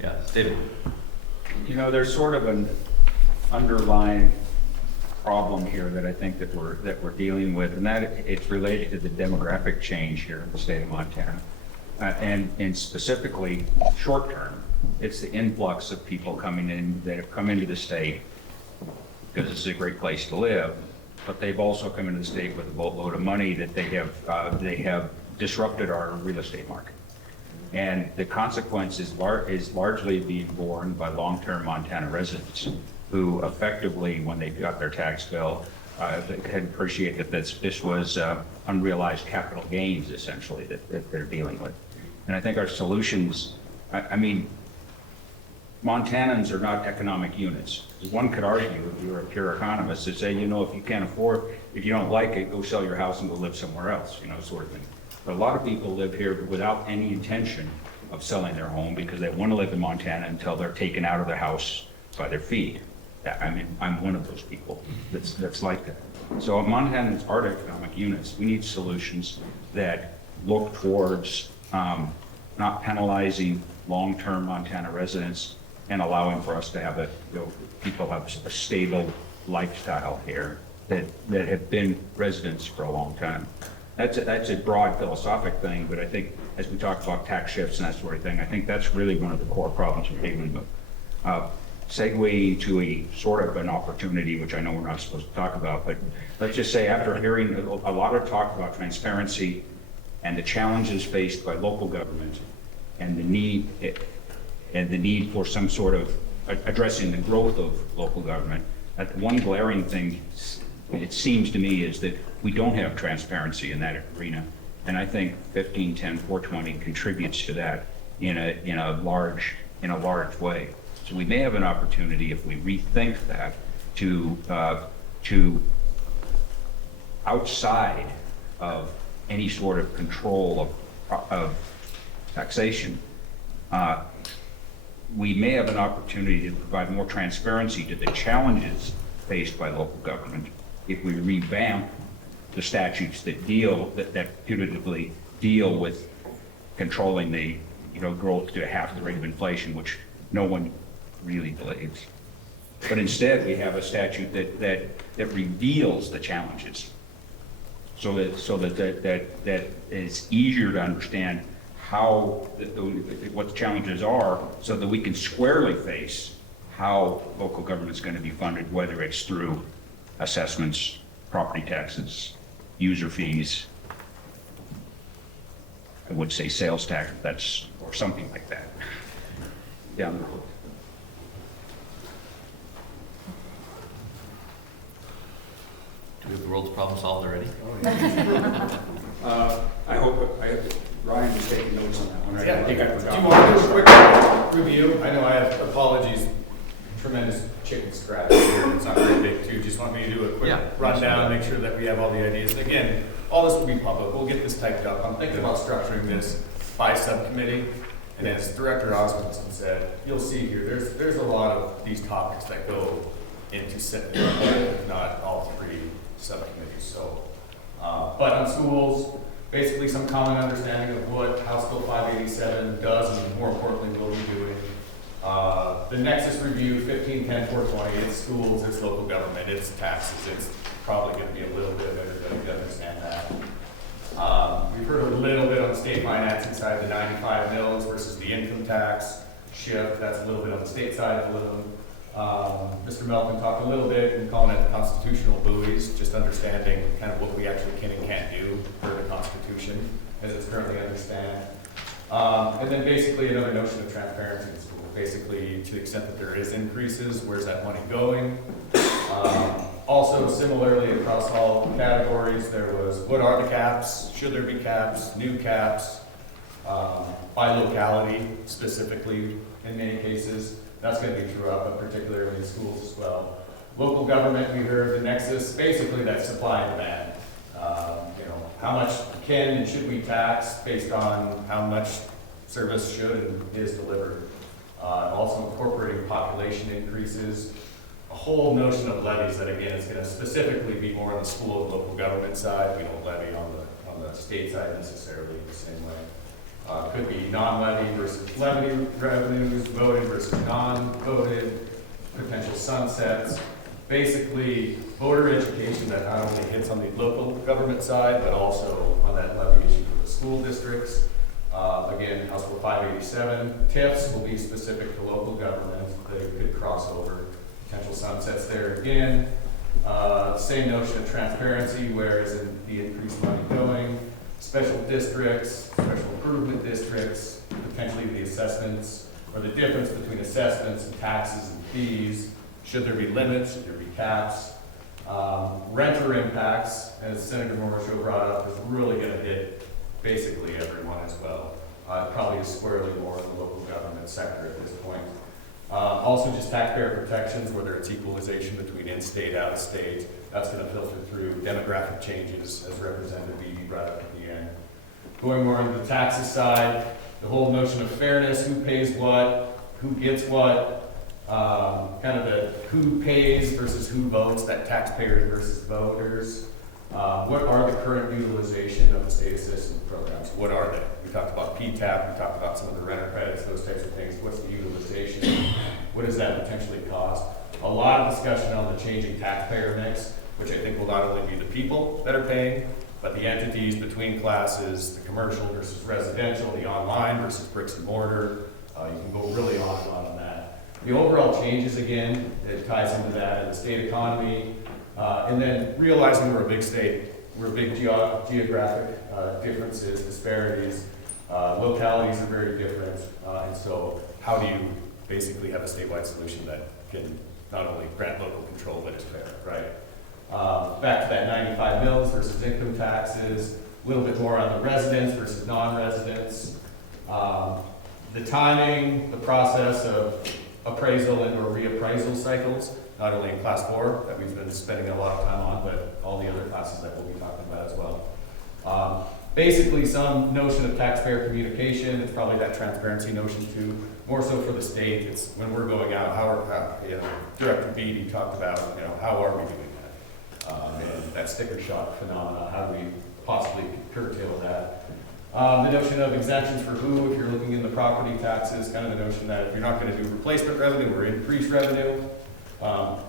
Yeah, David. There's sort of an underlying problem here that I think that we're dealing with, and that it's related to the demographic change here in the state of Montana. And specifically short term, it's the influx of people coming in that have come into the state because it's a great place to live, but they've also come into the state with a boatload of money that they have disrupted our real estate market. And the consequence is largely being borne by long-term Montana residents who effectively, when they got their tax bill, they had appreciated that this was unrealized capital gains, essentially, that they're dealing with. And I think our solutions, I mean, Montanans are not economic units. One could argue, if you're a pure economist, to say, if you can't afford, if you don't like it, go sell your house and go live somewhere else, sort of thing. But a lot of people live here without any intention of selling their home because they want to live in Montana until they're taken out of their house by their feet. I mean, I'm one of those people that's like that. So Montanans are economic units. We need solutions that look towards not penalizing long-term Montana residents and allowing for us to have people have a stable lifestyle here that have been residents for a long time. That's a broad philosophic thing, but I think as we talk about tax shifts and that sort of thing, I think that's really one of the core problems we're dealing with. segue to a sort of an opportunity, which I know we're not supposed to talk about, but let's just say after hearing a lot of talk about transparency and the challenges faced by local government and the need for some sort of addressing the growth of local government, one glaring thing, it seems to me, is that we don't have transparency in that arena. And I think 1510 420 contributes to that in a large way. So we may have an opportunity, if we rethink that, to outside of any sort of control of taxation, we may have an opportunity to provide more transparency to the challenges faced by local government if we revamp the statutes that putatively deal with controlling the growth to half the rate of inflation, which no one really believes. But instead, we have a statute that reveals the challenges, so that it's easier to understand what the challenges are, so that we can squarely face how local government's going to be funded, whether it's through assessments, property taxes, user fees, I would say sales tax, or something like that. Down the road. Do we have the world's problem solved already? I hope Ryan was taking notes on that one. I think I forgot. Do you want to do a quick review? I know I have apologies, tremendous chicken scratch here. It's not very big too. Just want me to do a quick rundown, make sure that we have all the ideas. And again, all this will be public. We'll get this typed up. I'm thinking about structuring this by subcommittee. And as Director Osmondson said, you'll see here, there's a lot of these topics that go into setting, if not all three subcommittees. So, but on schools, basically some common understanding of what House Bill 587 does, and more importantly, will be doing. The Nexus Review, 1510 420, it's schools, it's local government, it's taxes, it's probably going to be a little bit of everybody to understand that. We've heard a little bit on the state financing side, the 95 mils versus the income tax shift. That's a little bit on the state side of the balloon. Mr. Melton talked a little bit and calling it the constitutional buoys, just understanding kind of what we actually can and can't do per the Constitution as it's currently understood. And then basically another notion of transparency in school. Basically, to the extent that there is increases, where's that money going? Also, similarly across all categories, there was what are the caps? Should there be caps? New caps? By locality, specifically in many cases. That's going to be true up, but particularly in schools as well. Local government, we heard the nexus, basically that's supply and demand. How much can and should we tax based on how much service should and is delivered. Also incorporating population increases, a whole notion of levies that again is going to specifically be more on the school and local government side. We don't levy on the state side necessarily the same way. Could be non-levy versus levy revenues, voted versus non-voted, potential sunsets. Basically, voter education that not only hits on the local government side, but also on that levy issue for the school districts. Again, House Bill 587, TIFs will be specific to local government. They could cross over. Potential sunsets there again. Same notion of transparency, where is the increased money going? Special districts, special improvement districts, potentially the assessments, or the difference between assessments and taxes and fees. Should there be limits? Should there be caps? Renter impacts, as Senator Morrishow brought up, is really going to hit basically everyone as well. Probably squarely more in the local government sector at this point. Also just taxpayer protections, whether it's equalization between in-state, out-of-state, that's going to filter through demographic changes, as Representative Beebe brought up at the end. Going more into the taxes side, the whole notion of fairness, who pays what, who gets what, kind of the who pays versus who votes, that taxpayers versus voters. What are the current utilization of the state assistance programs? What are they? We talked about PTAP, we talked about some of the renter credits, those types of things. What's the utilization? What does that potentially cost? A lot of discussion on the changing taxpayer mix, which I think will not only be the people that are paying, but the entities between classes, the commercial versus residential, the online versus bricks and mortar. You can go really on and on that. the overall changes, again, it ties into that, and the state economy, and then realizing we're a big state, we're a big geographic differences, disparities, localities are very different, and so how do you basically have a statewide solution that can not only grant local control, but is fair, right? Back to that 95 mills versus income taxes, a little bit more on the residents versus non-residents. The timing, the process of appraisal and or reappraisal cycles, not only in class 4 that we've been spending a lot of time on, but all the other classes that we'll be talking about as well. Basically some notion of taxpayer communication, it's probably that transparency notion too, more so for the state, it's when we're going out, Director Beatty talked about, how are we doing that? And that sticker shock phenomenon, how do we possibly curtail that? The notion of exemptions for who, if you're looking in the property taxes, kind of the notion that if you're not going to do replacement revenue or increased revenue,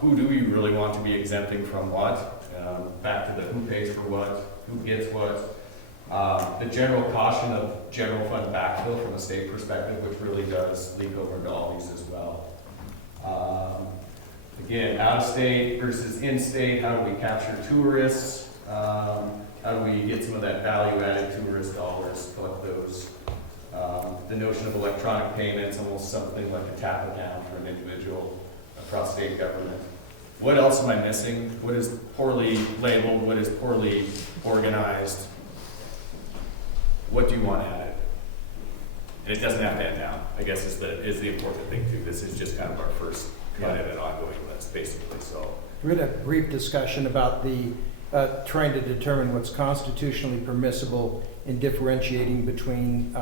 who do you really want to be exempting from what? Back to the who pays for what, who gets what. The general caution of general fund backfill from a state perspective, which really does leak over into all these as well. Again, out of state versus in-state, how do we capture tourists? How do we get some of that value-added tourist dollars, collect those? The notion of electronic payments, almost something like a tap account for an individual across state government. What else am I missing? What is poorly labeled? What is poorly organized? What do you want added? And it doesn't have to end now, I guess is the important thing too. This is just kind of our first cut at an ongoing list, basically, so. We had a brief discussion about the, trying to determine what's constitutionally permissible in differentiating between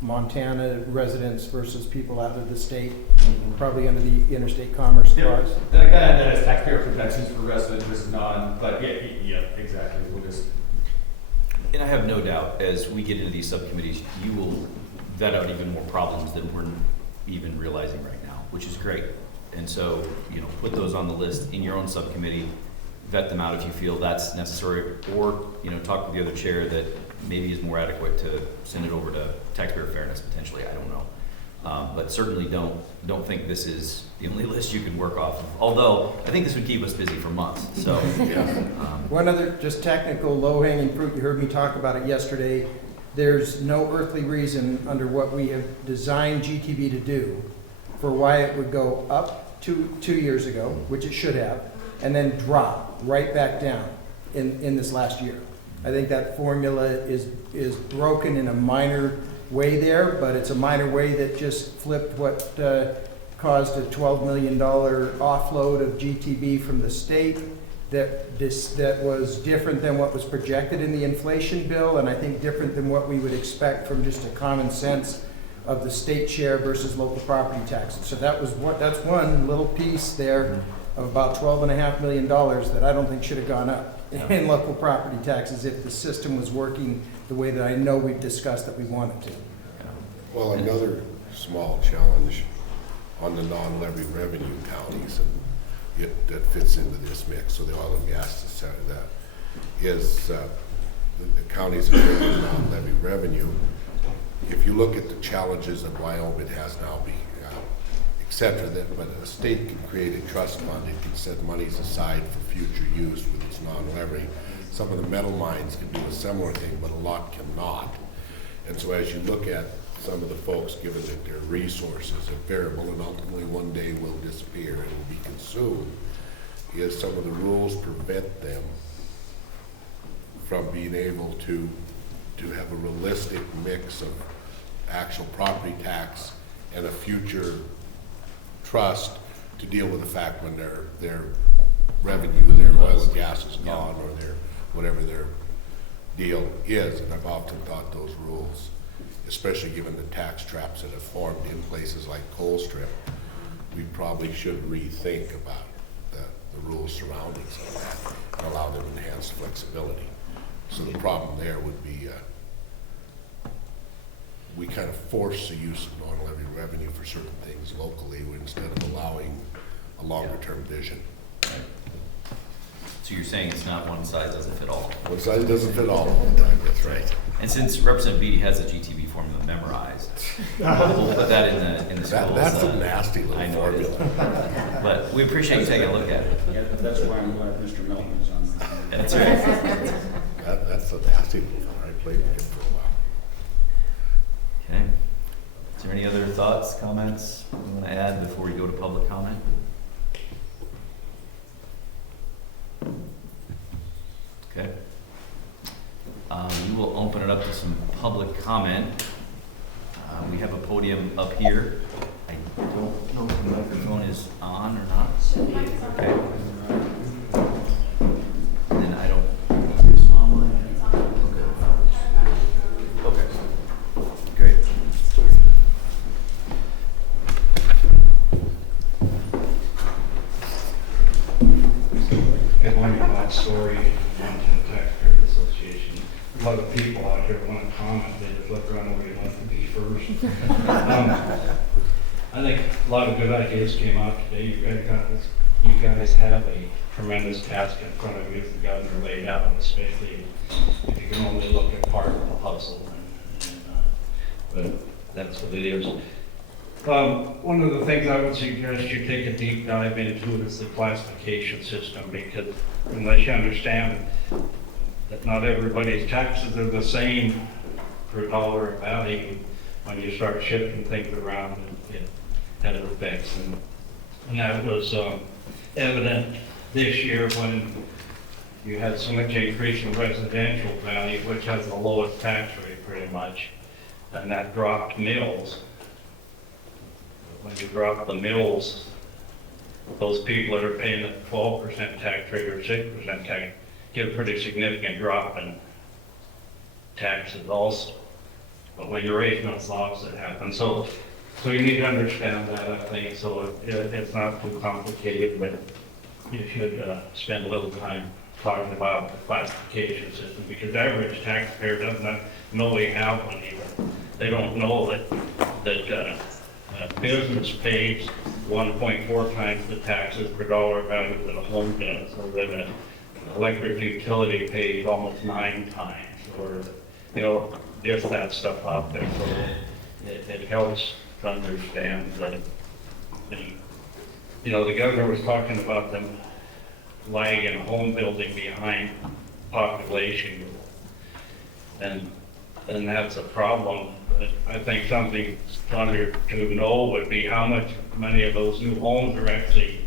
Montana residents versus people out of the state, probably under the interstate commerce clause. Then I kind of had that as taxpayer protections for residents versus non, but yeah, exactly. We'll just. And I have no doubt, as we get into these subcommittees, you will vet out even more problems than we're even realizing right now, which is great. And so, put those on the list in your own subcommittee, vet them out if you feel that's necessary, or, talk with the other chair that maybe is more adequate to send it over to taxpayer fairness potentially, I don't know. But certainly don't think this is the only list you can work off of. Although, I think this would keep us busy for months, so. One other just technical low-hanging fruit, you heard me talk about it yesterday. There's no earthly reason under what we have designed GTV to do for why it would go up 2 years ago, which it should have, and then drop right back down in this last year. I think that formula is broken in a minor way there, but it's a minor way that just flipped what caused a $12 million offload of GTV from the state that was different than what was projected in the inflation bill, and I think different than what we would expect from just a common sense of the state share versus local property taxes. So that's one little piece there of about $12.5 million that I don't think should have gone up in local property taxes if the system was working the way that I know we've discussed that we want it to. Well, another small challenge on the non-levy revenue counties, and that fits into this mix, so the oil and gas side of that, is the counties that are in non-levy revenue. If you look at the challenges that Wyoming has now, but a state can create a trust fund, it can set monies aside for future use with its non-levy. Some of the metal mines can do a similar thing, but a lot cannot. And so as you look at some of the folks, given that their resources are variable and ultimately one day will disappear and will be consumed, is some of the rules prevent them from being able to have a realistic mix of actual property tax and a future trust to deal with the fact when their revenue, their oil and gas is gone, or their whatever their deal is. And I've often thought those rules, especially given the tax traps that have formed in places like Colstrip, we probably should rethink about the rules surrounding some of that and allow them enhanced flexibility. So the problem there would be we kind of force the use of non-levy revenue for certain things locally instead of allowing a longer-term vision. So you're saying it's not one size doesn't fit all? One size doesn't fit all the time, that's right. And since Representative Beatty has the GTV formula memorized, We'll put that in the That- schools. that's a nasty little I know it is. formula. But we appreciate you taking a look at it. Yeah, that's why I'm glad Mr. Melton is on. That's right. That's a nasty little one. I played with him for a while. Okay. Is there any other thoughts, comments you want to add before we go to public comment? Okay. We will open it up to some public comment. We have a podium up here. I don't know if the microphone is on or not. Okay. And then I don't, it's online. Okay. Great. Good morning, Bob Story, Mountain Taxpayers Association. A lot of people out here want to comment, they just look around where you want to be first. I think a lot of good ideas came out today. You guys have a tremendous task in front of you, the governor laid out, especially if you can only look at part of the puzzle. But that's what it is. One of the things I would suggest you take a deep dive into is the classification system, because unless you understand that not everybody's taxes are the same per dollar value, when you start shifting things around, it had effects. And that was evident this year when you had so much increase in residential value, which has the lowest tax rate pretty much, and that dropped mills. When you drop the mills, those people that are paying a 12% tax rate or 6% tax get a pretty significant drop in taxes also. But when you're raising those laws, it happens. So you need to understand that, I think. So it's not too complicated, but you should spend a little time talking about the classification system, because the average taxpayer doesn't know they have one either. They don't know that business pays 1.4 times the taxes per dollar value that a home does, or that an electric utility pays almost 9 times, or, just that stuff out there. So it helps to understand that, the governor was talking about them lagging home building behind population, and that's a problem. But I think something to know would be how many of those new homes are actually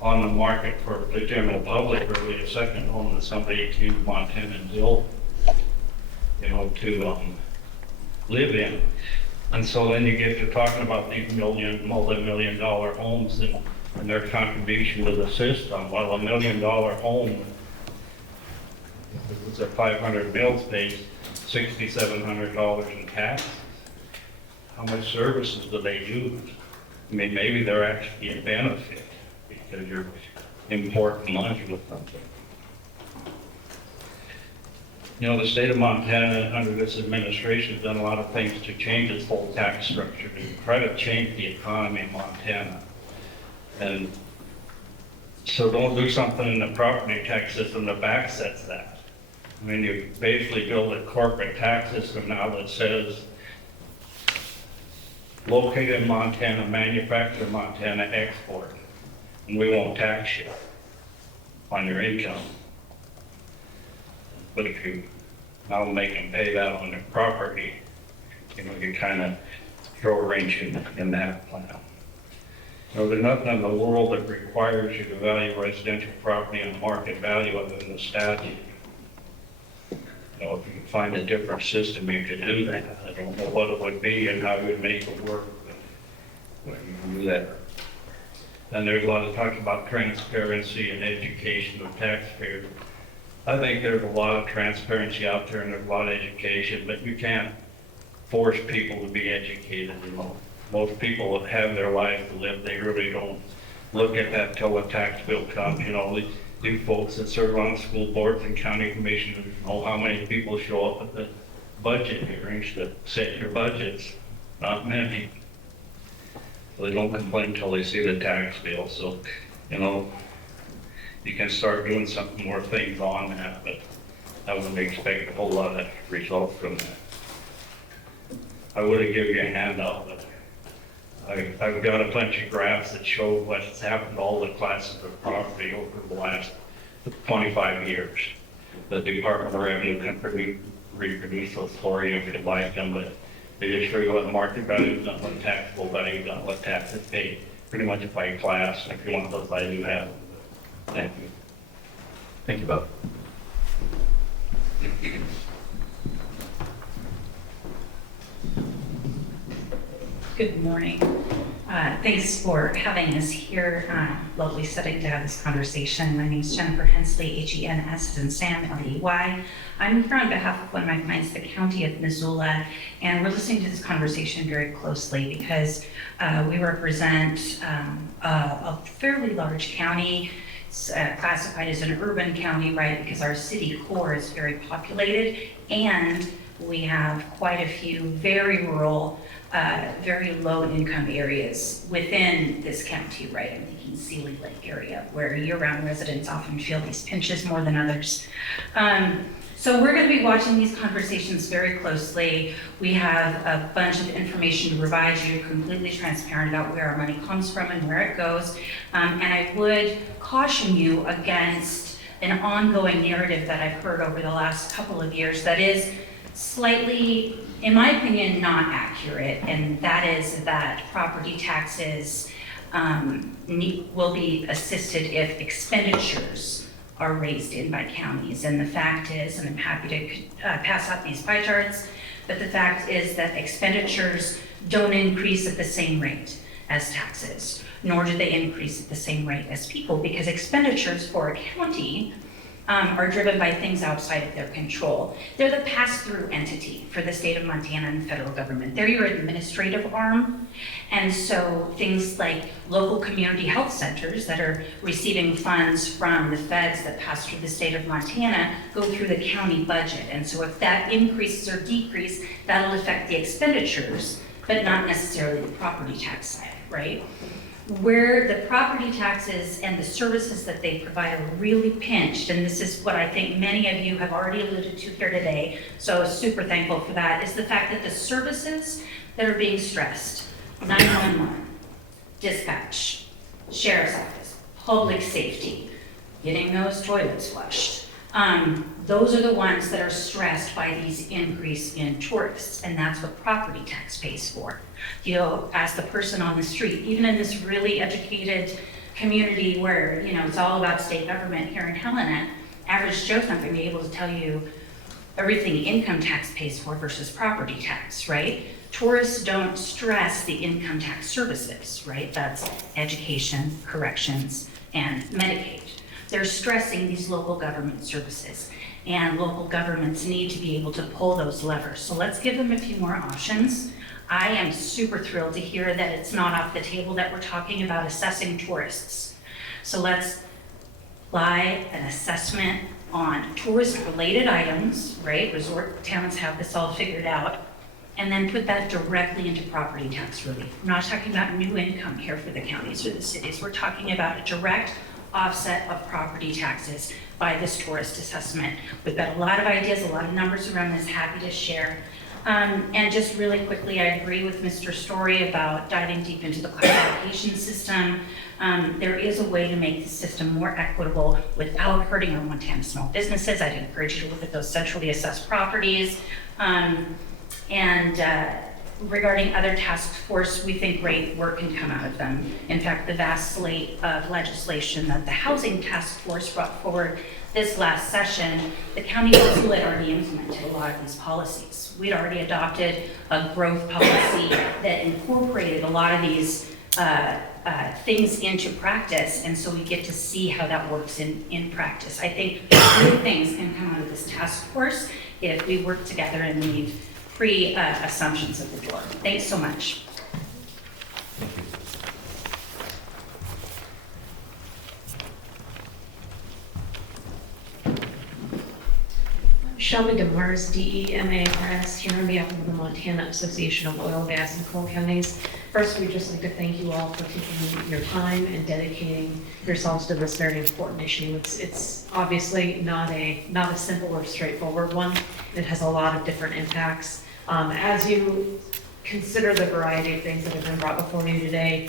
on the market for the general public, or a second home that somebody came to Montana and built, to live in. And so then you get to talking about these multi-million-dollar homes and their contribution to the system. Well, $1 million home, if it's a 500 bills pays $6,700 in tax. How much services do they use? I mean, maybe they're actually a benefit because you're importing money with something. The state of Montana, under this administration, has done a lot of things to change its whole tax structure to try to change the economy in Montana. And so don't do something in the property tax system that backsets that. I mean, you basically build a corporate tax system now that says, located in Montana, manufactured in Montana, export. And we won't tax you on your income. But if you now make them pay that on their property, you kind of throw a wrench in that plan. There's nothing in the world that requires you to value residential property on market value other than the statute. If you can find a different system, you could do that. I don't know what it would be and how you would make it work, but you can do that. And there's a lot of talk about transparency and education of taxpayers. I think there's a lot of transparency out there and there's a lot of education, but you can't force people to be educated. Most people that have their life to live, they really don't look at that till the tax bill comes. These folks that serve on school boards and county commissioners know how many people show up at the budget hearings to set your budgets. Not many. So they don't complain till they see the tax bill. So, you can start doing some more things on that, but I wouldn't expect a whole lot of results from that. I would have given you a handout, but I've got a bunch of graphs that show what's happened to all the classes of property over the last 25 years. The Department of Revenue can reproduce those for you if you'd like them, but they just show you what the market value is, not what taxable value is, not what taxes paid, pretty much by class. If you want those, I do have them. Thank you. Thank you, Bob. Good morning. Thanks for having us here. Lovely setting to have this conversation. My name is Jennifer Hensley, H-E-N-S and Sam, L-E-Y. I'm here on behalf of one of my clients, the County of Missoula, and we're listening to this conversation very closely because we represent a fairly large county. It's classified as an urban county, right, because our city core is very populated, and we have quite a few very rural, very low-income areas within this county, right? I'm thinking Sealy Lake area, where year-round residents often feel these pinches more than others. So we're going to be watching these conversations very closely. We have a bunch of information to provide you, completely transparent about where our money comes from and where it goes. And I would caution you against an ongoing narrative that I've heard over the last couple of years that is slightly, in my opinion, not accurate, and that is that property taxes will be assisted if expenditures are raised in by counties. And the fact is, and I'm happy to pass out these pie charts, but the fact is that expenditures don't increase at the same rate as taxes, nor do they increase at the same rate as people, because expenditures for a county are driven by things outside of their control. They're the pass-through entity for the state of Montana and the federal government. They're your administrative arm. And so things like local community health centers that are receiving funds from the feds that pass through the state of Montana go through the county budget. And so if that increases or decreases, that'll affect the expenditures, but not necessarily the property tax side, right? Where the property taxes and the services that they provide are really pinched, and this is what I think many of you have already alluded to here today, so I was super thankful for that, is the fact that the services that are being stressed, 911, dispatch, sheriff's office, public safety, getting those toilets flushed, those are the ones that are stressed by these increase in tourists, and that's what property tax pays for. You know, as the person on the street, even in this really educated community where, you know, it's all about state government here in Helena, average Joe's not gonna be able to tell you everything income tax pays for versus property tax, right? Tourists don't stress the income tax services, right? That's education, corrections, and Medicaid. They're stressing these local government services, and local governments need to be able to pull those levers. So let's give them a few more options. I am super thrilled to hear that it's not off the table that we're talking about assessing tourists. So let's apply an assessment on tourist-related items, right? Resort towns have this all figured out, and then put that directly into property tax relief. I'm not talking about new income here for the counties or the cities. We're talking about a direct offset of property taxes by this tourist assessment. We've got a lot of ideas, a lot of numbers around this, happy to share. And just really quickly, I agree with Mr. Story about diving deep into the classification system. There is a way to make the system more equitable without hurting our Montana small businesses. I'd encourage you to look at those centrally assessed properties. Regarding other task force, we think great work can come out of them. In fact, the vast slate of legislation that the Housing Task Force brought forward this last session, the county of Missoula had already implemented a lot of these policies. We'd already adopted a growth policy that incorporated a lot of these things into practice, and so we get to see how that works in practice. I think good things can come out of this task force if we work together and leave pre-assumptions at the door. Thanks so much. Shelby DeMars, DEMARS, here on behalf of the Montana Association of Oil, Gas, and Coal Counties. First, we'd just like to thank you all for taking your time and dedicating yourselves to this very important issue. It's obviously not a simple or straightforward one. It has a lot of different impacts. As you consider the variety of things that have been brought before you today.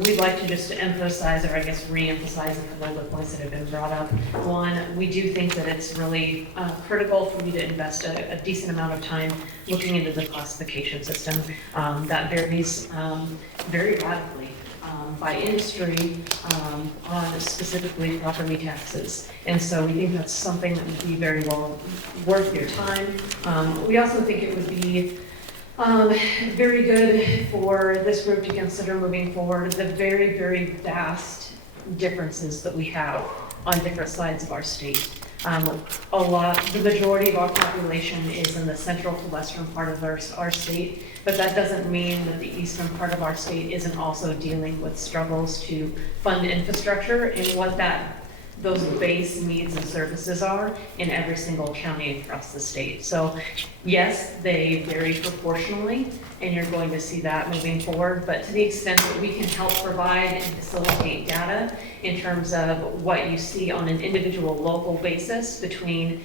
We'd like to just emphasize, or I guess re-emphasize a couple of the points that have been brought up. One, we do think that it's really critical for you to invest a decent amount of time looking into the classification system. That varies very radically by industry on specifically property taxes. And so we think that's something that would be very well worth your time. We also think it would be very good for this group to consider moving forward the very, very vast differences that we have on different sides of our state. The majority of our population is in the central to western part of our state, but that doesn't mean that the eastern part of our state isn't also dealing with struggles to fund infrastructure and what those base needs and services are in every single county across the state. So yes, they vary proportionally, and you're going to see that moving forward, but to the extent that we can help provide and facilitate data in terms of what you see on an individual local basis between,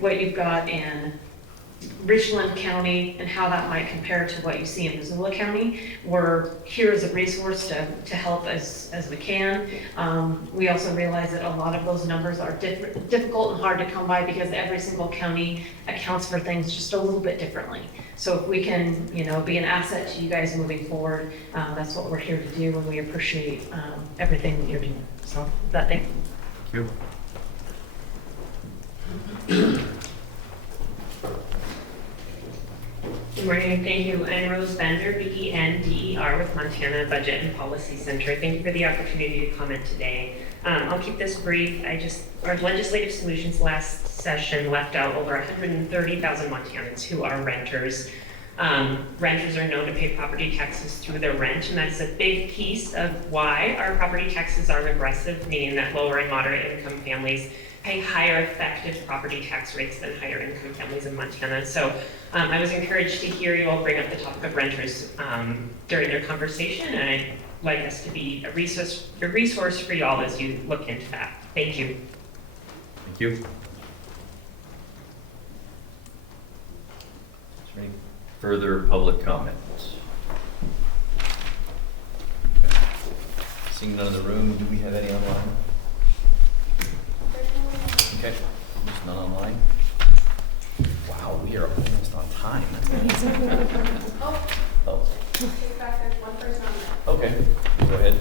what you've got in Richland County and how that might compare to what you see in Missoula County, we're here as a resource to help as we can. We also realize that a lot of those numbers are difficult and hard to come by because every single county accounts for things just a little bit differently. So if we can, be an asset to you guys moving forward, that's what we're here to do, and we appreciate everything that you're doing. So thank you. Good morning, thank you. I'm Rose Bender, BENDER with Montana Budget and Policy Center. Thank you for the opportunity to comment today. I'll keep this brief. Our legislative solutions last session left out over 130,000 Montanans who are renters. Renters are known to pay property taxes through their rent, and that's a big piece of why our property taxes are regressive, meaning that lower and moderate income families pay higher effective property tax rates than higher income families in Montana. So I was encouraged to hear you all bring up the topic of renters during your conversation, and I'd like us to be a resource for you all as you look into that. Thank you. Thank you. Is there any further public comments? Seeing none in the room, do we have any online? Okay, there's none online. Wow, we are almost on time. Oh. Okay, go ahead.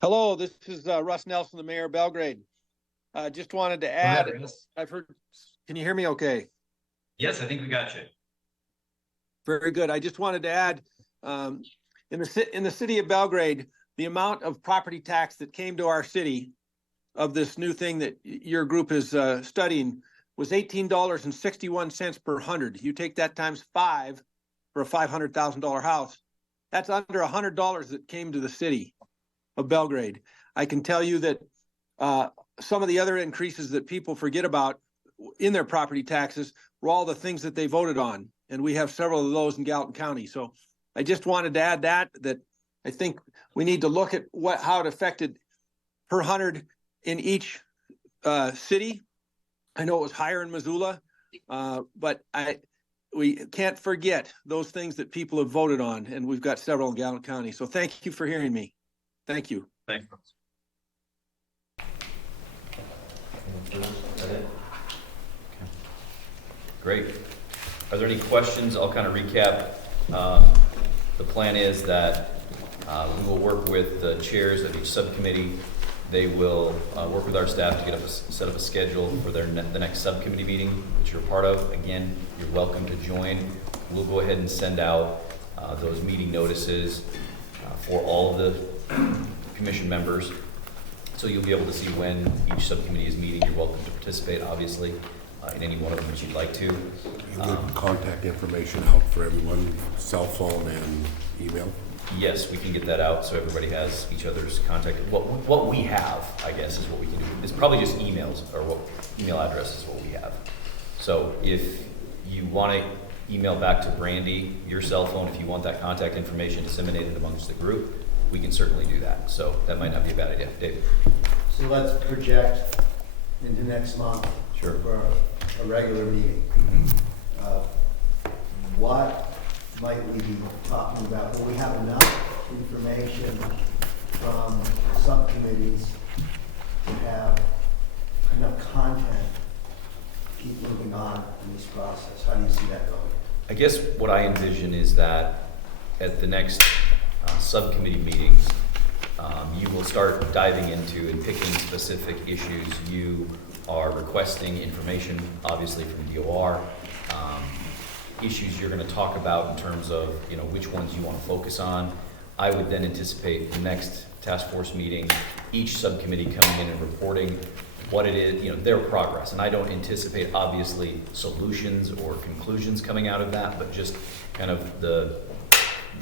Hello, this is Russ Nelson, the mayor of Belgrade. Just wanted to add, can you hear me okay? Yes, I think we got you. Very good. I just wanted to add, in the city of Belgrade, the amount of property tax that came to our city of this new thing that your group is studying was $18.61 per 100. You take that times 5 for a $500,000 house. That's under $100 that came to the city of Belgrade. I can tell you that some of the other increases that people forget about in their property taxes were all the things that they voted on. And we have several of those in Gallatin County. So I just wanted to add that I think we need to look at how it affected per 100 in each city. I know it was higher in Missoula, but we can't forget those things that people have voted on, and we've got several in Gallatin County. So thank you for hearing me. Thank you. Thanks. Great. Are there any questions? I'll kind of recap. The plan is that we will work with the chairs of each subcommittee. They will work with our staff to set up a schedule for the next subcommittee meeting, which you're part of. Again, you're welcome to join. We'll go ahead and send out those meeting notices for all of the commission members. So you'll be able to see when each subcommittee is meeting. You're welcome to participate, obviously, in any one of them that you'd like to. You get contact information out for everyone, cell phone and email? Yes, we can get that out so everybody has each other's contact. What we have, I guess, is what we can do. It's probably just emails, or email address is what we have. So if you want to email back to Brandy, your cell phone, if you want that contact information disseminated amongst the group, we can certainly do that. So that might not be a bad idea. David? So let's project into next month. Sure. For a regular meeting. What might we be talking about? Will we have enough information from subcommittees to have enough content to keep moving on in this process? How do you see that going? I guess what I envision is that at the next subcommittee meetings, you will start diving into and picking specific issues. You are requesting information, obviously from DOR, issues you're going to talk about in terms of, you know, which ones you want to focus on. I would then anticipate the next task force meeting, each subcommittee coming in and reporting what it is, you know, their progress. And I don't anticipate, obviously, solutions or conclusions coming out of that, but just kind of the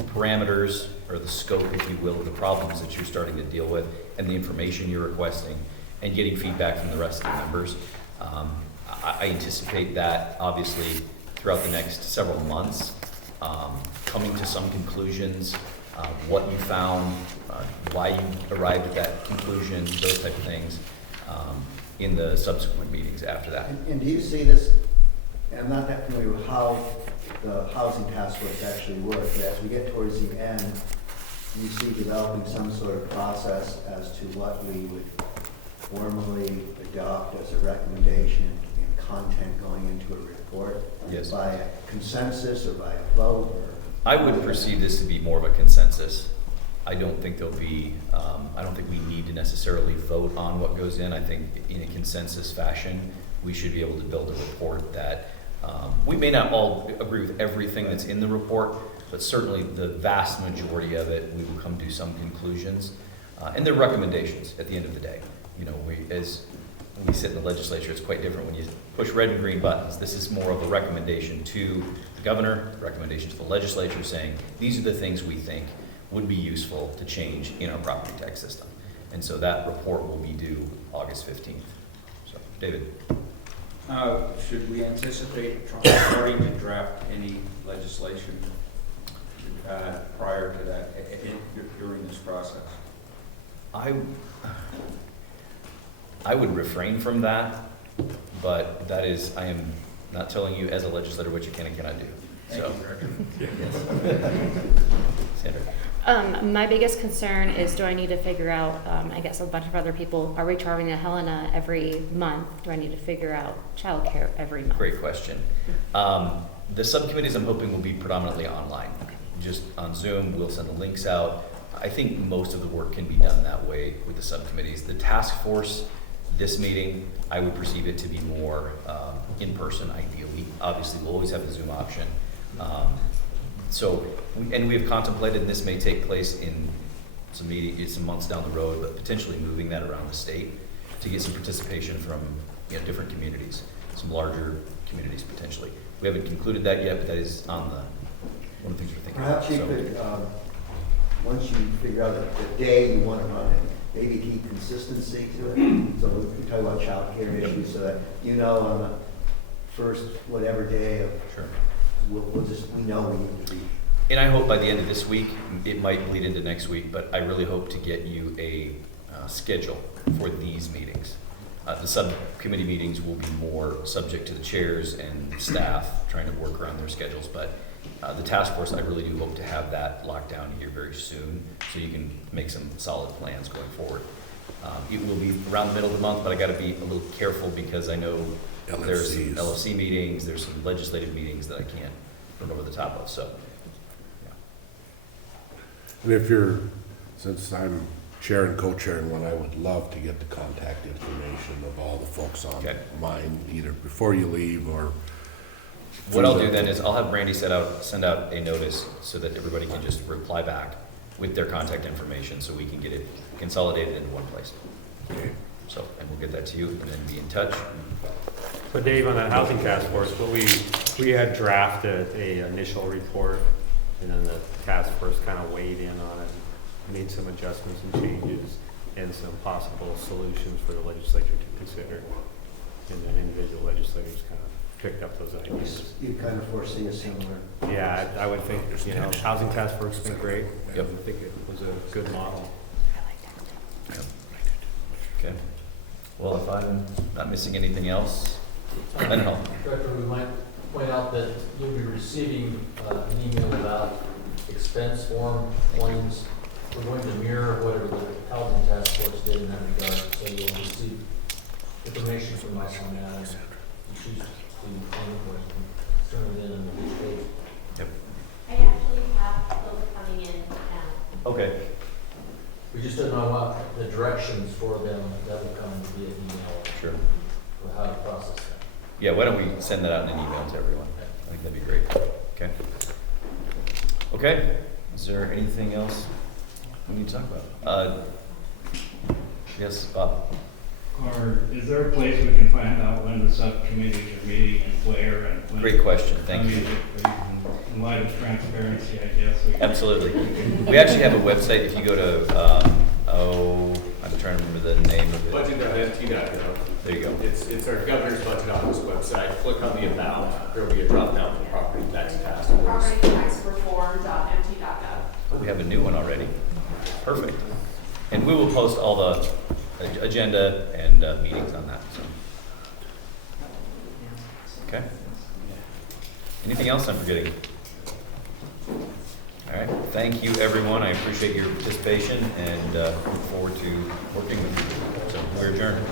parameters or the scope, if you will, of the problems that you're starting to deal with and the information you're requesting and getting feedback from the rest of the members. I anticipate that, obviously, throughout the next several months, coming to some conclusions, what you found, why you arrived at that conclusion, those type of things, in the subsequent meetings after that. And do you see this, and I'm not that familiar with how the housing task force actually works, but as we get towards the end, you see developing some sort of process as to what we would formally adopt as a recommendation and content going into a report? Yes. By a consensus or by a vote? Or I would perceive this to be more of a consensus. I don't think there'll be, I don't think we need to necessarily vote on what goes in. I think in a consensus fashion, we should be able to build a report that, we may not all agree with everything that's in the report, but certainly the vast majority of it, we will come to some conclusions. And they're recommendations at the end of the day. You know, as we sit in the legislature, it's quite different when you push red and green buttons. This is more of a recommendation to the governor, recommendation to the legislature saying, these are the things we think would be useful to change in our property tax system. And so that report will be due August 15th. So, David. Should we anticipate starting to draft any legislation prior to that, during this process? I would refrain from that, but that is, I am not telling you as a legislator what you can and cannot do. So, Sandra. My biggest concern is, do I need to figure out, I guess a bunch of other people, are we charging the Helena every month? Do I need to figure out childcare every month? Great question. The subcommittees I'm hoping will be predominantly online. Just on Zoom, we'll send the links out. I think most of the work can be done that way with the subcommittees. The task force, this meeting, I would perceive it to be more in person ideally. Obviously, we'll always have the Zoom option. And we have contemplated, and this may take place in some months down the road, but potentially moving that around the state to get some participation from, you know, different communities, some larger communities potentially. We haven't concluded that yet, but that is on one of the things we're thinking about. Perhaps you could, once you figure out the day you want to run it, maybe keep consistency to it. So we talk about childcare issues so that you know on the first whatever day of, sure. we know we need to be. And I hope by the end of this week, it might bleed into next week, but I really hope to get you a schedule for these meetings. The subcommittee meetings will be more subject to the chairs and staff trying to work around their schedules, but the task force, I really do hope to have that locked down here very soon so you can make some solid plans going forward. It will be around the middle of the month, but I got to be a little careful because I know there's some LFC meetings, there's some legislative meetings that I can't run over the top of, so. And since I'm chair and co-chairing one, I would love to get the contact information of all the folks on mine, either before you leave or. What I'll do then is I'll have Brandy send out a notice so that everybody can just reply back with their contact information so we can get it consolidated into one place. Okay. So, and we'll get that to you and then be in touch. So Dave, on that housing task force, we had drafted a initial report, and then the task force kind of weighed in on it, made some adjustments and changes, and some possible solutions for the legislature to consider. And then individual legislators kind of picked up those ideas. You kind of foresee a similar. Yeah, I would think, housing task force has been great. Yep. I think it was a good model. Yep. Okay. Well, if I'm not missing anything else, Mendenhall. Director, we might point out that you'll be receiving an email about expense form claims. We're going to mirror whatever the housing task force did in that regard, so you'll receive information from us on that. And you choose to claim for it, turn it in on each page. Yep. I actually have those coming in now. Okay. We just don't know what the directions for them that will come via email. Sure. Or how to process that. Yeah, why don't we send that out in an email to everyone? I think that'd be great. Okay. Okay, is there anything else we need to talk about? Yes, Bob? Or is there a place we can find out when the subcommittees are meeting and where and when? Great question, thank you. In light of transparency, I guess. Absolutely. We actually have a website. If you go to, I'm trying to remember the name of it. Budget.mt.gov. There you go. It's our governor's budget office website. Click on the about. There'll be a drop down for property tax task force. Propertytaxreform.mt.gov. Oh, we have a new one already. Perfect. And we will post all the agenda and meetings on that. So. Okay. Anything else I'm forgetting? All right. Thank you, everyone. I appreciate your participation and look forward to working with you. So we're adjourned.